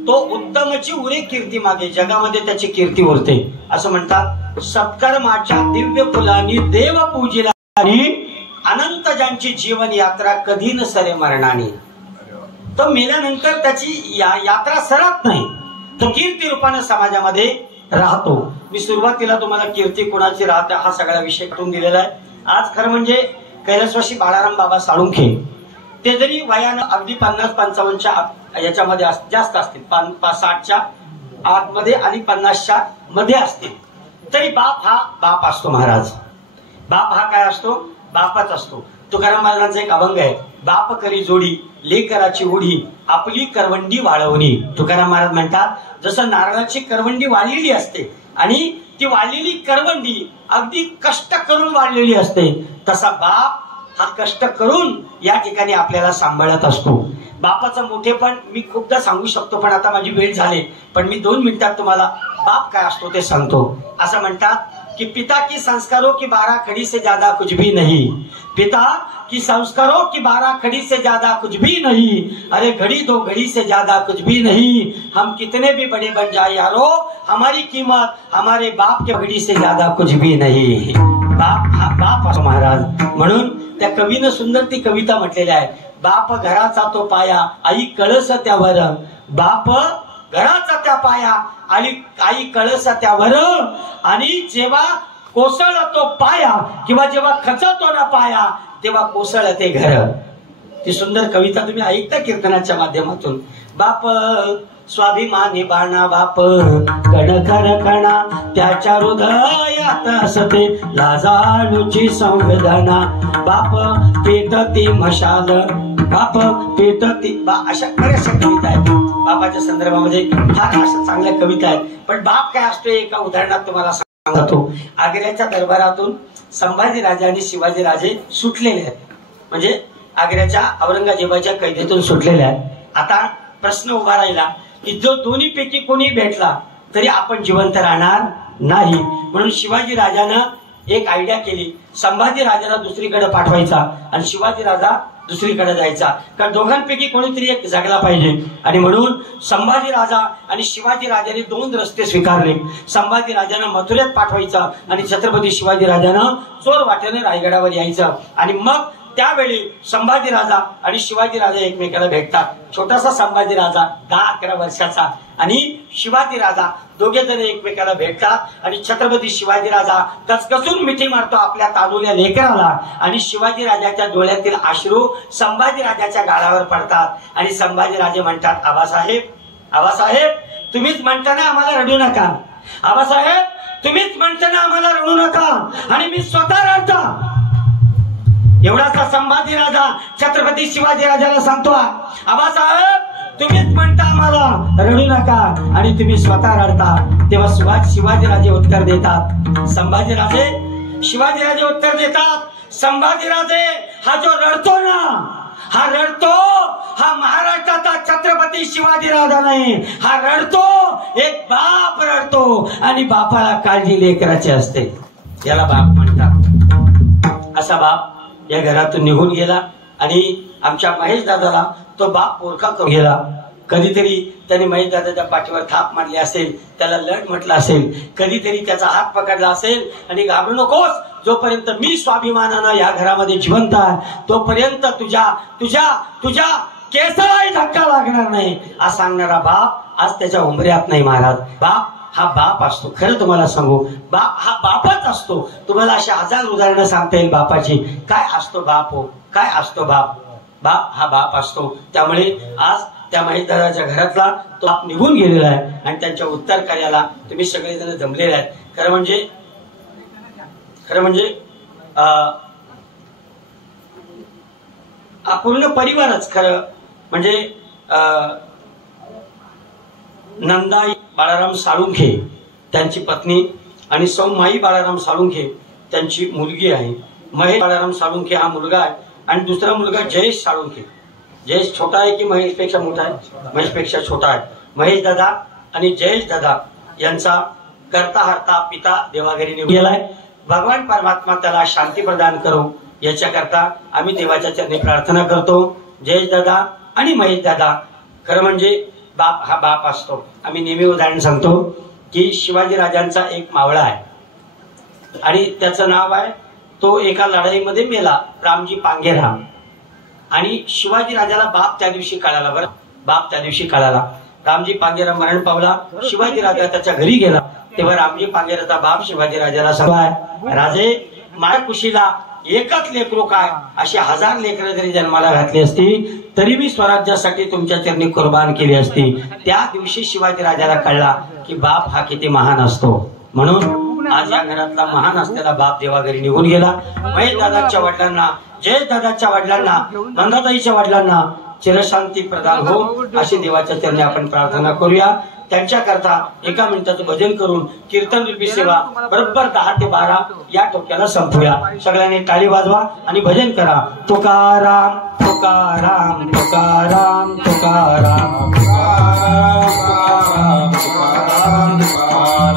तो उत्तमची उरे कीर्ती मागे, जगामध्ये त्याची कीर्ती उरते. असं म्हणतात, सत्कर्माच्या दिव्य फुलांनी देव पूजिला अनंत ज्यांची जीवन यात्रा कधी न सरे मरणाने. तो मेल्यानंतर त्याची यात्रा सरत नाही, तो कीर्ती रूपाने समाजामध्ये राहतो. मी सुरुवातीला तुम्हाला कीर्ती कोणाची राहते हा सगळा विषय करून दिलेला आहे. आज खरं म्हणजे कैलासवासी बाळाराम बाबा साळुंखे ते जरी वयानं अगदी 50-55च्या याच्यामध्ये जास्त असतील, 60च्या आतमध्ये आणि 50च्या मध्ये असतील, तरी बाप हा बाप असतो. महाराज बाप हा काय असतो? बापच असतो. तुकाराम महाराजांचा एक अभंग आहे, बाप करी जोडी लेकराची ओढी आपली करवंडी वाळवणी. तुकाराम महाराज म्हणतात, जसं नारळाची करवंडी वाळलेली असते आणि ती वाळलेली करवंडी अगदी कष्ट करून वाळलेली असते, तसा बाप हा कष्ट करून या ठिकाणी आपल्याला सांभाळत असतो. बापाचं मोठेपण मी खूपदा सांगू शकतो, पण आता माझी वेळ झाली, पण मी 2 मिनिटात तुम्हाला बाप काय असतो ते सांगतो. असं म्हणतात कि पिता की संस्कारों की 12 खड़ी से ज्यादा कुछ भी नहीं, पिता की संस्कारों की 12 खड़ी से ज्यादा कुछ भी नहीं, अरे घड़ी 2 घड़ी से ज्यादा कुछ भी नहीं, हम कितने भी बड़े बन जाए यारो, हमारी कीमत हमारे बाप के घड़ी से ज्यादा कुछ भी नहीं. बाप हा बाप असतो महाराज. म्हणून त्या कवीनं सुंदर ती कविता म्हटलेली आहे, बाप घराचा तो पाया आई कळस त्यावर, बाप घराचा त्या पाया आणि आई कळस त्यावर, आणि जेव्हा कोसळतो पाया किंवा जेव्हा खचतो ना पाया तेव्हा कोसळते घर. ती सुंदर कविता तुम्ही ऐकता कीर्तनाच्या माध्यमातून. बाप स्वाभिमानी बाणा बाप कण कर कणा त्याच्या हृदयात असते लाजाळूची संवेदना, बाप पेटती मशाल बाप पेटती अशा बऱ्याचशा कविता आहेत बापाच्या संदर्भामध्ये, फार अशा चांगल्या कविता आहेत. पण बाप काय असतो एका उदाहरणात तुम्हाला सांगतो. आग्र्याच्या दरबारातून संभाजी राजे आणि शिवाजी राजे सुटलेले आहेत, म्हणजे आग्र्याच्या औरंगजेबाच्या कैदेतून सुटलेले आहेत. आता प्रश्न उभा राहिला की जो दोन्ही पैकी कोणी भेटला तरी आपण जिवंत राहणार नाही, म्हणून शिवाजी राजानं एक आयडिया केली, संभाजी राजाला दुसरीकडे पाठवायचा आणि शिवाजी राजा दुसरीकडे जायचा, कारण दोघांपैकी कोणीतरी एक जगला पाहिजे. आणि म्हणून संभाजी राजा आणि शिवाजी राजाने 2 रस्ते स्वीकारले. संभाजी राजानं मथुरेत पाठवायचा आणि छत्रपती शिवाजी राजानं चोर वाटेने रायगडावर यायचं. आणि मग त्यावेळी संभाजी राजा आणि शिवाजी राजा एकमेकाला भेटतात. छोटासा संभाजी राजा 10-11 वर्षाचा आणि शिवाजी राजा दोघे जण एकमेकाला भेटतात आणि छत्रपती शिवाजी राजा कचकचून मिठी मारतो आपल्या तानुल्या लेकराला आणि शिवाजी राजाच्या डोळ्यातील अश्रू संभाजी राजाच्या गालावर पडतात आणि संभाजी राजे म्हणतात, आबासाहेब तुम्हीच म्हणताना आम्हाला रडू नका, आबासाहेब तुम्हीच म्हणताना आम्हाला रडू नका आणि मी स्वतः रडता. एवढासा संभाजी राजा छत्रपती शिवाजी राजाला सांगतो, आबासाहेब तुम्हीच म्हणता आम्हाला रडू नका आणि तुम्ही स्वतः रडता. तेव्हा शिवाजी राजे उत्तर देतात, संभाजी राजे शिवाजी राजे उत्तर देतात, संभाजी राजे हा जो रडतो ना, हा रडतो हा महाराष्ट्राचा छत्रपती शिवाजी राजा नाही, हा रडतो एक बाप रडतो आणि बापाला काळजी लेकराची असते, याला बाप म्हणतात. असा बाप या घरातून निघून गेला आणि आमच्या महेश दादाला तो बाप पोरका करून गेला. कधीतरी त्याने महेश दादाच्या पाठीवर थाप मारली असेल, त्याला लढ म्हटलं असेल, कधीतरी त्याचा हात पकडला असेल आणि घाबरू नकोस, जोपर्यंत मी स्वाभिमानानं या घरामध्ये जिवंत आहे तोपर्यंत तुझ्या केसालाही धक्का लागणार नाही असं सांगणारा बाप आज त्याच्या उंबऱ्यात नाही. महाराज बाप हा बाप असतो. खरं तुम्हाला सांगू, बाप हा बापच असतो. तुम्हाला अशा 1000 उदाहरणं सांगता येईल बापाची. काय असतो बाप हो, काय असतो बाप? बाप हा बाप असतो. त्यामुळे आज त्या महेशदादाच्या घरातला तो बाप निघून गेलेला आहे आणि त्यांच्या उत्तर कार्याला तुम्ही सगळेजण जमलेले आहेत. खरं म्हणजे पूर्ण परिवारच खरं म्हणजे नंदाई बाळाराम साळुंखे त्यांची पत्नी आणि सौमाई बाळाराम साळुंखे त्यांची मुलगी आहे. महेश बाळाराम साळुंखे हा मुलगा आहे आणि दुसरा मुलगा जयेश साळुंखे. जयेश छोटा आहे की महेशपेक्षा मोठा आहे? महेशपेक्षा छोटा आहे. महेश दादा आणि जयेश दादा यांचा करता हरता पिता देवाघरी निघून गेलाय. भगवान परमात्मा त्याला शांती प्रदान करो याच्याकरता आम्ही देवाच्या चरणी प्रार्थना करतो. जयेश दादा आणि महेश दादा, खरं म्हणजे बाप हा बाप असतो. आम्ही नेहमी उदाहरण सांगतो की शिवाजी राजांचा एक मावळा आहे आणि त्याचं नाव आहे, तो एका लढाईमध्ये मेला, रामजी पांगेराम. आणि शिवाजी राजाला बाप त्या दिवशी कळाला. बरं, बाप त्या दिवशी कळाला. रामजी पांगेराम मरण पावला. शिवाजी राजा त्याच्या घरी गेला. तेव्हा रामजी पांगेराचा बाप शिवाजी राजाला सांगलाय, राजे माझ्या कुशीला एकच लेकरू काय, अशी 1000 लेकरं जरी जन्माला घातली असती तरी मी स्वराज्यासाठी तुमच्या चरणी कुर्बान केली असती. त्या दिवशी शिवाजी राजाला कळला की बाप हा किती महान असतो. म्हणून आज या घरातला महान असलेला बाप देवाघरी निघून गेला. महेश दादाच्या वडिलांना, जयेश दादाच्या वडिलांना, नंदाताईच्या वडिलांना चिरशांती प्रदान हो अशी देवाच्या चरणी आपण प्रार्थना करूया. त्यांच्याकरता 1 मिनिटाचं भजन करून कीर्तन रूपी सेवा बरोबर 10 ते 12 या टोक्याला संपूया. सगळ्यांनी टाळी वाजवा आणि भजन करा. तुकाराम तुकाराम तुकाराम तुकाराम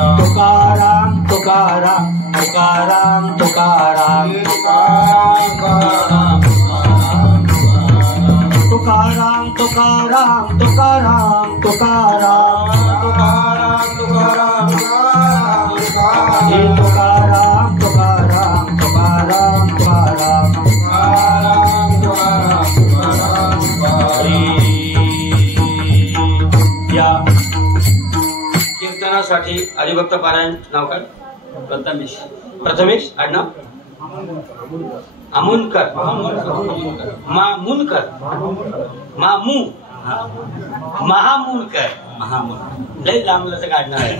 तुकाराम तुकाराम तुकाराम तुकाराम तुकाराम तुकाराम तुकाराम तुकाराम हे तुकाराम तुकाराम तुकाराम तुकाराम. या कीर्तनासाठी हरिभक्त पारायण नाव काय? प्रथमेश आडनाव अमुनकर, मामुनकर, महामुनकर, लय लांबलं तर काढणार आहे.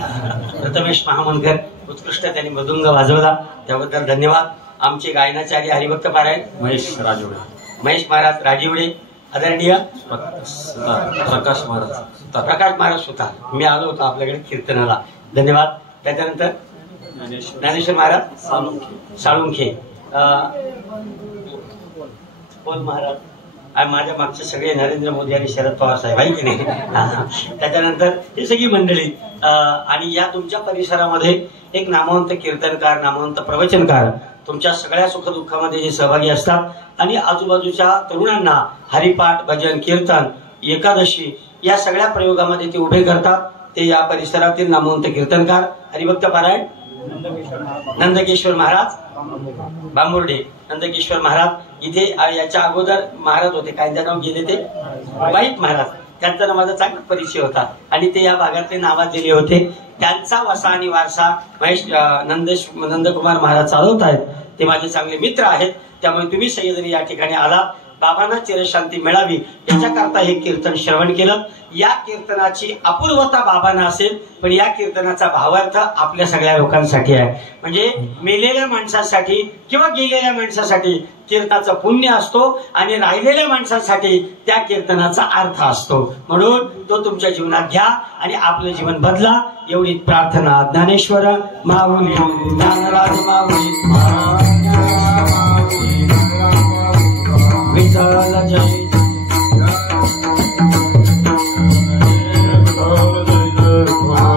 प्रथमेश महामुनकर उत्कृष्ट त्यांनी मृदुंग वाजवला, त्याबद्दल धन्यवाद. आमचे गायनाचे आधी हरिभक्त पारायण महेश राजवडे, महेश महाराज राजीवडे, आदरणीय प्रकाश महाराज सुतार. मी आलो होतो आपल्याकडे कीर्तनाला, धन्यवाद. त्याच्यानंतर ज्ञानेश्वर महाराज साळुंखे, पोल महाराज, माझ्या मागचे सगळे नरेंद्र मोदी आणि शरद पवार साहेब आहे की नाही. त्याच्यानंतर ही सगळी मंडळी. आणि या तुमच्या परिसरामध्ये एक नामवंत कीर्तनकार, नामवंत प्रवचनकार तुमच्या सगळ्या सुखदुःखामध्ये जे सहभागी असतात आणि आजूबाजूच्या तरुणांना हरिपाठ, भजन, कीर्तन, एकादशी या सगळ्या प्रयोगामध्ये ते उभे करतात. ते या परिसरातील नामवंत कीर्तनकार. हरिभक्त पारायण नंदकिशोर महाराज बांबुर्डे, नंदकिशोर महाराज. इथे याच्या अगोदर महाराज होते, काय नाव गेले ते वाईट महाराज, त्यांचा माझा चांगला परिचय होता आणि ते या भागातले नावाजलेले होते. त्यांचा वसा आणि वारसा महेश नंदकुमार महाराज चालवत आहेत. ते माझे चांगले मित्र आहेत. त्यामुळे तुम्ही सगळेजण या ठिकाणी आलात. बाबांना चिरशांती मिळावी याच्याकरता हे कीर्तन श्रवण केलं. या कीर्तनाची अपूर्वता बाबांना असेल, पण या कीर्तनाचा भावार्थ आपल्या सगळ्या लोकांसाठी आहे. म्हणजे मेलेल्या माणसासाठी किंवा गेलेल्या माणसासाठी कीर्तनाचं पुण्य असतो आणि राहिलेल्या माणसासाठी त्या कीर्तनाचा अर्थ असतो. म्हणून तो तुमच्या जीवनात घ्या आणि आपलं जीवन बदला, एवढी प्रार्थना. ज्ञानेश्वर माऊली, ज्ञानराज माऊली.